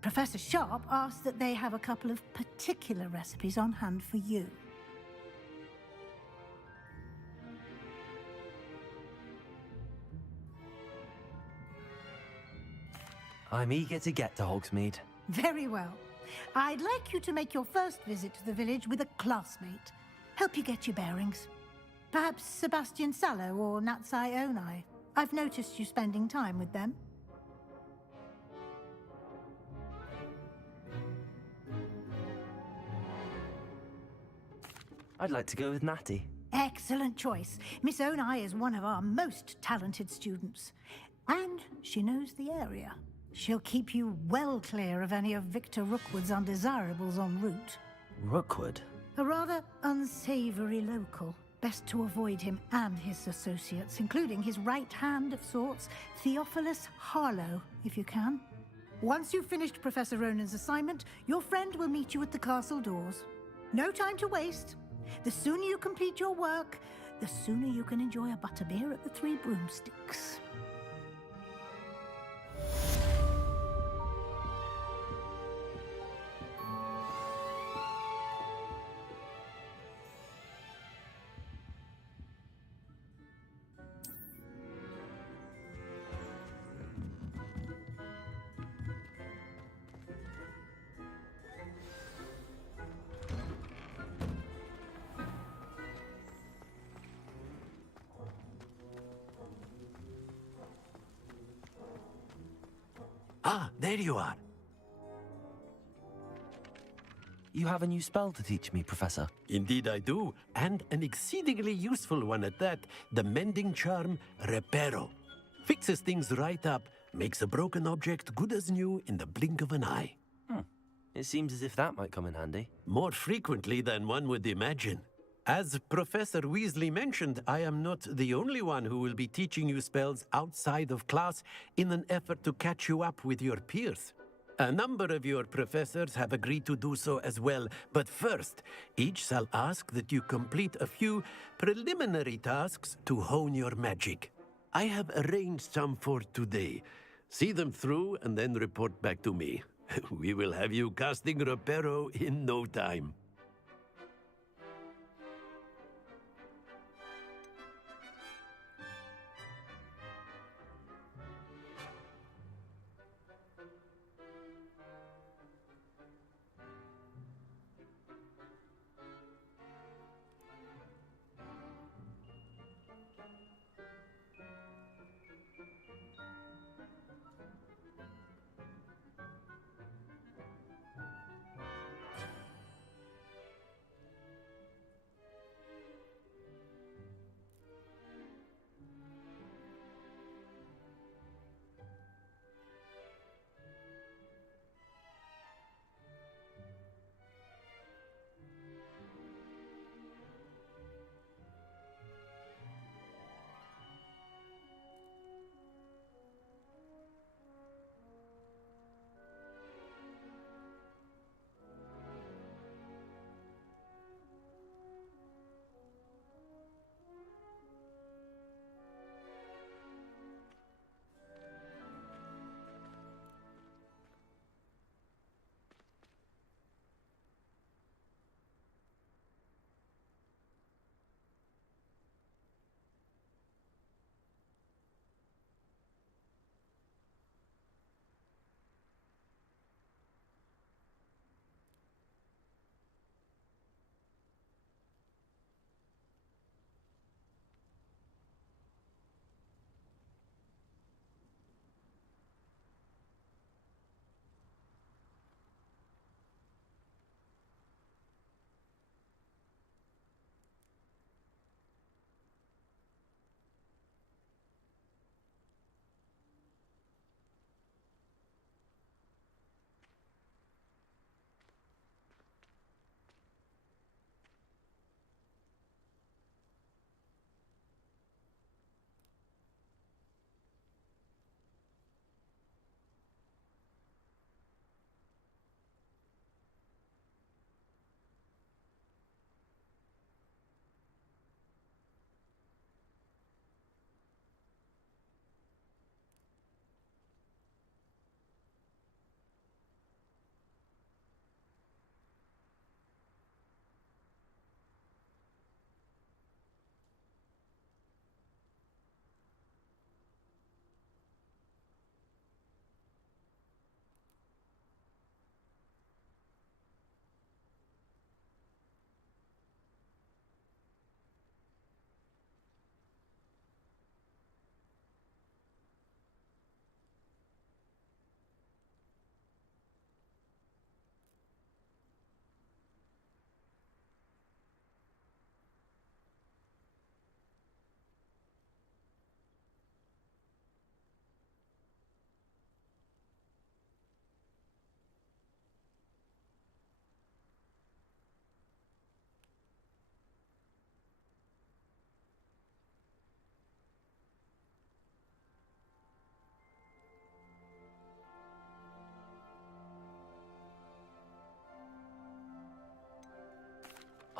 Professor Sharp asked that they have a couple of particular recipes on hand for you. I'm eager to get to Hogsmeade. Very well. I'd like you to make your first visit to the village with a classmate. Help you get your bearings. Perhaps Sebastian Sallow or Natsai Onai. I've noticed you spending time with them. I'd like to go with Natty. Excellent choice. Miss Onai is one of our most talented students. And she knows the area. She'll keep you well clear of any of Victor Rookwood's undesirables en route. Rookwood? A rather unsavory local. Best to avoid him and his associates, including his right hand of sorts, Theophilus Harlow, if you can. Once you've finished Professor Ronan's assignment, your friend will meet you at the castle doors. No time to waste. The sooner you complete your work, the sooner you can enjoy a butterbeer at the Three Broomsticks. Ah, there you are. You have a new spell to teach me, Professor. Indeed I do, and an exceedingly useful one at that. The mending charm, Reparo. Fixes things right up, makes a broken object good as new in the blink of an eye. It seems as if that might come in handy. More frequently than one would imagine. As Professor Weasley mentioned, I am not the only one who will be teaching you spells outside of class in an effort to catch you up with your peers. A number of your professors have agreed to do so as well, but first, each shall ask that you complete a few preliminary tasks to hone your magic. I have arranged some for today. See them through and then report back to me. We will have you casting Reparo in no time.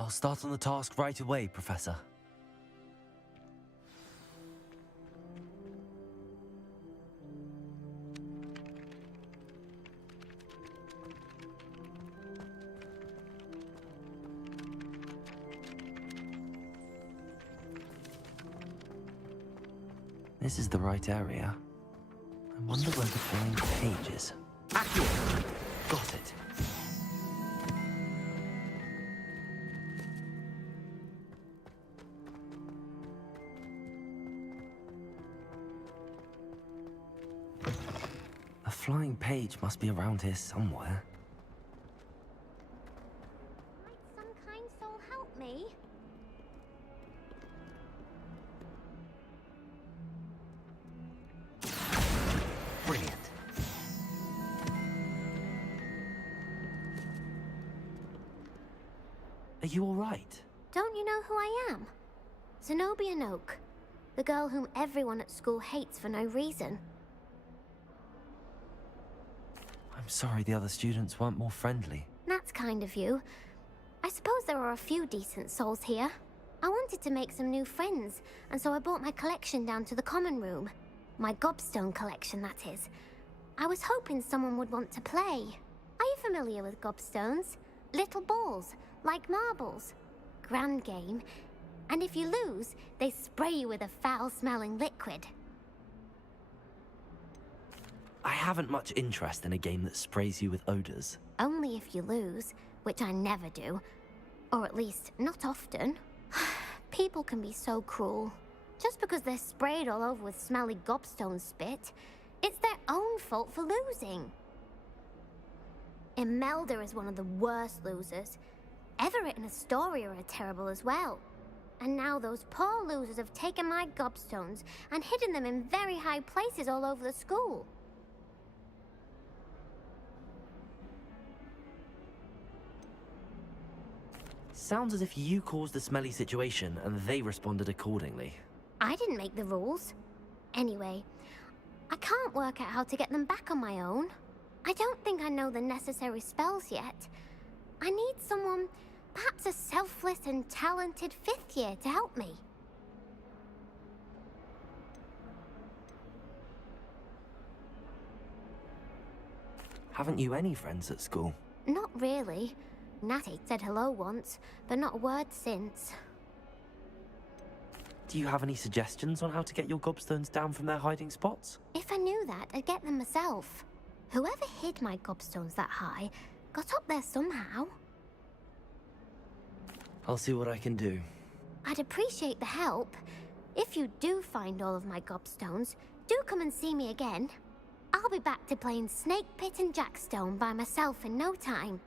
I'll start on the task right away, Professor. This is the right area. I wonder where the flying page is. Accio! Got it. A flying page must be around here somewhere. Might some kind soul help me? Brilliant. Are you all right? Don't you know who I am? Zenobia Noak, the girl whom everyone at school hates for no reason. I'm sorry the other students weren't more friendly. That's kind of you. I suppose there are a few decent souls here. I wanted to make some new friends, and so I brought my collection down to the common room. My gobstone collection, that is. I was hoping someone would want to play. Are you familiar with gobstones? Little balls, like marbles. Grand game. And if you lose, they spray you with a foul-smelling liquid. I haven't much interest in a game that sprays you with odors. Only if you lose, which I never do. Or at least, not often. People can be so cruel. Just because they're sprayed all over with smelly gobstone spit, it's their own fault for losing. Imelda is one of the worst losers. Everett and Astoria are terrible as well. And now those poor losers have taken my gobstones and hidden them in very high places all over the school. Sounds as if you caused the smelly situation and they responded accordingly. I didn't make the rules. Anyway, I can't work out how to get them back on my own. I don't think I know the necessary spells yet. I need someone, perhaps a selfless and talented 5th year to help me. Haven't you any friends at school? Not really. Natty said hello once, but not a word since. Do you have any suggestions on how to get your gobstones down from their hiding spots? If I knew that, I'd get them myself. Whoever hid my gobstones that high got up there somehow. I'll see what I can do. I'd appreciate the help. If you do find all of my gobstones, do come and see me again. I'll be back to playing Snake Pit and Jackstone by myself in no time.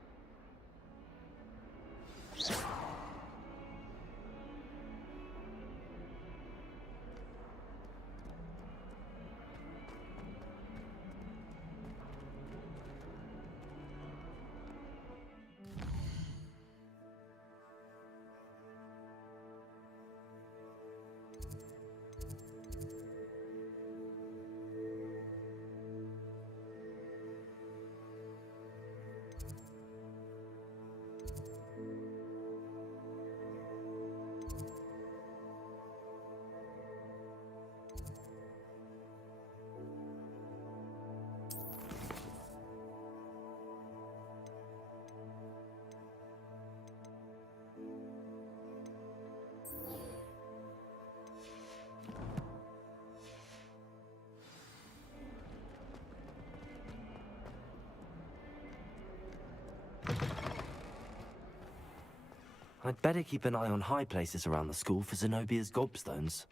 I'd better keep an eye on high places around the school for Zenobia's gobstones.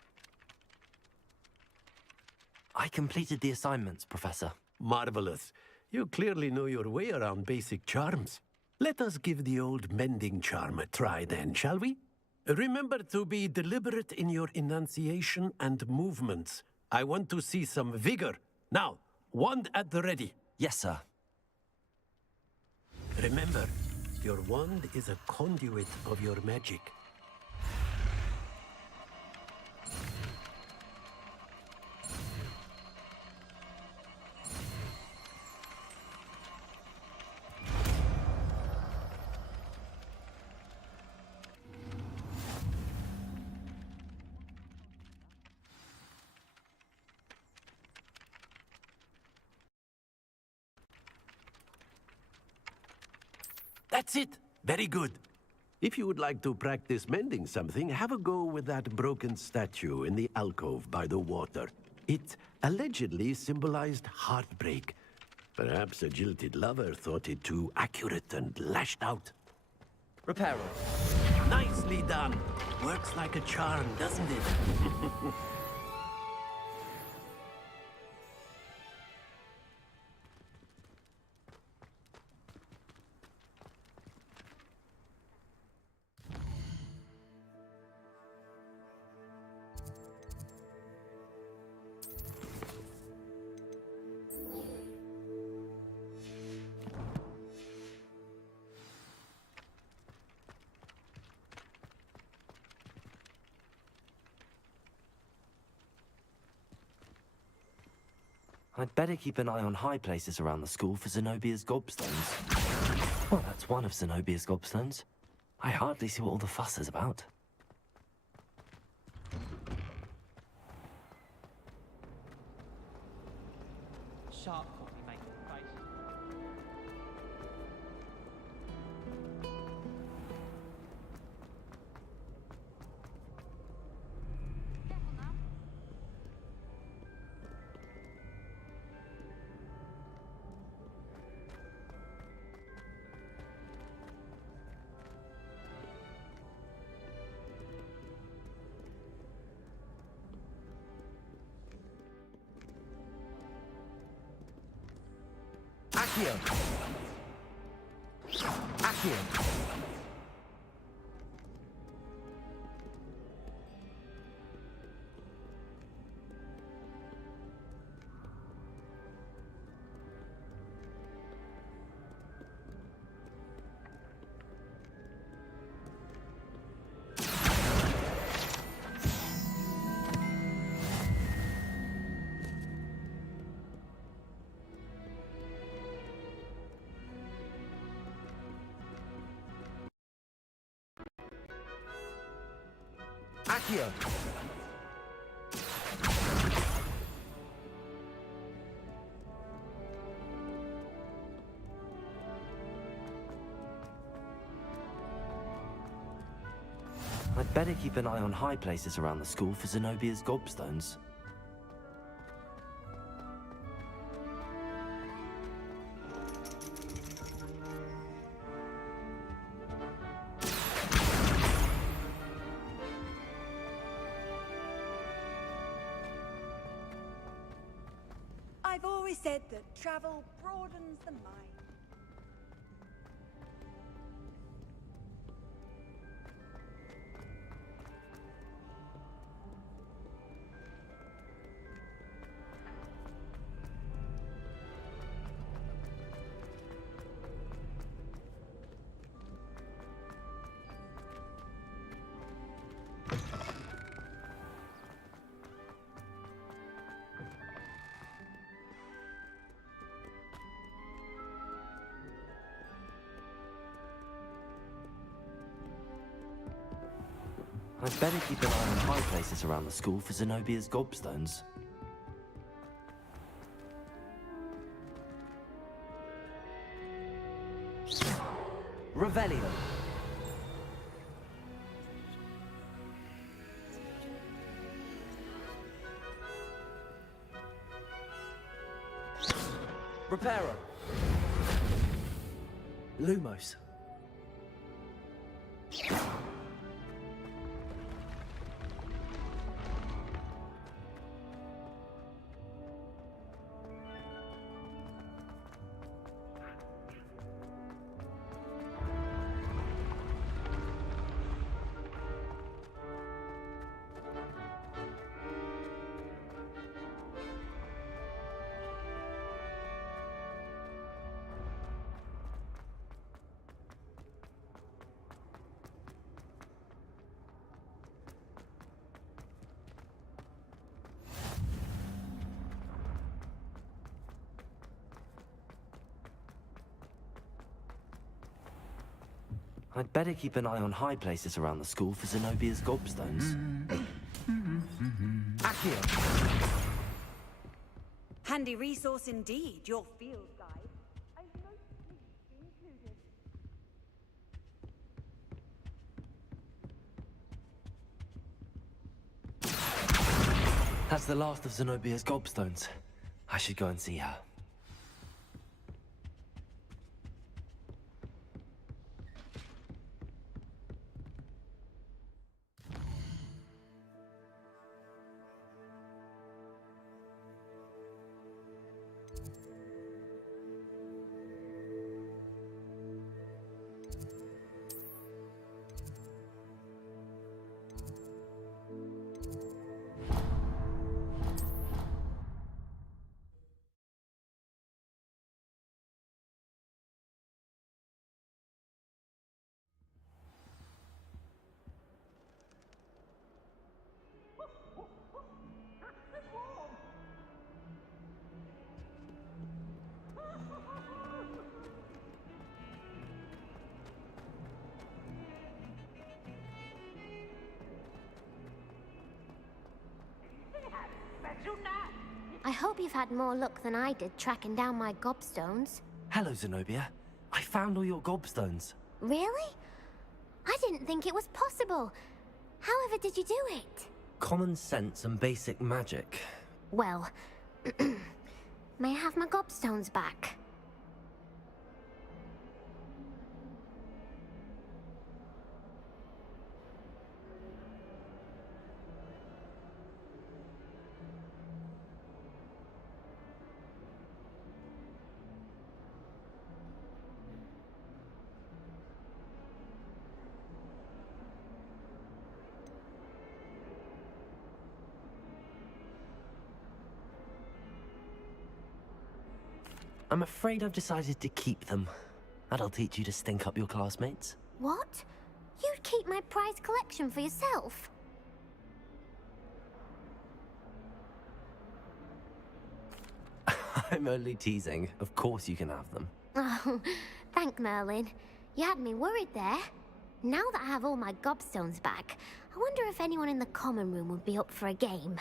I completed the assignments, Professor. Marvelous. You clearly know your way around basic charms. Let us give the old mending charm a try then, shall we? Remember to be deliberate in your enunciation and movements. I want to see some vigor. Now, wand at the ready. Yes, sir. Remember, your wand is a conduit of your magic. That's it. Very good. If you would like to practice mending something, have a go with that broken statue in the alcove by the water. It allegedly symbolized heartbreak. Perhaps a jilted lover thought it too accurate and lashed out. Repairer. Nicely done. Works like a charm, doesn't it? I'd better keep an eye on high places around the school for Zenobia's gobstones. Well, that's one of Zenobia's gobstones. I hardly see what all the fuss is about. Sharp copy, mate. Right. Accio! Accio! Accio! I'd better keep an eye on high places around the school for Zenobia's gobstones. I've always said that travel broadens the mind. I'd better keep an eye on high places around the school for Zenobia's gobstones. Revelio. Reparo. Lumos. I'd better keep an eye on high places around the school for Zenobia's gobstones. Accio! Handy resource indeed, your field guide. I noticed included. That's the last of Zenobia's gobstones. I should go and see her. I hope you've had more luck than I did tracking down my gobstones. Hello, Zenobia. I found all your gobstones. Really? I didn't think it was possible. However did you do it? Common sense and basic magic. Well, may I have my gobstones back? I'm afraid I've decided to keep them. That'll teach you to stink up your classmates. What? You'd keep my prized collection for yourself? I'm only teasing. Of course you can have them. Oh, thank Merlin. You had me worried there. Now that I have all my gobstones back, I wonder if anyone in the common room would be up for a game.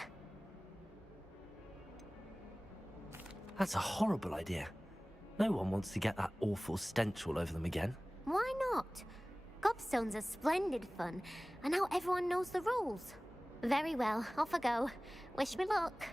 That's a horrible idea. No one wants to get that awful stench all over them again. Why not? Gobstones are splendid fun, and now everyone knows the rules. Very well, off I go. Wish me luck.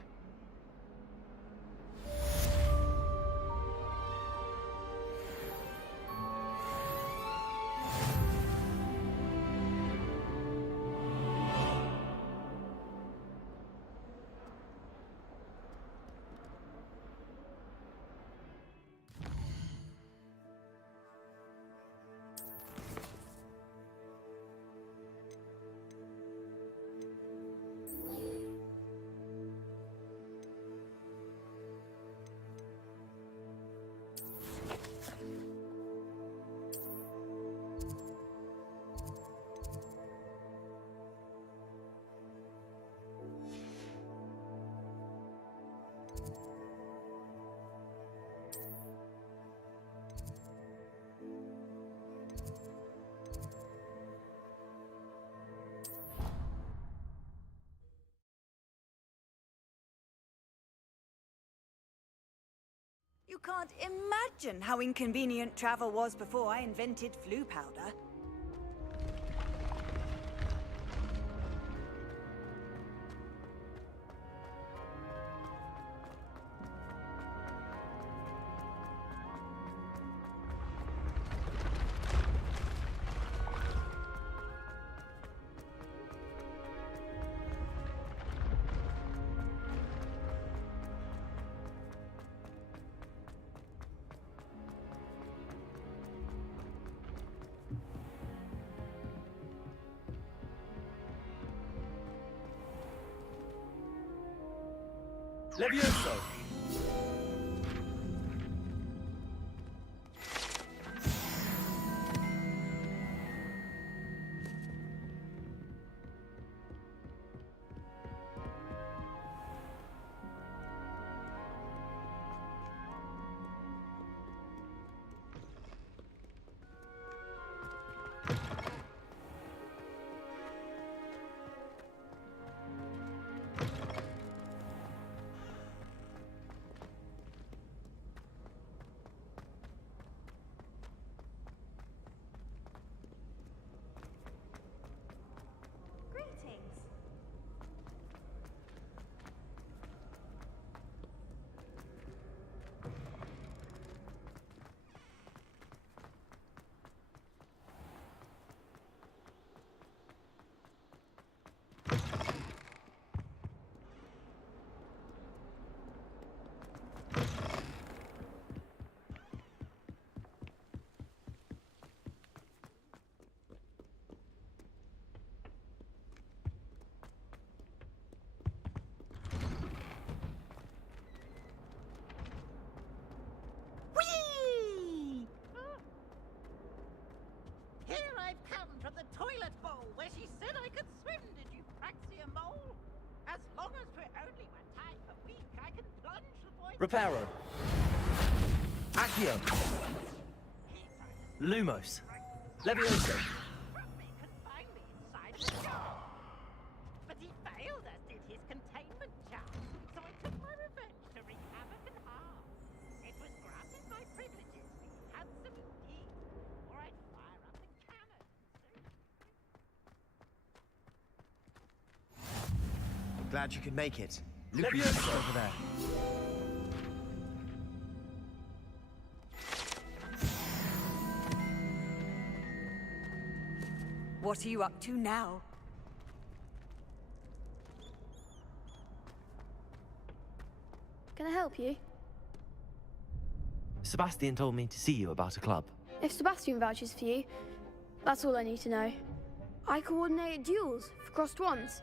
You can't imagine how inconvenient travel was before I invented flu powder. Levioso! Reparo. Accio. Lumos. Levioso. But he failed us, did his containment charm. So I took my revenge to wreak havoc and harm. It was granted my privileges, handsome indeed, or I'd fire up the cannon. Glad you could make it. Lupin's over there. What are you up to now? Can I help you? Sebastian told me to see you about a club. If Sebastian vouches for you, that's all I need to know. I coordinate duels for crossed ones.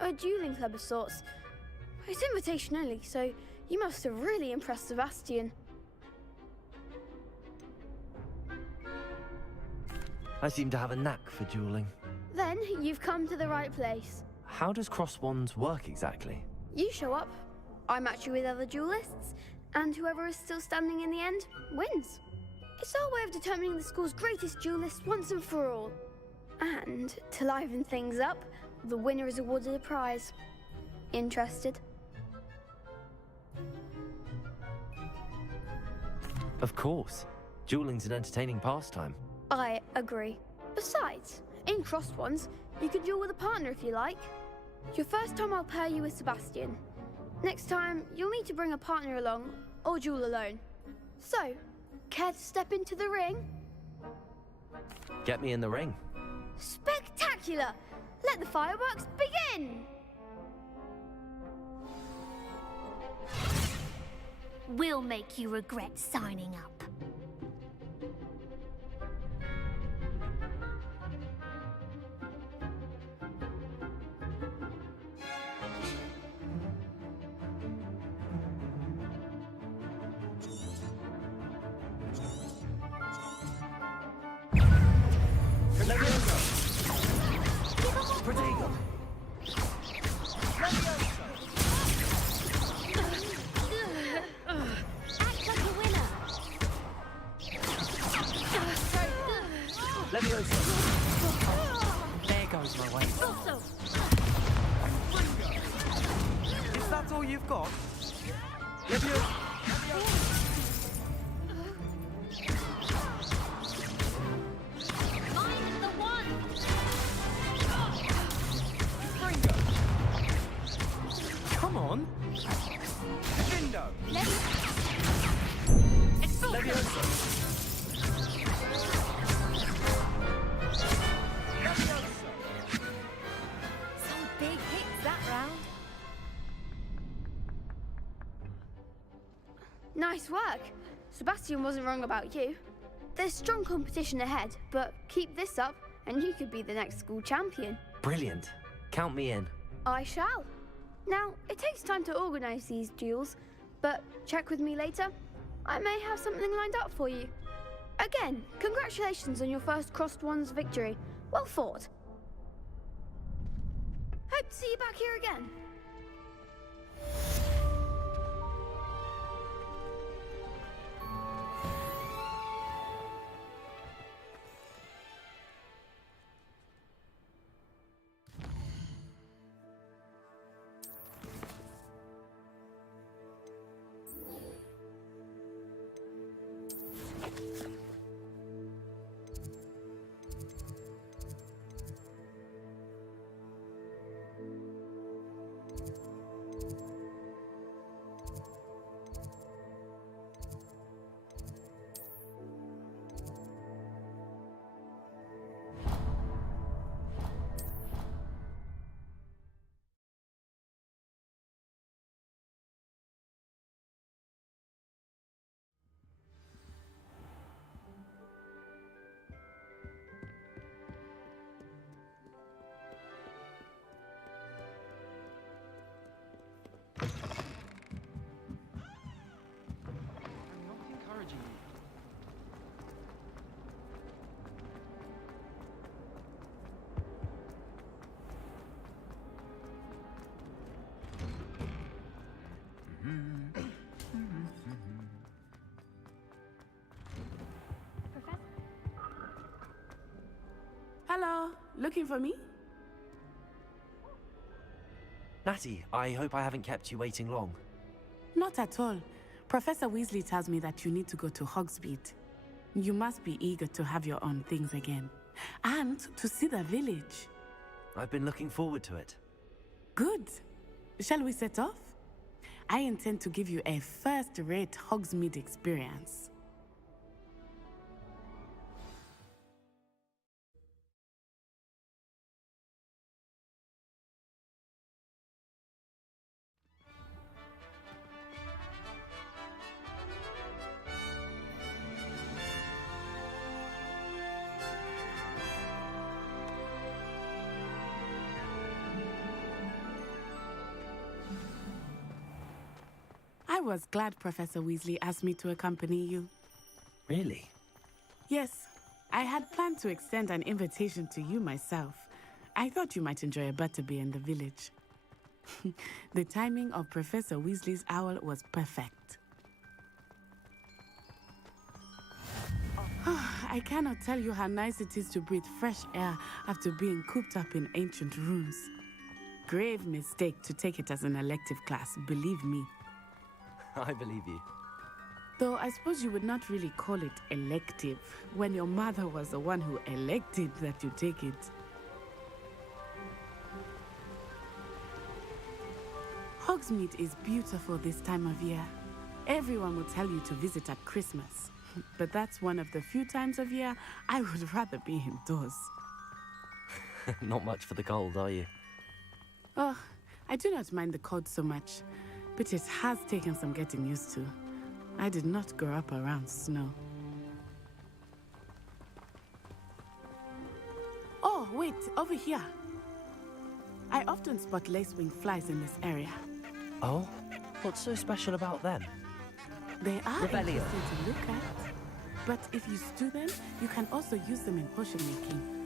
A dueling club of sorts. It's invitation only, so you must have really impressed Sebastian. I seem to have a knack for dueling. Then you've come to the right place. How does cross wands work exactly? You show up, I match you with other duelists, and whoever is still standing in the end wins. It's our way of determining the school's greatest duelist once and for all. And to liven things up, the winner is awarded a prize. Interested? Of course. Dueling's an entertaining pastime. I agree. Besides, in crossed ones, you could duel with a partner if you like. Your first time I'll pair you with Sebastian. Next time, you'll need to bring a partner along, or duel alone. So, care to step into the ring? Get me in the ring. Spectacular! Let the fireworks begin! We'll make you regret signing up. Protego. Act like a winner. Levioso. There goes my way. Also. Is that all you've got? Levioso. Find the one. Come on. Window. Levioso. Some big hits that round. Nice work. Sebastian wasn't wrong about you. There's strong competition ahead, but keep this up and you could be the next school champion. Brilliant. Count me in. I shall. Now, it takes time to organise these duels, but check with me later. I may have something lined up for you. Again, congratulations on your first crossed ones victory. Well fought. Hope to see you back here again. Hello, looking for me? Natty, I hope I haven't kept you waiting long. Not at all. Professor Weasley tells me that you need to go to Hogsmeade. You must be eager to have your own things again. And to see the village. I've been looking forward to it. Good. Shall we set off? I intend to give you a first-rate Hogsmeade experience. I was glad Professor Weasley asked me to accompany you. Really? Yes, I had planned to extend an invitation to you myself. I thought you might enjoy a butterbeer in the village. The timing of Professor Weasley's owl was perfect. I cannot tell you how nice it is to breathe fresh air after being cooped up in ancient rooms. Grave mistake to take it as an elective class, believe me. I believe you. Though I suppose you would not really call it elective when your mother was the one who elected that you take it. Hogsmeade is beautiful this time of year. Everyone will tell you to visit at Christmas. But that's one of the few times of year I would rather be indoors. Not much for the cold, are you? Oh, I do not mind the cold so much, but it has taken some getting used to. I did not grow up around snow. Oh, wait, over here. I often spot lacewing flies in this area. Oh? What's so special about them? They are Rebellion. interesting to look at. But if you stew them, you can also use them in potion making.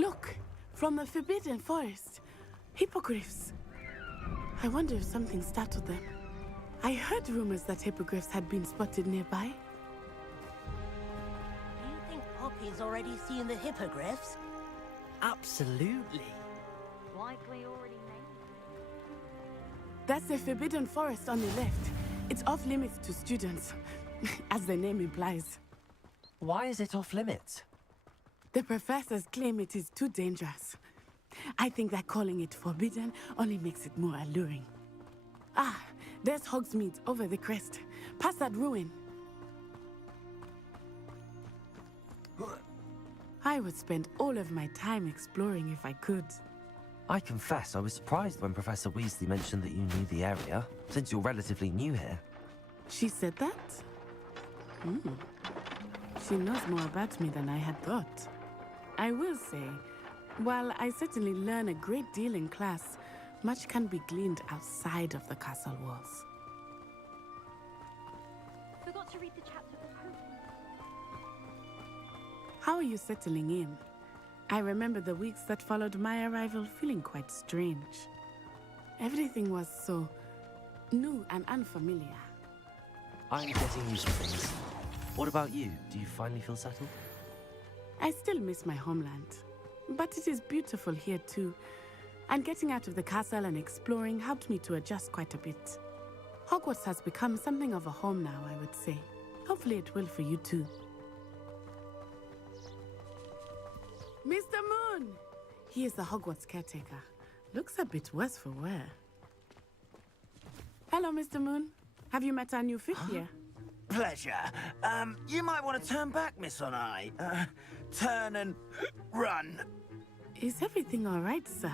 Look, from the Forbidden Forest. Hippogriffs. I wonder if something startled them. I heard rumors that hippogriffs had been spotted nearby. Do you think Poppy's already seen the hippogriffs? Absolutely. Likely already named. That's the Forbidden Forest on the left. It's off limits to students, as the name implies. Why is it off limits? The professors claim it is too dangerous. I think that calling it forbidden only makes it more alluring. Ah, there's Hogsmeade over the crest. Past that ruin. I would spend all of my time exploring if I could. I confess I was surprised when Professor Weasley mentioned that you knew the area, since you're relatively new here. She said that? She knows more about me than I had thought. I will say, while I certainly learn a great deal in class, much can be gleaned outside of the castle walls. Forgot to read the chapter for Potion. How are you settling in? I remember the weeks that followed my arrival feeling quite strange. Everything was so new and unfamiliar. I'm getting used to things. What about you? Do you finally feel settled? I still miss my homeland, but it is beautiful here too. And getting out of the castle and exploring helped me to adjust quite a bit. Hogwarts has become something of a home now, I would say. Hopefully it will for you too. Mr. Moon! He is the Hogwarts caretaker. Looks a bit worse for wear. Hello, Mr. Moon. Have you met our new fifth year? Pleasure. You might want to turn back, Miss Onai. Turn and run. Is everything all right, sir?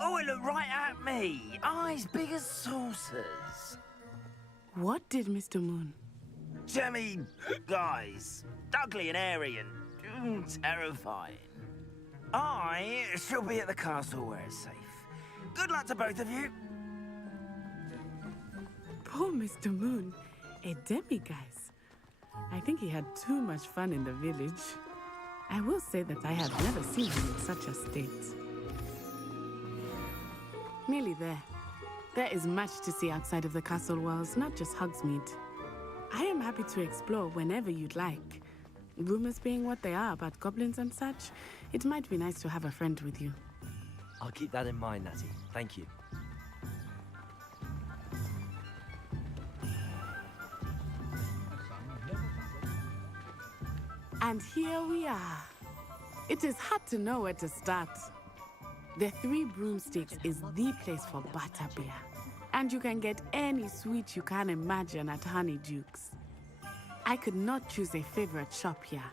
Oh, it looked right at me. Eyes big as saucers. What did Mr. Moon? Jemmy, guys. Ugly and airy and terrifying. I shall be at the castle where it's safe. Good luck to both of you. Poor Mr. Moon. A demiguise. I think he had too much fun in the village. I will say that I have never seen him in such a state. Nearly there. There is much to see outside of the castle walls, not just Hogsmeade. I am happy to explore whenever you'd like. Rumors being what they are about goblins and such, it might be nice to have a friend with you. I'll keep that in mind, Natty. Thank you. And here we are. It is hard to know where to start. The Three Broomsticks is the place for butterbeer. And you can get any sweet you can imagine at Honeydukes. I could not choose a favorite shop here.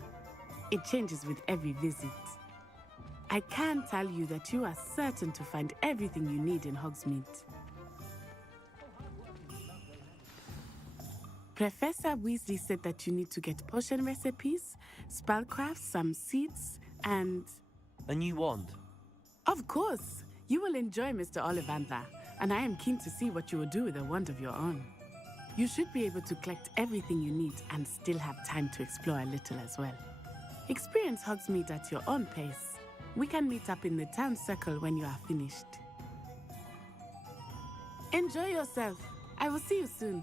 It changes with every visit. I can tell you that you are certain to find everything you need in Hogsmeade. Professor Weasley said that you need to get potion recipes, spellcrafts, some seeds, and... A new wand. Of course! You will enjoy Mr. Ollivander, and I am keen to see what you will do with a wand of your own. You should be able to collect everything you need and still have time to explore a little as well. Experience Hogsmeade at your own pace. We can meet up in the town circle when you are finished. Enjoy yourself. I will see you soon.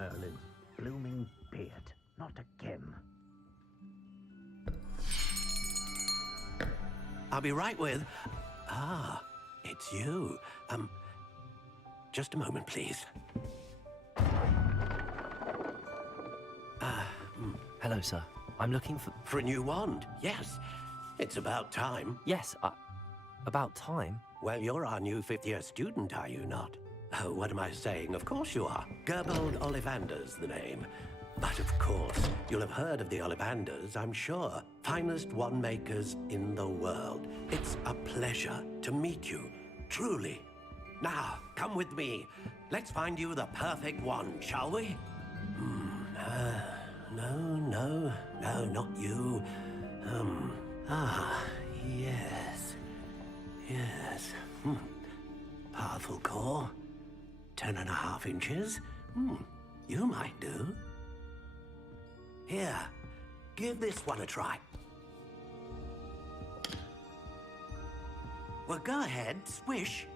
Merlin's blooming beard. Not again. I'll be right with... Ah, it's you. Just a moment, please. Hello, sir. I'm looking for... For a new wand, yes. It's about time. Yes, about time? Well, you're our new fifth-year student, are you not? Oh, what am I saying? Of course you are. Gerbold Ollivander's the name. But of course, you'll have heard of the Ollivanders, I'm sure. Finest wand makers in the world. It's a pleasure to meet you, truly. Now, come with me. Let's find you the perfect wand, shall we? No, not you. Yes. Powerful core. 10.5 inches. You might do. Here, give this one a try. Well, go ahead, swish.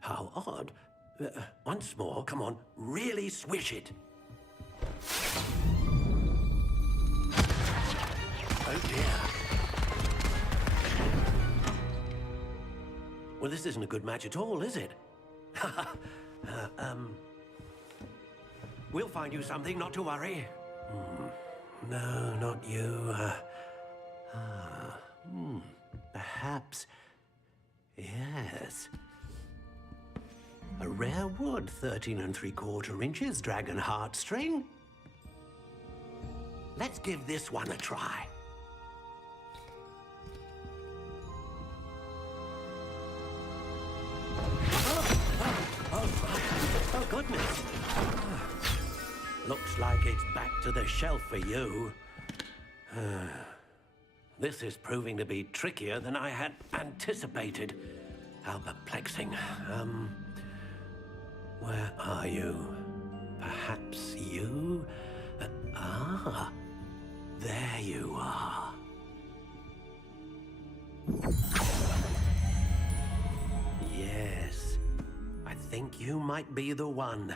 How odd. Once more, come on, really swish it. Oh dear. Well, this isn't a good match at all, is it? We'll find you something, not to worry. No, not you. Perhaps... Yes. A rare wood, 13 3/4 inches, dragon heartstring. Let's give this one a try. Oh, goodness. Looks like it's back to the shelf for you. This is proving to be trickier than I had anticipated. How perplexing. Where are you? Perhaps you? Ah, there you are. Yes, I think you might be the one.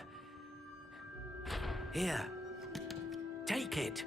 Here, take it.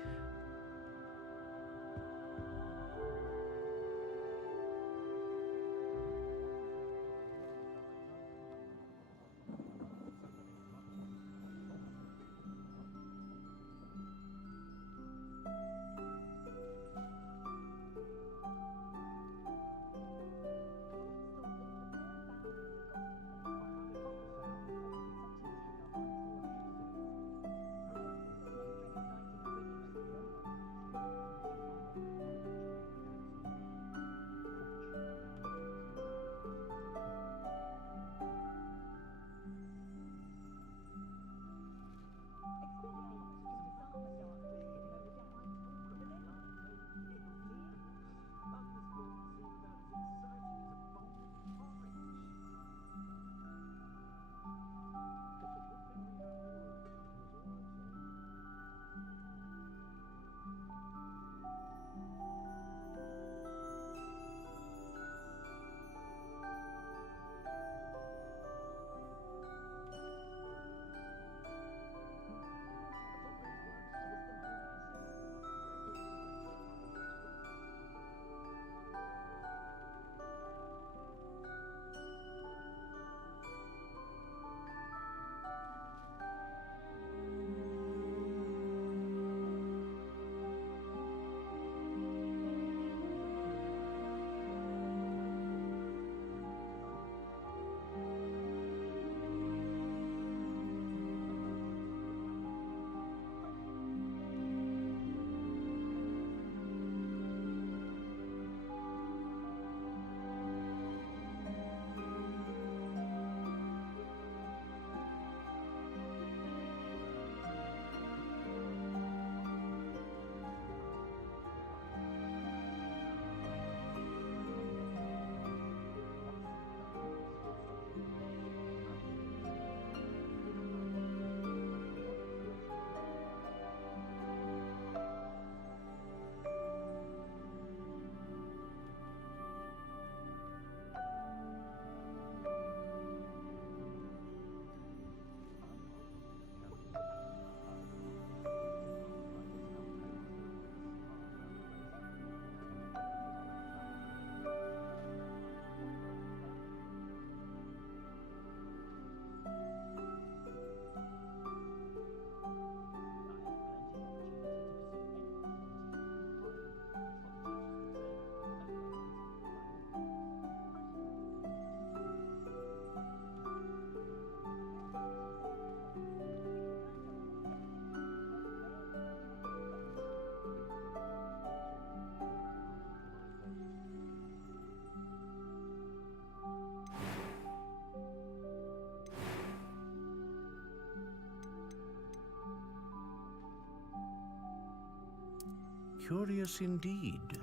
Curious indeed.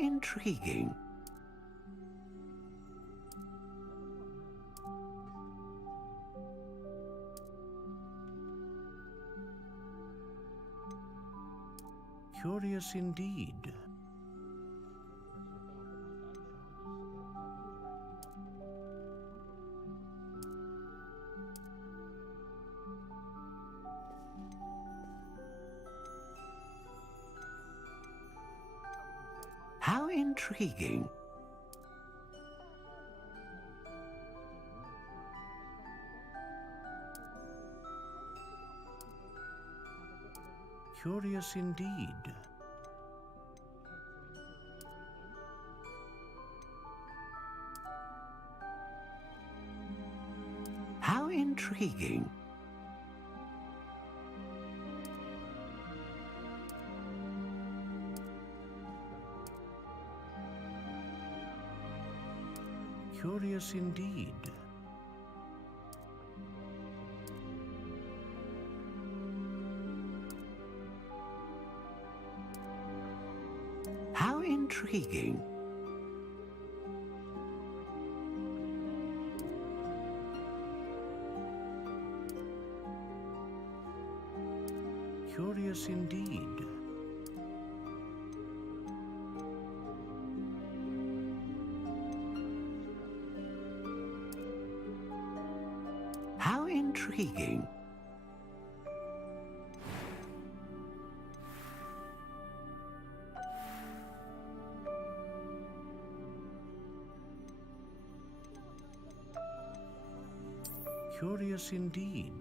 intriguing. Curious indeed. How intriguing. Curious indeed. How intriguing. Curious indeed. How intriguing. Curious indeed. How intriguing. Curious indeed.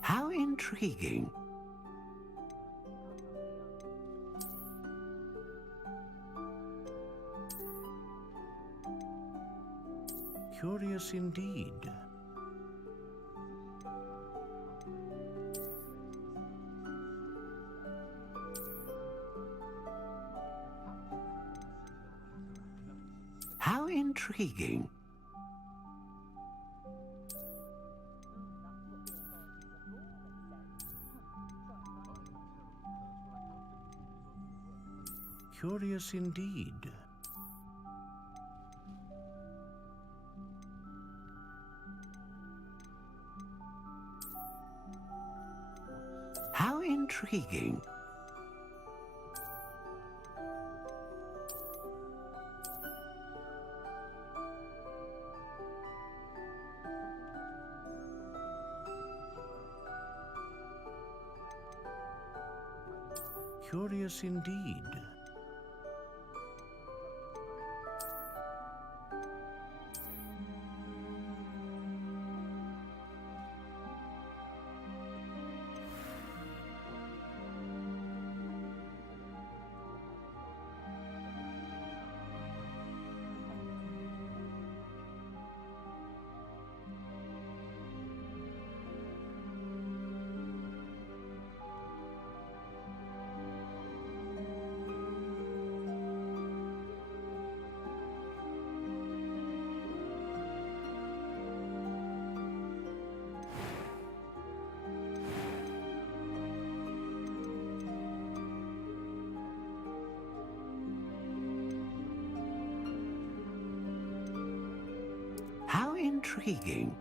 How intriguing. Curious indeed. How intriguing. Curious indeed. How intriguing. Curious indeed. How intriguing.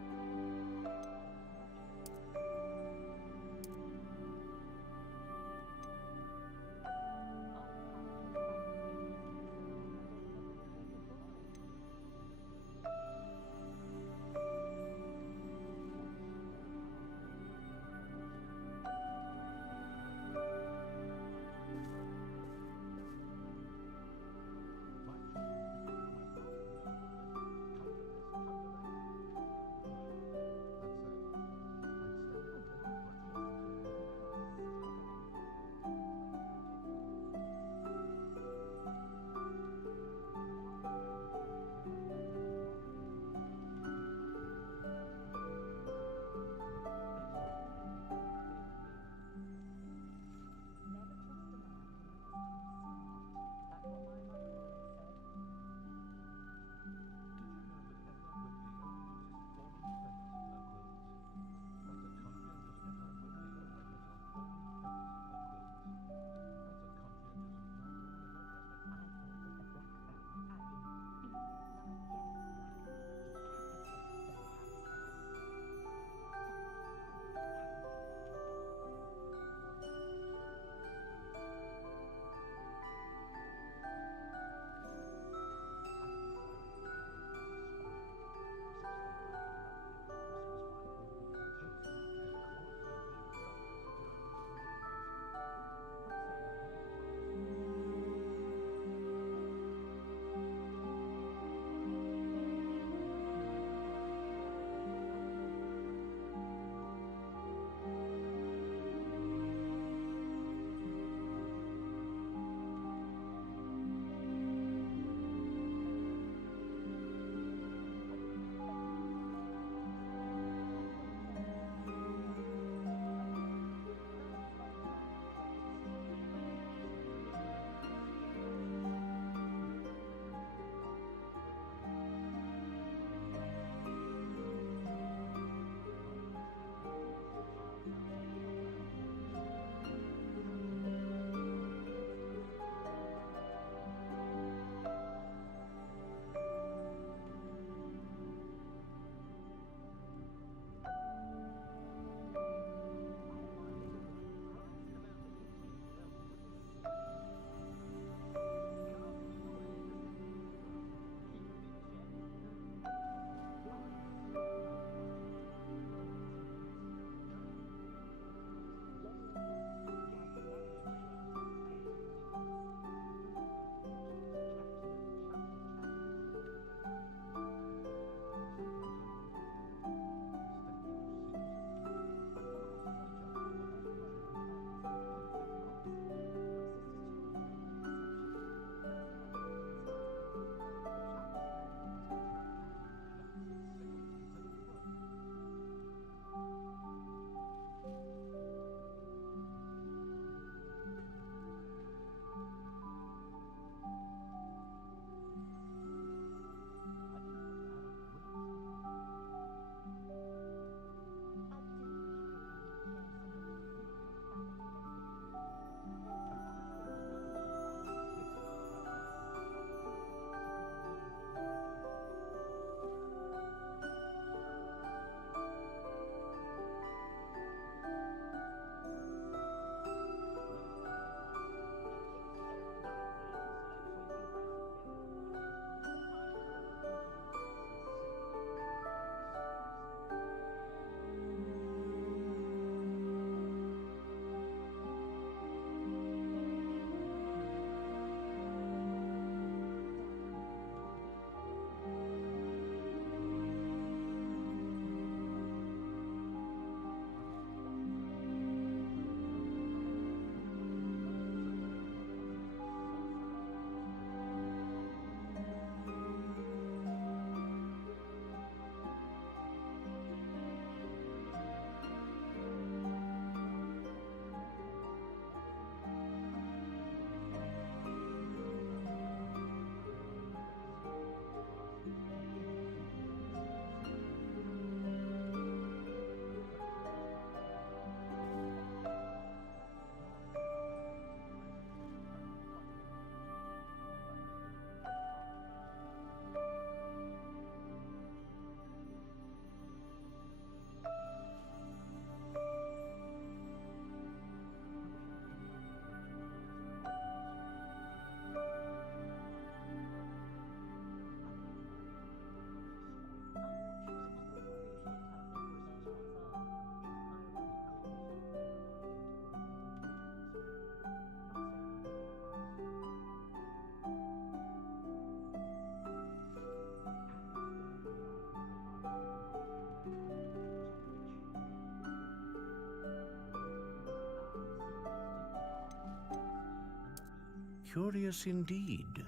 Curious indeed.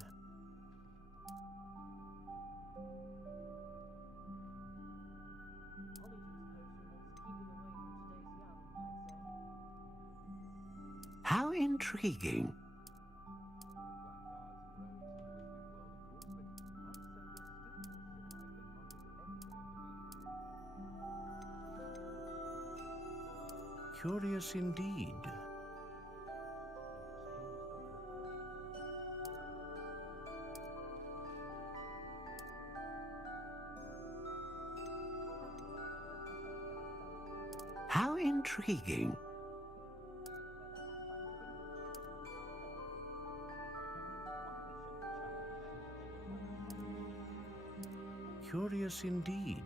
How intriguing. Curious indeed. How intriguing. Curious indeed.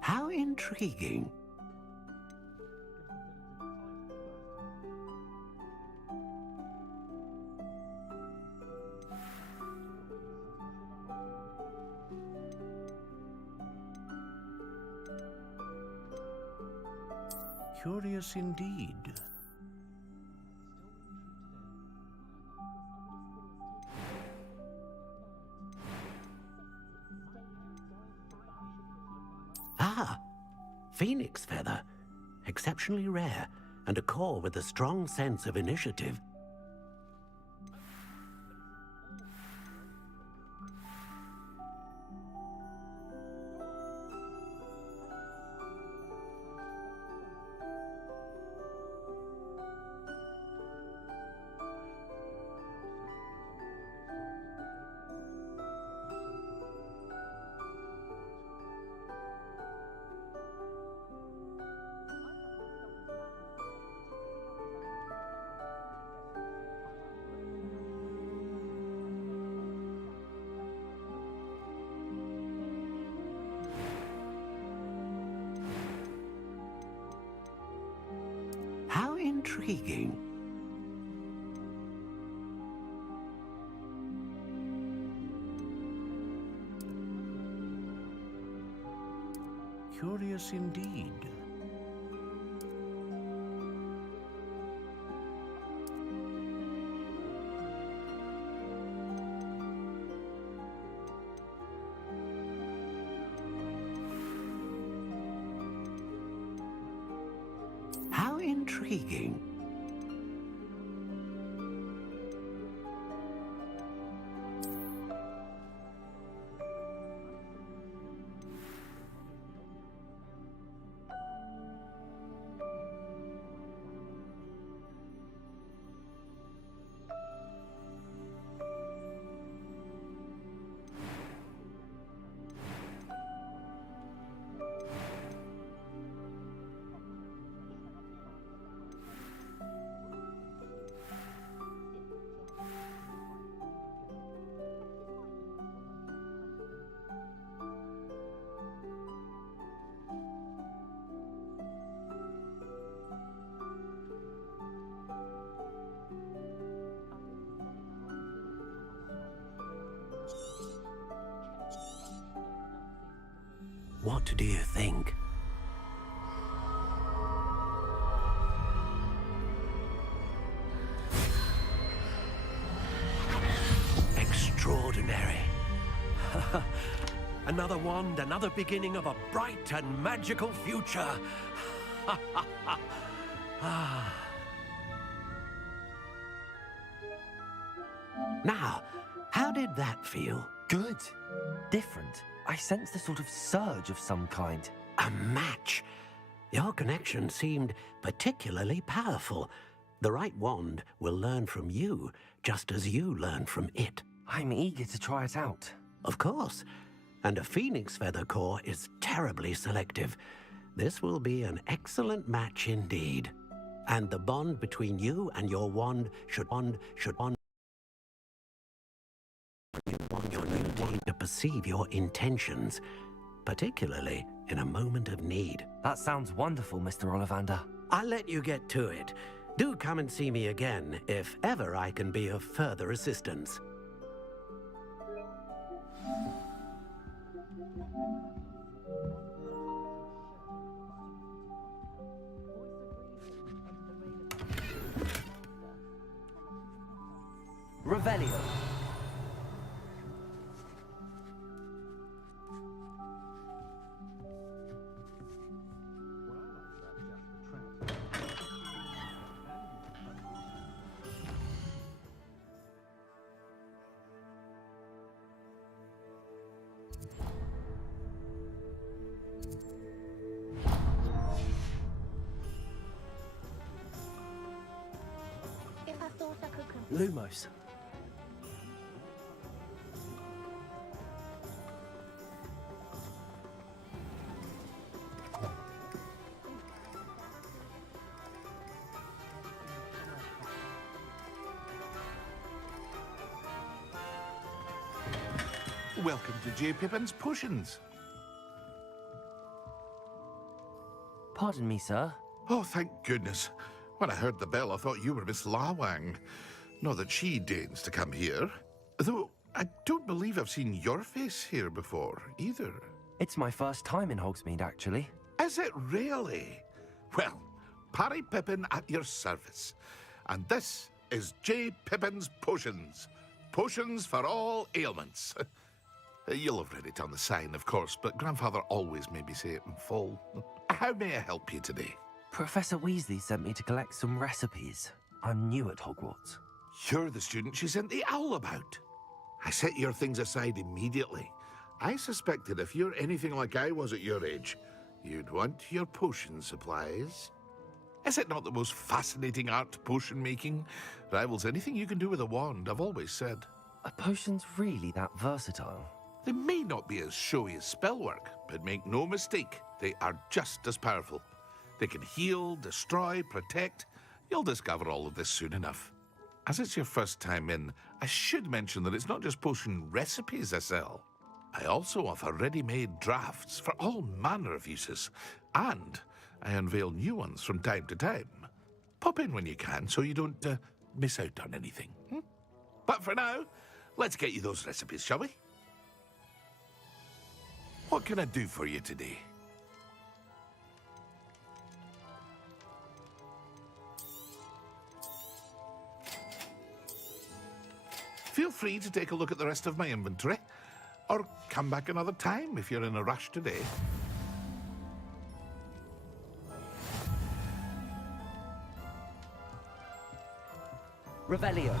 How intriguing. Curious indeed. Ah, phoenix feather. Exceptionally rare, and a core with a strong sense of initiative. How intriguing. Curious indeed. How intriguing. What do you think? Extraordinary. Another wand, another beginning of a bright and magical future. Now, how did that feel? Good. Different. I sensed a sort of surge of some kind. A match. Your connection seemed particularly powerful. The right wand will learn from you, just as you learn from it. I'm eager to try it out. Of course. And a phoenix feather core is terribly selective. This will be an excellent match indeed. And the bond between you and your wand should your new wand to perceive your intentions, particularly in a moment of need. That sounds wonderful, Mr. Ollivander. I'll let you get to it. Do come and see me again if ever I can be of further assistance. Revelio. If I thought I could Lumos. Welcome to J. Pippin's Potions. Pardon me, sir. Oh, thank goodness. When I heard the bell, I thought you were Miss Lawang. Not that she deigns to come here. Though, I don't believe I've seen your face here before, either. It's my first time in Hogsmeade, actually. Is it really? Well, Parry Pippin at your service. And this is J. Pippin's Potions. Potions for all ailments. You'll have read it on the sign, of course, but Grandfather always made me say it in full. How may I help you today? Professor Weasley sent me to collect some recipes. I'm new at Hogwarts. You're the student she sent the owl about. I set your things aside immediately. I suspected if you're anything like I was at your age, you'd want your potion supplies. Is it not the most fascinating art, potion making? Rivals anything you can do with a wand, I've always said. Are potions really that versatile? They may not be as showy as spellwork, but make no mistake, they are just as powerful. They can heal, destroy, protect. You'll discover all of this soon enough. As it's your first time in, I should mention that it's not just potion recipes I sell. I also offer ready-made drafts for all manner of uses, and I unveil new ones from time to time. Pop in when you can so you don't miss out on anything. But for now, let's get you those recipes, shall we? What can I do for you today? Feel free to take a look at the rest of my inventory, or come back another time if you're in a rush today. Revelio.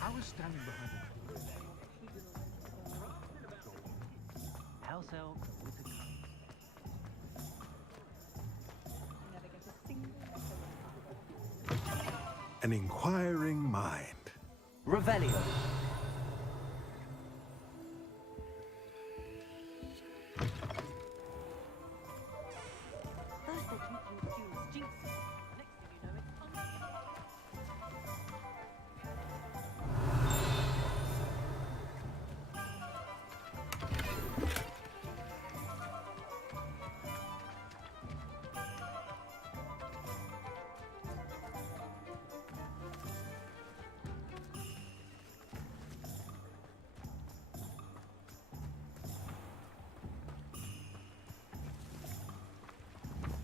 I was standing behind the... House elf, the wizard. An inquiring mind. Revelio. First they keep you duelist jinx. Next thing you know, it's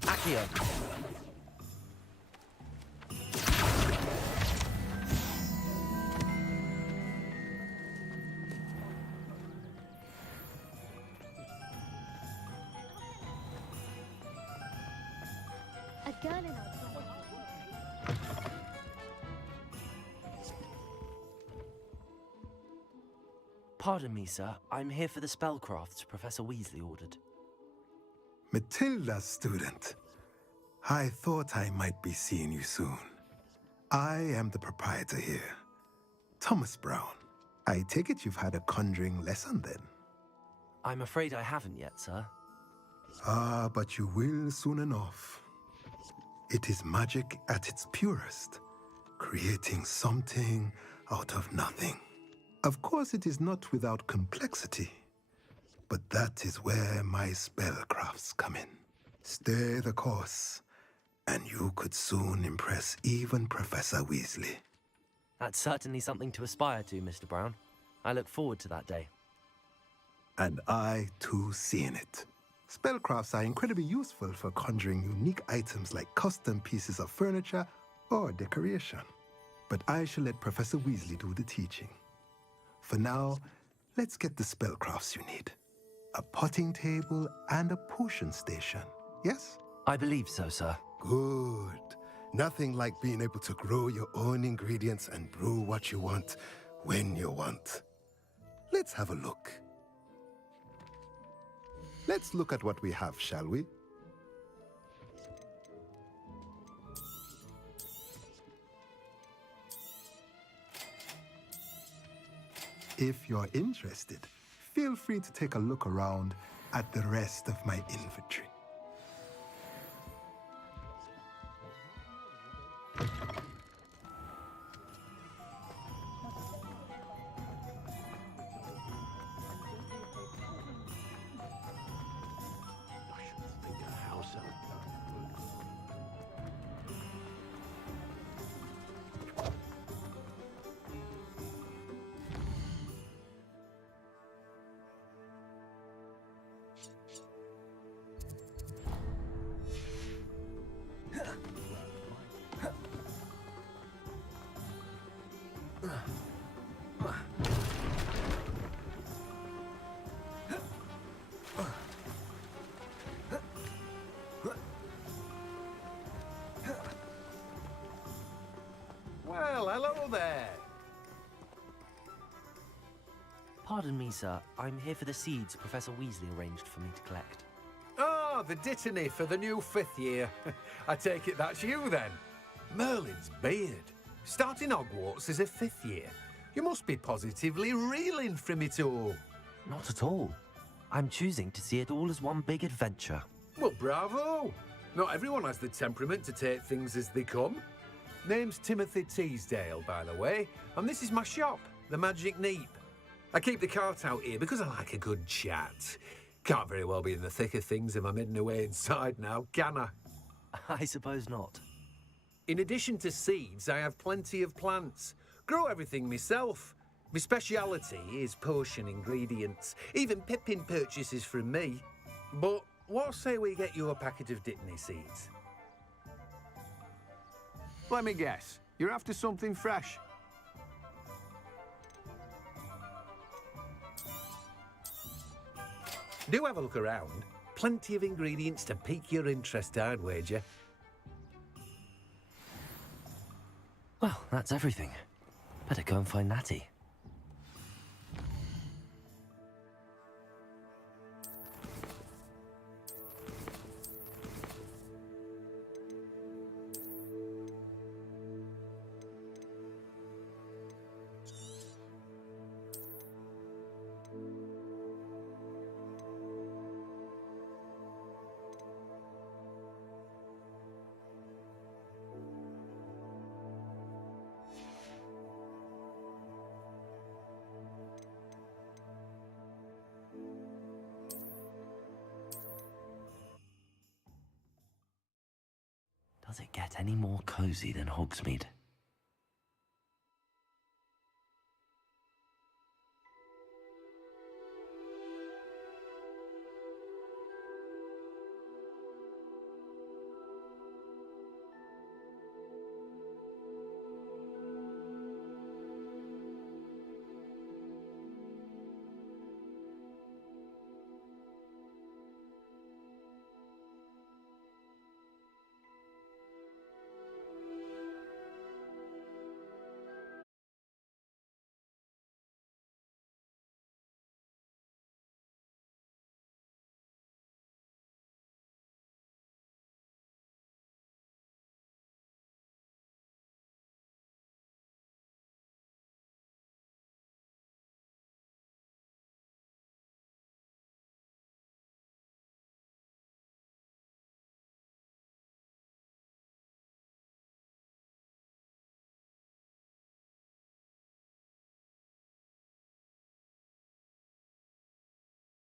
Accio. A girl in our Pardon me, sir. I'm here for the spellcrafts Professor Weasley ordered. Matilda, student. I thought I might be seeing you soon. I am the proprietor here, Thomas Brown. I take it you've had a conjuring lesson then? I'm afraid I haven't yet, sir. Ah, but you will soon enough. It is magic at its purest, creating something out of nothing. Of course, it is not without complexity, but that is where my spellcrafts come in. Stay the course, and you could soon impress even Professor Weasley. That's certainly something to aspire to, Mr. Brown. I look forward to that day. And I, too, seeing it. Spellcrafts are incredibly useful for conjuring unique items like custom pieces of furniture or decoration. But I shall let Professor Weasley do the teaching. For now, let's get the spellcrafts you need. A potting table and a potion station, yes? I believe so, sir. Good. Nothing like being able to grow your own ingredients and brew what you want when you want. Let's have a look. Let's look at what we have, shall we? If you're interested, feel free to take a look around at the rest of my inventory. Well, hello there. Pardon me, sir. I'm here for the seeds Professor Weasley arranged for me to collect. Oh, the dittany for the new 5th year. I take it that's you then. Merlin's beard. Starting Hogwarts as a 5th year. You must be positively reeling from it all. Not at all. I'm choosing to see it all as one big adventure. Well, bravo. Not everyone has the temperament to take things as they come. Name's Timothy Teasdale, by the way, and this is my shop, the Magic Neep. I keep the cart out here because I like a good chat. Can't very well be in the thick of things if I'm hidden away inside now, can I? I suppose not. In addition to seeds, I have plenty of plants. Grow everything myself. My speciality is potion ingredients. Even Pippin purchases from me. But what say we get you a packet of dittany seeds? Let me guess. You're after something fresh. Do have a look around. Plenty of ingredients to pique your interest, I'd wager. Well, that's everything. Better go and find Natty. Does it get any more cozy than Hogsmeade?